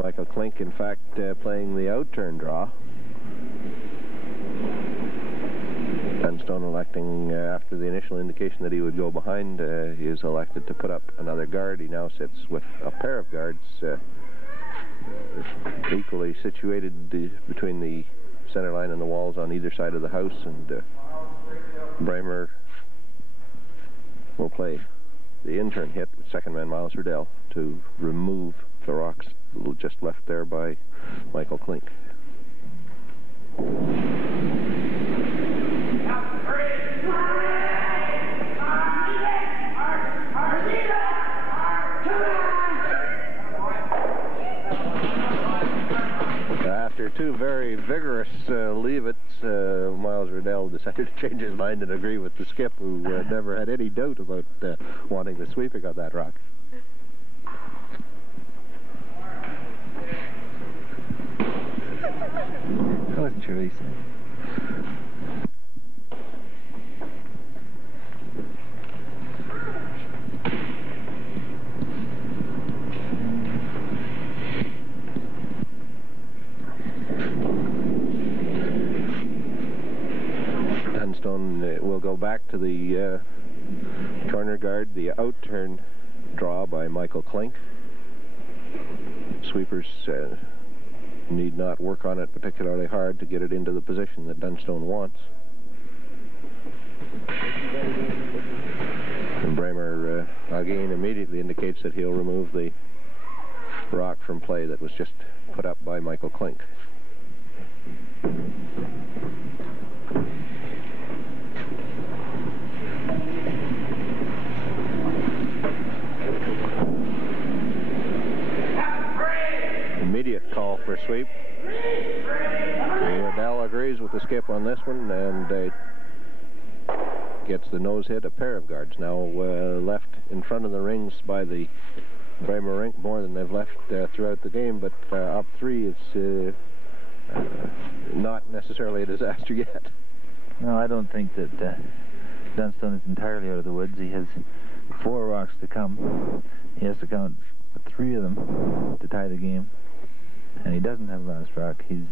Michael Klink, in fact, playing the outturn draw. Dunstone electing, after the initial indication that he would go behind, he is elected to put up another guard. He now sits with a pair of guards equally situated between the center line and the walls on either side of the house, and Braemer will play the in-turn hit with second man Miles Riddell to remove the rocks just left there by Michael Klink. After two very vigorous leave-its, Miles Riddell decided to change his mind and agree with the skip, who never had any doubt about wanting the sweeping on that rock. That wasn't true, he said. Dunstone will go back to the corner guard, the outturn draw by Michael Klink. Sweepers need not work on it particularly hard to get it into the position that Dunstone wants. And Braemer again immediately indicates that he'll remove the rock from play that was just put up by Michael Klink. Immediate call for a sweep. Riddell agrees with the skip on this one and gets the nose hit. A pair of guards now left in front of the rings by the Braemer rink, more than they've left throughout the game, but up three is not necessarily a disaster yet. No, I don't think that Dunstone is entirely out of the woods. He has 4 rocks to come. He has to count 3 of them to tie the game. And he doesn't have last rock. He's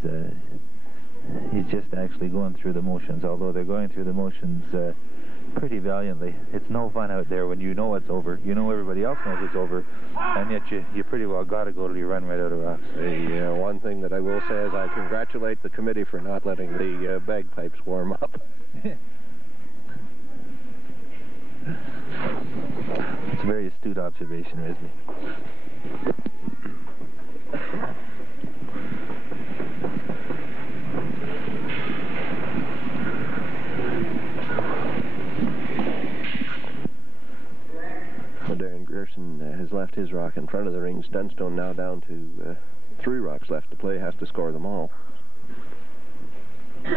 just actually going through the motions, although they're going through the motions pretty valiantly. It's no fun out there when you know it's over. You know everybody else knows it's over, and yet you pretty well got to go till you run right out of rocks. The one thing that I will say is I congratulate the committee for not letting the bagpipes warm up. It's a very astute observation, Resby. Has left his rock in front of the rings. Dunstone now down to 3 rocks left to play, has to score them all. I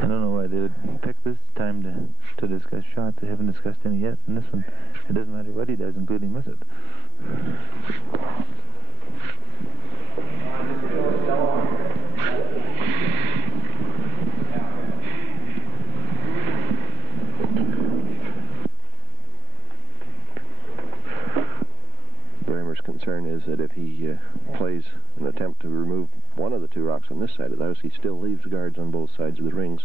don't know why they would pick this time to discuss shots. They haven't discussed any yet. And this one, it doesn't matter what he does, including miss it. Braemer's concern is that if he plays an attempt to remove one of the 2 rocks on this side of the house, he still leaves guards on both sides of the rings,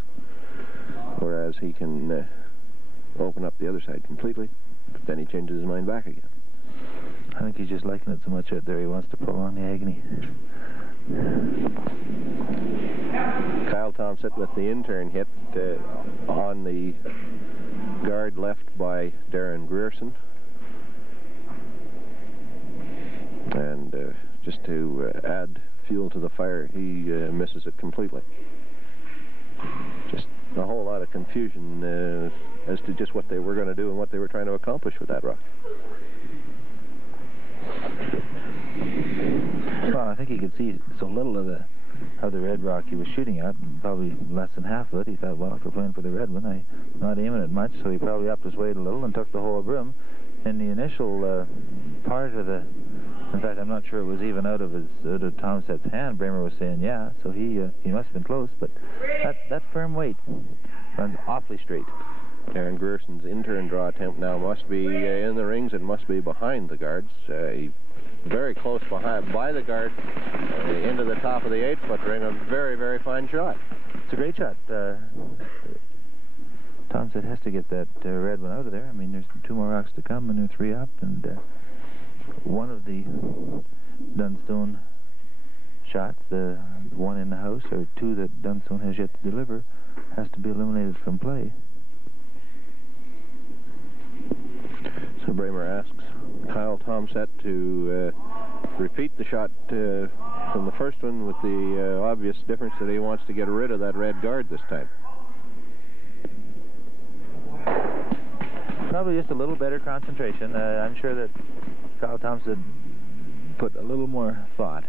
whereas he can open up the other side completely, but then he changes his mind back again. I think he's just liking it so much out there he wants to prolong the agony. Kyle Thompson with the in-turn hit on the guard left by Darren Grierson. And just to add fuel to the fire, he misses it completely. Just a whole lot of confusion as to just what they were going to do and what they were trying to accomplish with that rock. Well, I think he could see so little of the red rock he was shooting at, probably less than half of it. He thought, well, if we're playing for the red one, I'm not aiming at much, so he probably upped his weight a little and took the whole brim. In the initial part of the, in fact, I'm not sure it was even out of Tomset's hand. Braemer was saying, yeah, so he must have been close, but that firm weight runs awfully straight. Darren Grierson's in-turn draw attempt now must be in the rings and must be behind the guards. Very close by the guard into the top of the 8-foot ring. A very, very fine shot. It's a great shot. Tomset has to get that red one out of there. I mean, there's 2 more rocks to come, and they're 3 up, and one of the Dunstone shots, the one in the house, or 2 that Dunstone has yet to deliver, has to be eliminated from play. So Braemer asks Kyle Tomset to repeat the shot from the first one, with the obvious difference that he wants to get rid of that red guard this time. Probably just a little better concentration. I'm sure that Kyle Tomset put a little more thought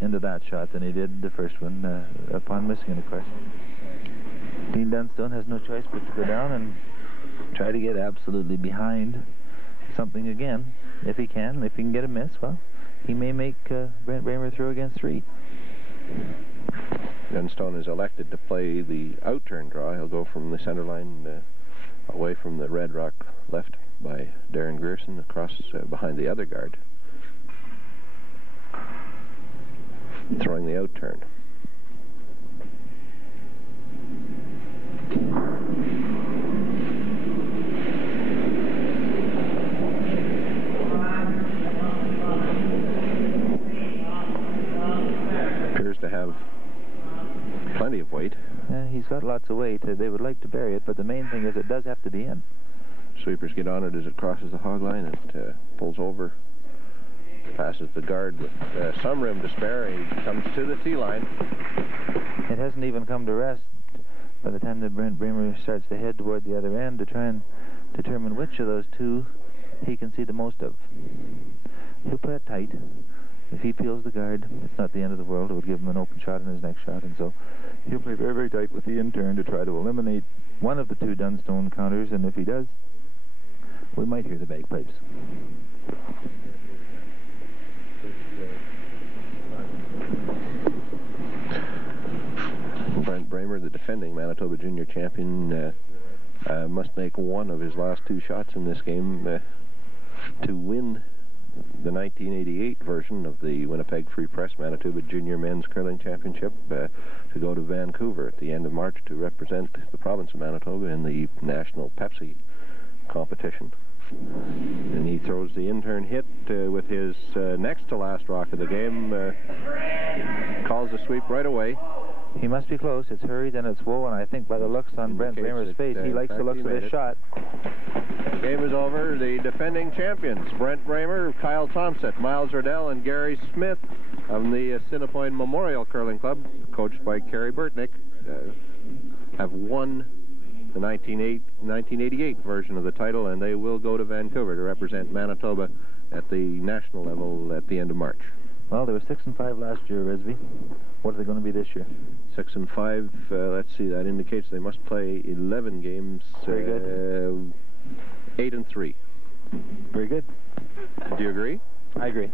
into that shot than he did the first one, upon missing it, of course. Dean Dunstone has no choice but to go down and try to get absolutely behind something again, if he can. If he can get a miss, well, he may make Brent Braemer throw against 3. Dunstone is elected to play the out-turn draw. He'll go from the center line away from the red rock left by Darren Grierson across behind the other guard, throwing the out-turn. To have plenty of weight. Yeah, he's got lots of weight. They would like to bury it, but the main thing is it does have to be in. Sweepers get on it as it crosses the hog line. It pulls over, passes the guard with some room to spare. He comes to the tee line. It hasn't even come to rest by the time that Brent Braemer starts to head toward the other end to try and determine which of those 2 he can see the most of. He'll play it tight. If he peels the guard, it's not the end of the world. It would give him an open shot in his next shot, and so he'll play very, very tight with the in-turn to try to eliminate one of the 2 Dunstone counters, and if he does, we might hear the bagpipes. Brent Braemer, the defending Manitoba Junior champion, must make one of his last 2 shots in this game to win the 1988 version of the Winnipeg Free Press Manitoba Junior Men's Curling Championship, to go to Vancouver at the end of March to represent the province of Manitoba in the national Pepsi competition. And he throws the in-turn hit with his next to last rock of the game, calls the sweep right away. He must be close. It's hurried and it's woe, and I think by the looks on Brent Braemer's face, he likes the looks of this shot. The game is over. The defending champions, Brent Braemer, Kyle Thompson, Miles Riddell, and Gary Smith of the Assiniboine Memorial Curling Club, coached by Kerry Burtnick, have won the 1988 version of the title, and they will go to Vancouver to represent Manitoba at the national level at the end of March. Well, they were 6-5 last year, Resby. What are they going to be this year? 6-5. Let's see. That indicates they must play 11 games. Very good. 8-3. Very good. Do you agree? I agree.